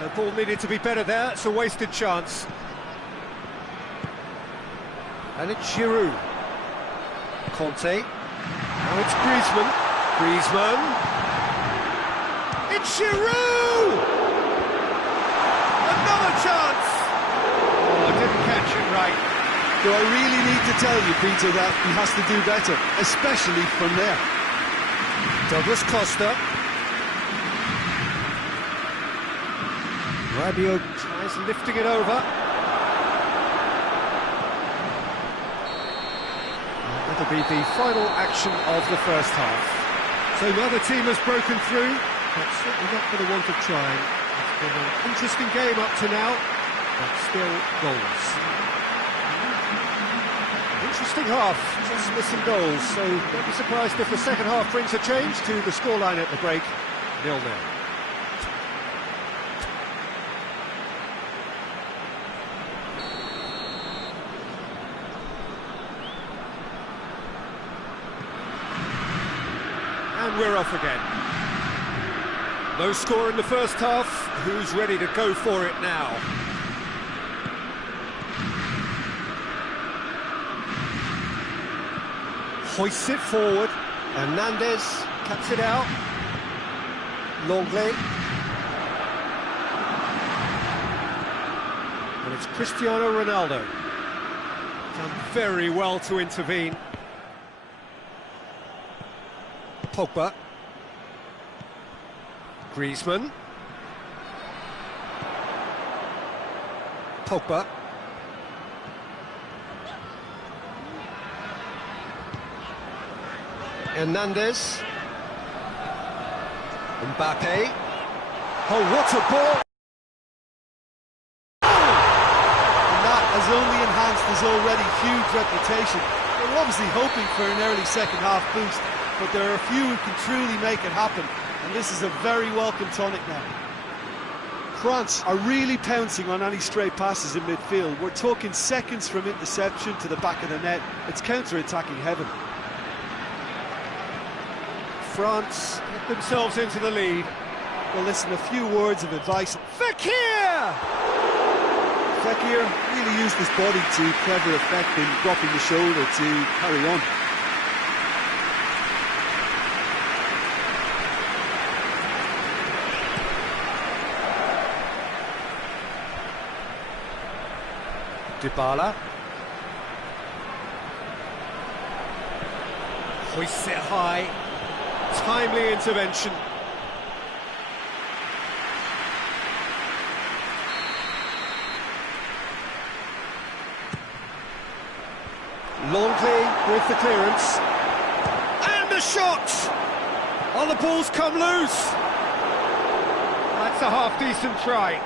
The ball needed to be better there. It's a wasted chance. And it's Giroud. Conte. Now it's Griezmann. Griezmann. It's Giroud! Another chance! Oh, I didn't catch it right. Do I really need to tell you, Peter, that he has to do better, especially from there? Douglas Costa. Rabiot tries lifting it over. That'll be the final action of the first half. So neither team has broken through, but certainly not for the want of trying. It's been an interesting game up to now, but still goals. Interesting half, just missing goals, so don't be surprised if the second half brings a change to the scoreline at the break, 0-0. And we're off again. No score in the first half. Who's ready to go for it now? Hoists it forward. Hernandez cuts it out. Longley. And it's Cristiano Ronaldo. Done very well to intervene. Pogba. Griezmann. Pogba. Hernandez. Mbappe. Oh, what a ball! has only enhanced his already huge reputation. They were obviously hoping for an early second-half boost, but there are a few who can truly make it happen, and this is a very welcome tonic now. France are really pouncing on any stray passes in midfield. We're talking seconds from interception to the back of the net. It's counter-attacking heaven. France get themselves into the lead. Well, listen, a few words of advice. Fekir really used his body to clever effect in dropping the shoulder to carry on. Dybala hoists it high. Timely intervention. Longley with the clearance. And the shot! Oh, the ball's come loose. That's a half-decent try.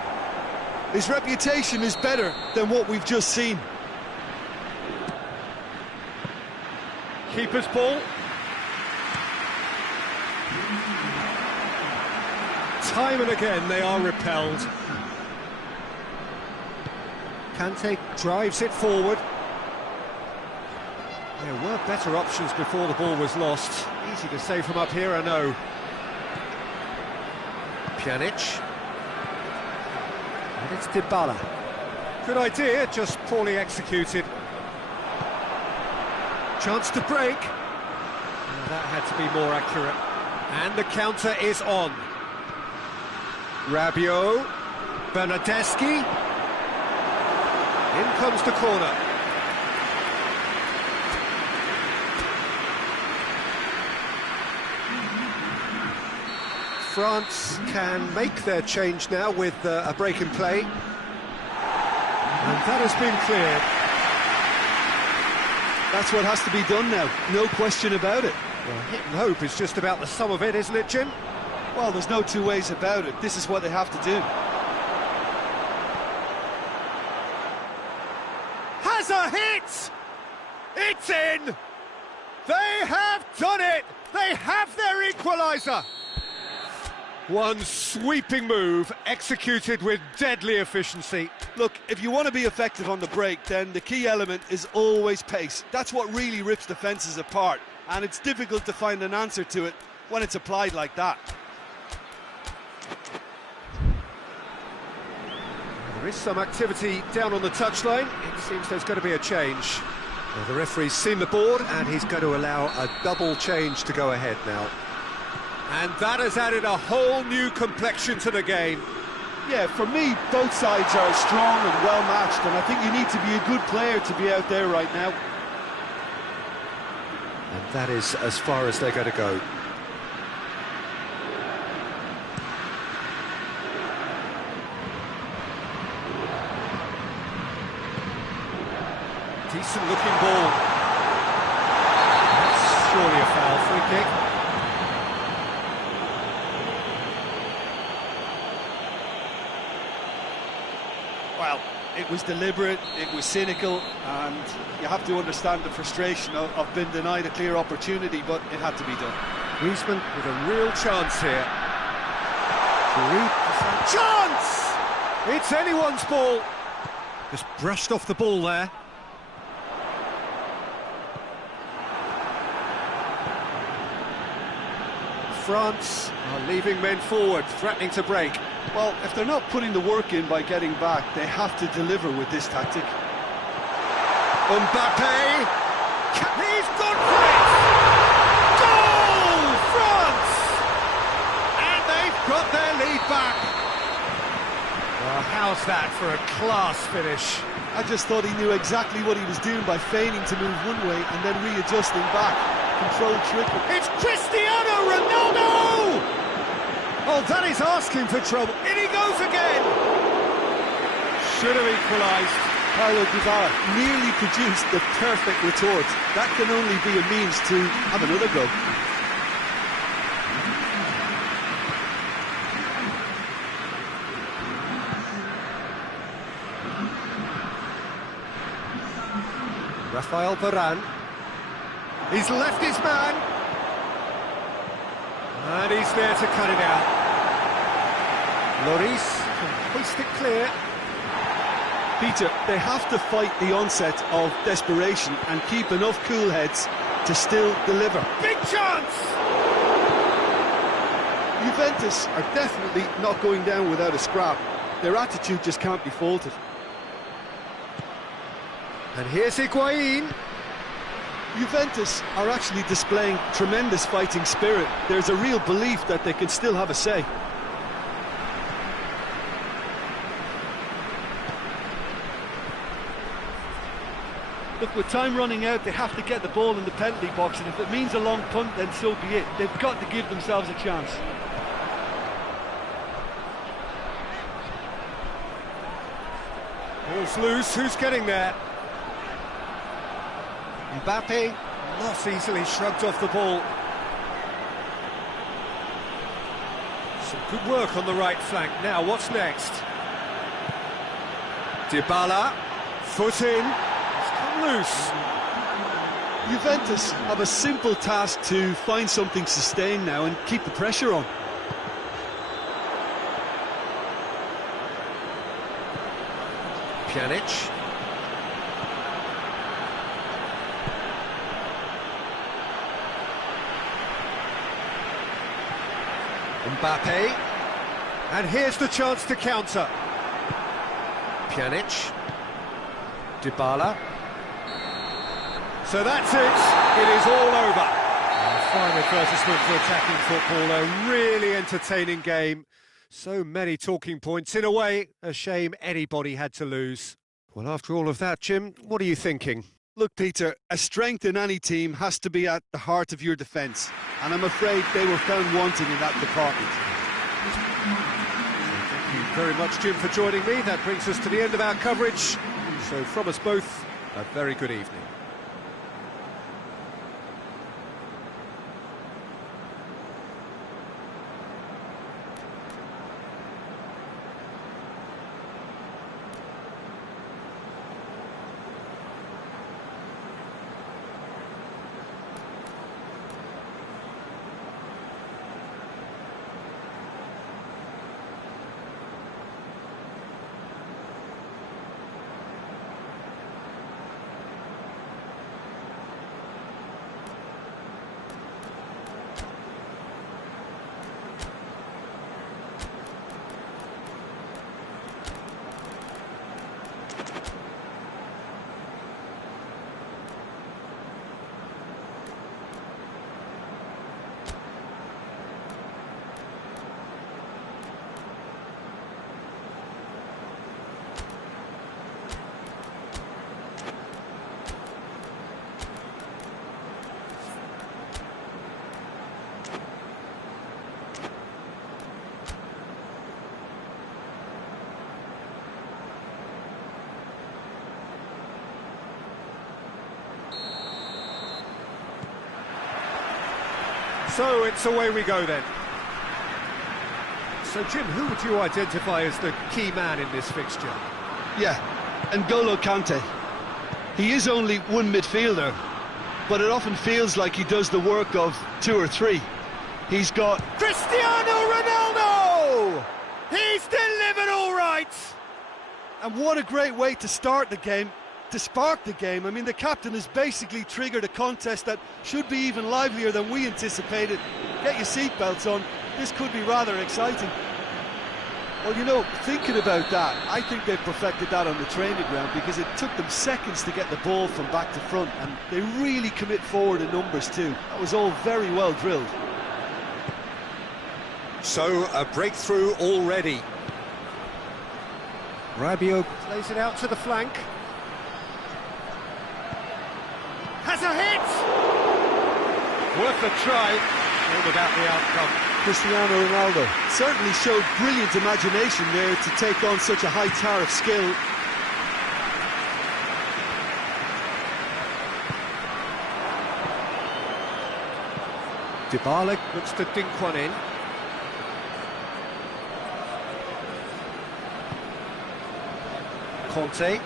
His reputation is better than what we've just seen. Keeper's ball. Time and again they are repelled. Kante drives it forward. There were better options before the ball was lost. Easy to say from up here, I know. Pjanic. And it's Dybala. Good idea, just poorly executed. Chance to break. Now that had to be more accurate. And the counter is on. Rabiot. Bernardeschi. In comes the corner. France can make their change now with a break in play. And that has been cleared. That's what has to be done now, no question about it. Well, hit and hope is just about the sum of it, isn't it, Jim? Well, there's no two ways about it. This is what they have to do. Has a hit! It's in! They have done it! They have their equaliser! One sweeping move, executed with deadly efficiency. Look, if you want to be effective on the break, then the key element is always pace. That's what really rips defences apart, and it's difficult to find an answer to it when it's applied like that. There is some activity down on the touchline. It seems there's going to be a change. Well, the referee's seen the board, and he's going to allow a double change to go ahead now. And that has added a whole new complexion to the game. Yeah, for me, both sides are strong and well-matched, and I think you need to be a good player to be out there right now. And that is as far as they're going to go. Decent-looking ball. That's surely a foul. Free kick. Well, it was deliberate, it was cynical, and you have to understand the frustration of being denied a clear opportunity, but it had to be done. Griezmann with a real chance here. Chance! It's anyone's ball. Just brushed off the ball there. France are leaving men forward, threatening to break. Well, if they're not putting the work in by getting back, they have to deliver with this tactic. Mbappe! He's gone for it! Goal! France! And they've got their lead back. Well, how's that for a class finish? I just thought he knew exactly what he was doing by feigning to move one way and then readjusting back. Controlled trick. It's Cristiano Ronaldo! Oh, that is asking for trouble. In he goes again! Should have equalised. Paulo Dybala nearly produced the perfect retort. That can only be a means to have another go. Rafael Varane. He's left his man. And he's there to cut it out. Lloris can hoist it clear. Peter, they have to fight the onset of desperation and keep enough cool heads to still deliver. Big chance! Juventus are definitely not going down without a scrap. Their attitude just can't be faulted. And here's Higuain. Juventus are actually displaying tremendous fighting spirit. There's a real belief that they can still have a say. Look, with time running out, they have to get the ball in the penalty box, and if it means a long punt, then so be it. They've got to give themselves a chance. Ball's loose, who's getting there? Mbappe, not easily shrugged off the ball. Some good work on the right flank. Now, what's next? Dybala, foot in. Loose. Juventus have a simple task to find something sustained now and keep the pressure on. Pjanic. Mbappe. And here's the chance to counter. Pjanic. Dybala. So that's it, it is all over. A fine advertisement for attacking football, a really entertaining game. So many talking points. In a way, a shame anybody had to lose. Well, after all of that, Jim, what are you thinking? Look, Peter, a strength in any team has to be at the heart of your defence, and I'm afraid they were found wanting in that department. Thank you very much, Jim, for joining me. That brings us to the end of our coverage. So from us both, a very good evening. So it's away we go then. So Jim, who would you identify as the key man in this fixture? Yeah, N'Golo Kante. He is only one midfielder, but it often feels like he does the work of two or three. He's got Cristiano Ronaldo! He's delivered all right! And what a great way to start the game, to spark the game. I mean, the captain has basically triggered a contest that should be even livelier than we anticipated. Get your seatbelts on, this could be rather exciting. Well, you know, thinking about that, I think they've perfected that on the training ground, because it took them seconds to get the ball from back to front, and they really commit forward in numbers too. That was all very well drilled. So, a breakthrough already. Rabiot plays it out to the flank. Has a hit! Worth a try, all about the outcome. Cristiano Ronaldo certainly showed brilliant imagination there to take on such a high tower of skill. Dybala looks to dink one in. Conte,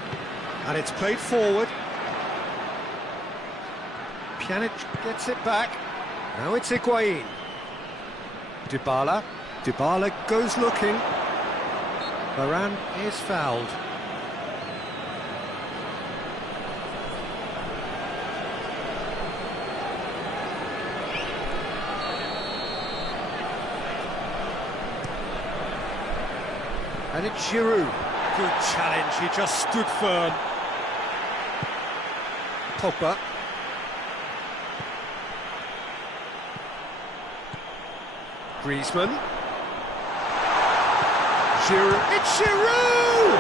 and it's played forward. Pjanic gets it back. Now it's Higuain. Dybala. Dybala goes looking. Varane is fouled. And it's Giroud. Good challenge, he just stood firm. Pogba. Griezmann. Giroud. It's Giroud!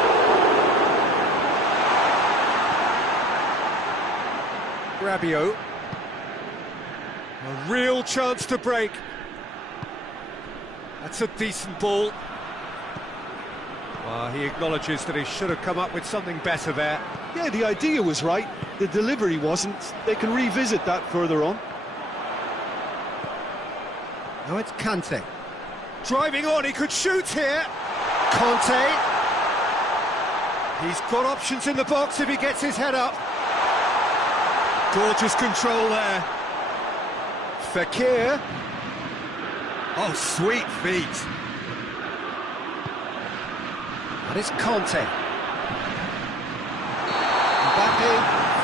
Rabiot. A real chance to break. That's a decent ball. Well, he acknowledges that he should have come up with something better there. Yeah, the idea was right, the delivery wasn't. They can revisit that further on. Now it's Kante. Driving on, he could shoot here. Kante. He's got options in the box if he gets his head up. Gorgeous control there. Fekir. Oh, sweet feet. And it's Kante. Mbappe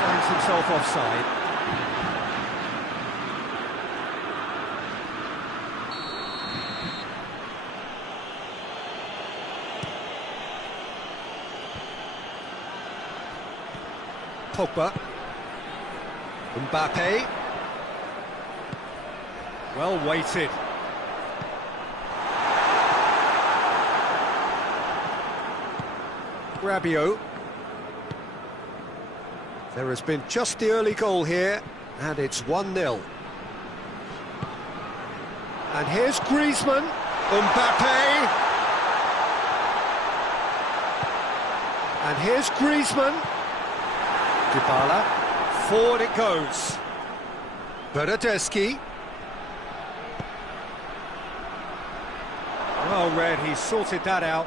finds himself offside. Pogba. Mbappe. Well weighted. Rabiot. There has been just the early goal here, and it's 1-0. And here's Griezmann. Mbappe. And here's Griezmann. Dybala. Forward it goes. Bernardeschi. Well read, he sorted that out.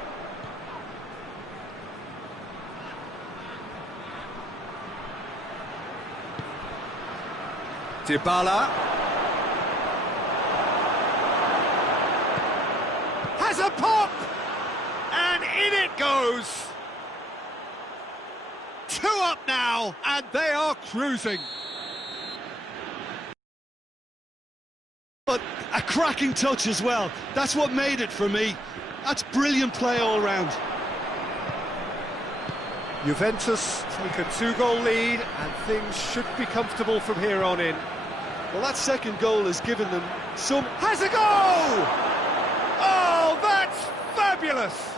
Dybala. Has a pop! And in it goes! 2 up now, and they are cruising. But a cracking touch as well. That's what made it for me. That's brilliant play all round. Juventus take a 2-goal lead, and things should be comfortable from here on in. Well, that second goal has given them some... Has a goal! Oh, that's fabulous!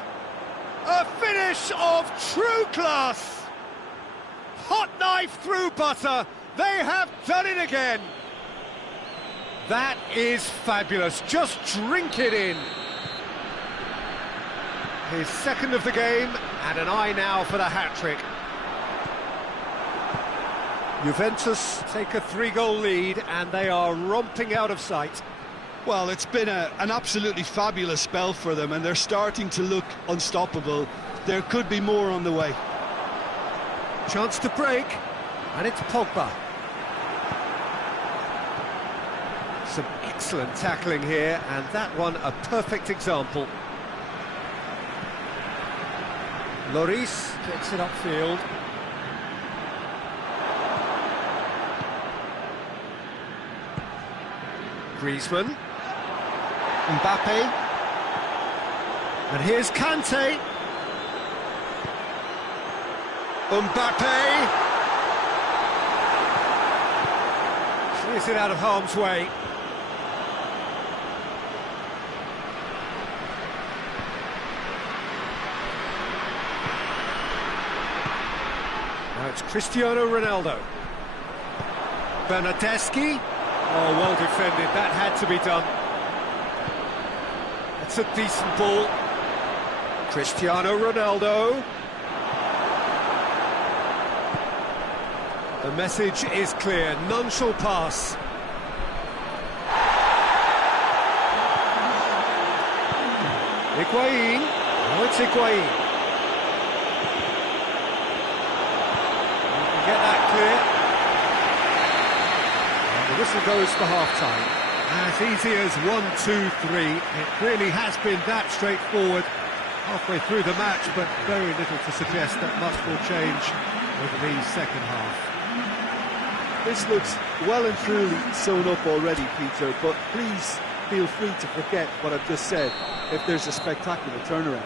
A finish of true class! Hot knife through butter, they have done it again! That is fabulous, just drink it in! His second of the game, and an eye now for the hat-trick. Juventus take a 3-goal lead, and they are romping out of sight. Well, it's been an absolutely fabulous spell for them, and they're starting to look unstoppable. There could be more on the way. Chance to break, and it's Pogba. Some excellent tackling here, and that one a perfect example. Lloris gets it upfield. Griezmann. Mbappe. And here's Kante. Mbappe. Clears it out of harm's way. Now it's Cristiano Ronaldo. Bernardeschi. Oh, well defended, that had to be done. That's a decent ball. Cristiano Ronaldo. The message is clear, none shall pass. Higuain. Oh, it's Higuain. You can get that clear. whistle goes for half-time. As easy as 1-2-3. It really has been that straightforward halfway through the match, but very little to suggest that much will change over the second half. This looks well and truly sewn up already, Peter, but please feel free to forget what I've just said if there's a spectacular turnaround.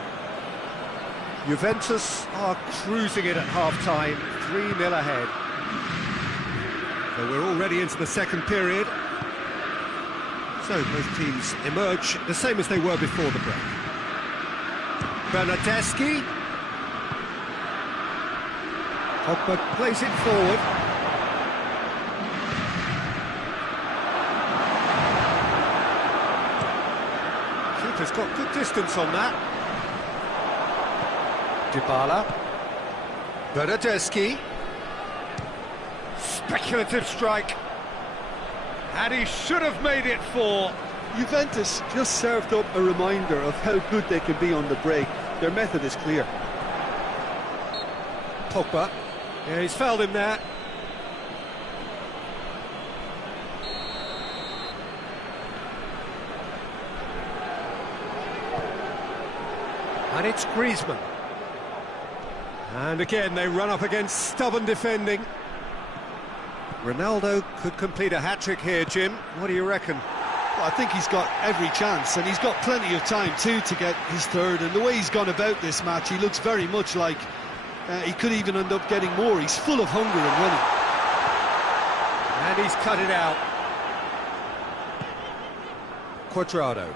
Juventus are cruising it at half-time, 3-0 ahead. So we're already into the second period. So both teams emerge the same as they were before the break. Bernardeschi. Pakk plays it forward. Keeper's got good distance on that. Dybala. Bernardeschi. Speculative strike. And he should have made it 4. Juventus just served up a reminder of how good they can be on the break. Their method is clear. Pakk. Yeah, he's fouled him there. And it's Griezmann. And again, they run up against stubborn defending. Ronaldo could complete a hat-trick here, Jim. What do you reckon? Well, I think he's got every chance, and he's got plenty of time too to get his third. And the way he's gone about this match, he looks very much like he could even end up getting more. He's full of hunger and running. And he's cut it out. Cuadrado.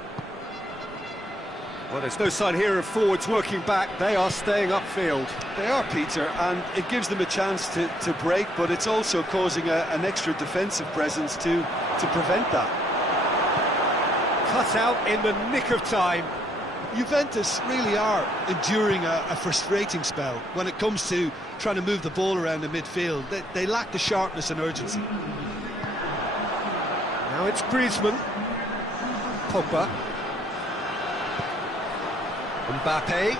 Well, there's no sign here of forwards working back. They are staying upfield. They are, Peter, and it gives them a chance to break, but it's also causing an extra defensive presence to prevent that. Cut out in the nick of time. Juventus really are enduring a frustrating spell when it comes to trying to move the ball around the midfield. They lack the sharpness and urgency. Now it's Griezmann. Pakk. Mbappe.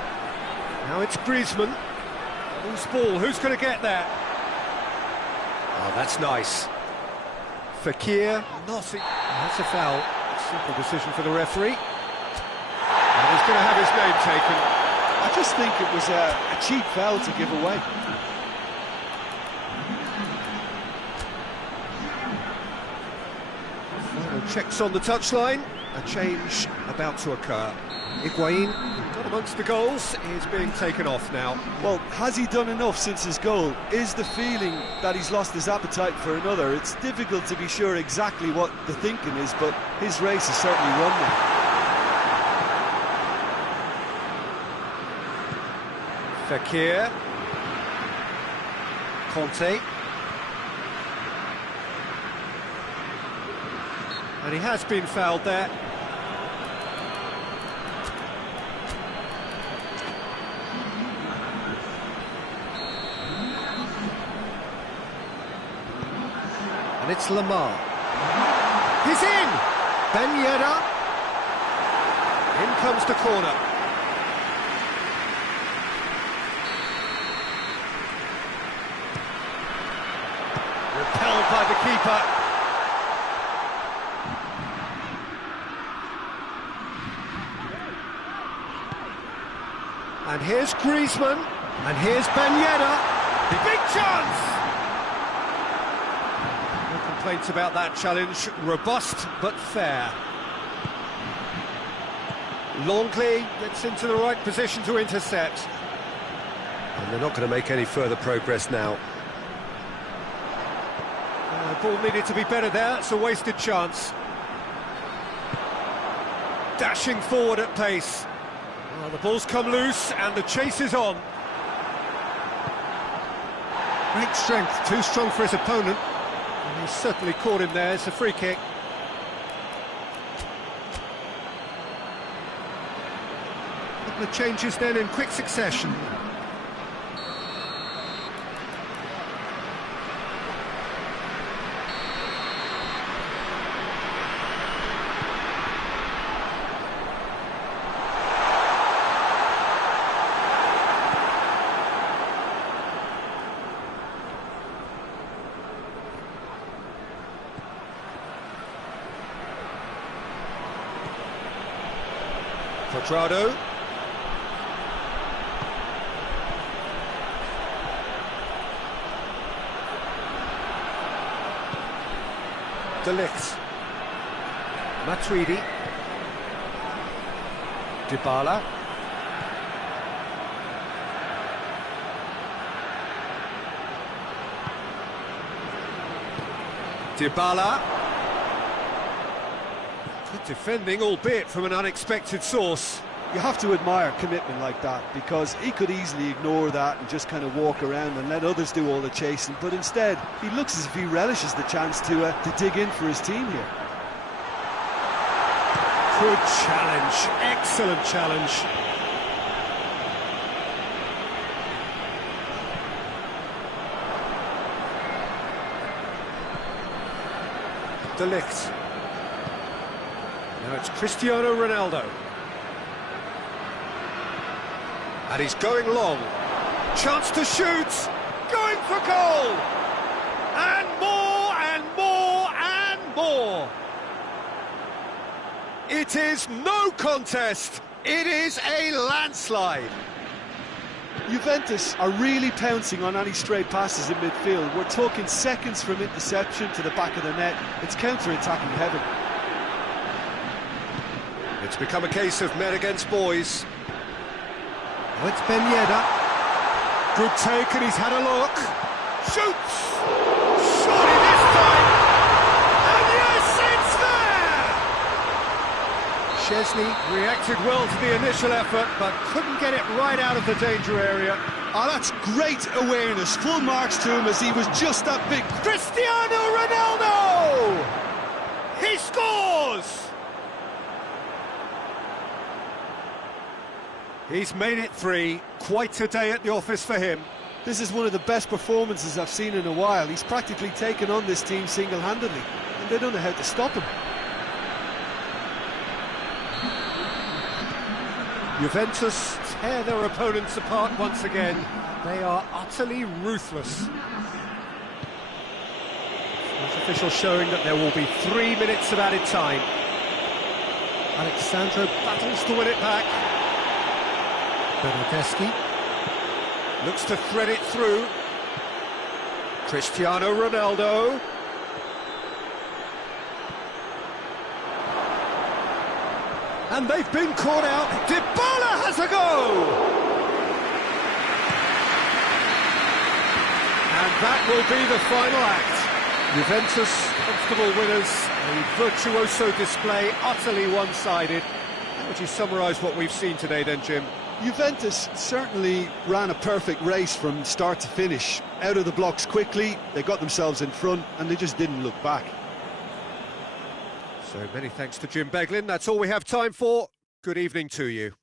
Now it's Griezmann. Loose ball, who's going to get that? Oh, that's nice. Fekir. That's a foul. Simple decision for the referee. And he's going to have his name taken. I just think it was a cheap foul to give away. Final checks on the touchline. A change about to occur. Higuain, got amongst the goals, is being taken off now. Well, has he done enough since his goal? Is the feeling that he's lost his appetite for another? It's difficult to be sure exactly what the thinking is, but his race is certainly run now. Fekir. Conte. And he has been fouled there. And it's Lamar. He's in! Ben Yedder. In comes the corner. Repelled by the keeper. And here's Griezmann. And here's Ben Yedder. Big chance! Complaints about that challenge, robust but fair. Longley gets into the right position to intercept. And they're not going to make any further progress now. Ball needed to be better there, it's a wasted chance. Dashing forward at pace. Well, the ball's come loose and the chase is on. Great strength, too strong for his opponent. And he's certainly caught him there. It's a free kick. A couple of changes then in quick succession. Quadrado. De Ligt. Matuidi. Dybala. Dybala. Good defending, albeit from an unexpected source. You have to admire commitment like that, because he could easily ignore that and just kind of walk around and let others do all the chasing, but instead he looks as if he relishes the chance to dig in for his team here. Good challenge, excellent challenge. De Ligt. Now it's Cristiano Ronaldo. And he's going long. Chance to shoot. Going for goal. And more and more and more. It is no contest. It is a landslide. Juventus are really pouncing on any stray passes in midfield. We're talking seconds from interception to the back of the net. It's counter-attacking heaven. It's become a case of men against boys. Oh, it's Ben Yedder. Good take, and he's had a look. Shoots! Surely this time! And yes, it's there! Szczesny reacted well to the initial effort, but couldn't get it right out of the danger area. Oh, that's great awareness. Full marks to him as he was just that big. Cristiano Ronaldo! He scores! He's made it 3. Quite a day at the office for him. This is one of the best performances I've seen in a while. He's practically taken on this team single-handedly, and they don't know how to stop him. Juventus tear their opponents apart once again. They are utterly ruthless. Sports official showing that there will be 3 minutes of added time. Alexandro battles to win it back. Bernardeschi looks to thread it through. Cristiano Ronaldo. And they've been caught out. Dybala has a go! And that will be the final act. Juventus, comfortable winners. A virtuoso display, utterly one-sided. How would you summarise what we've seen today then, Jim? Juventus certainly ran a perfect race from start to finish. Out of the blocks quickly, they got themselves in front, and they just didn't look back. So many thanks to Jim Beglin. That's all we have time for. Good evening to you.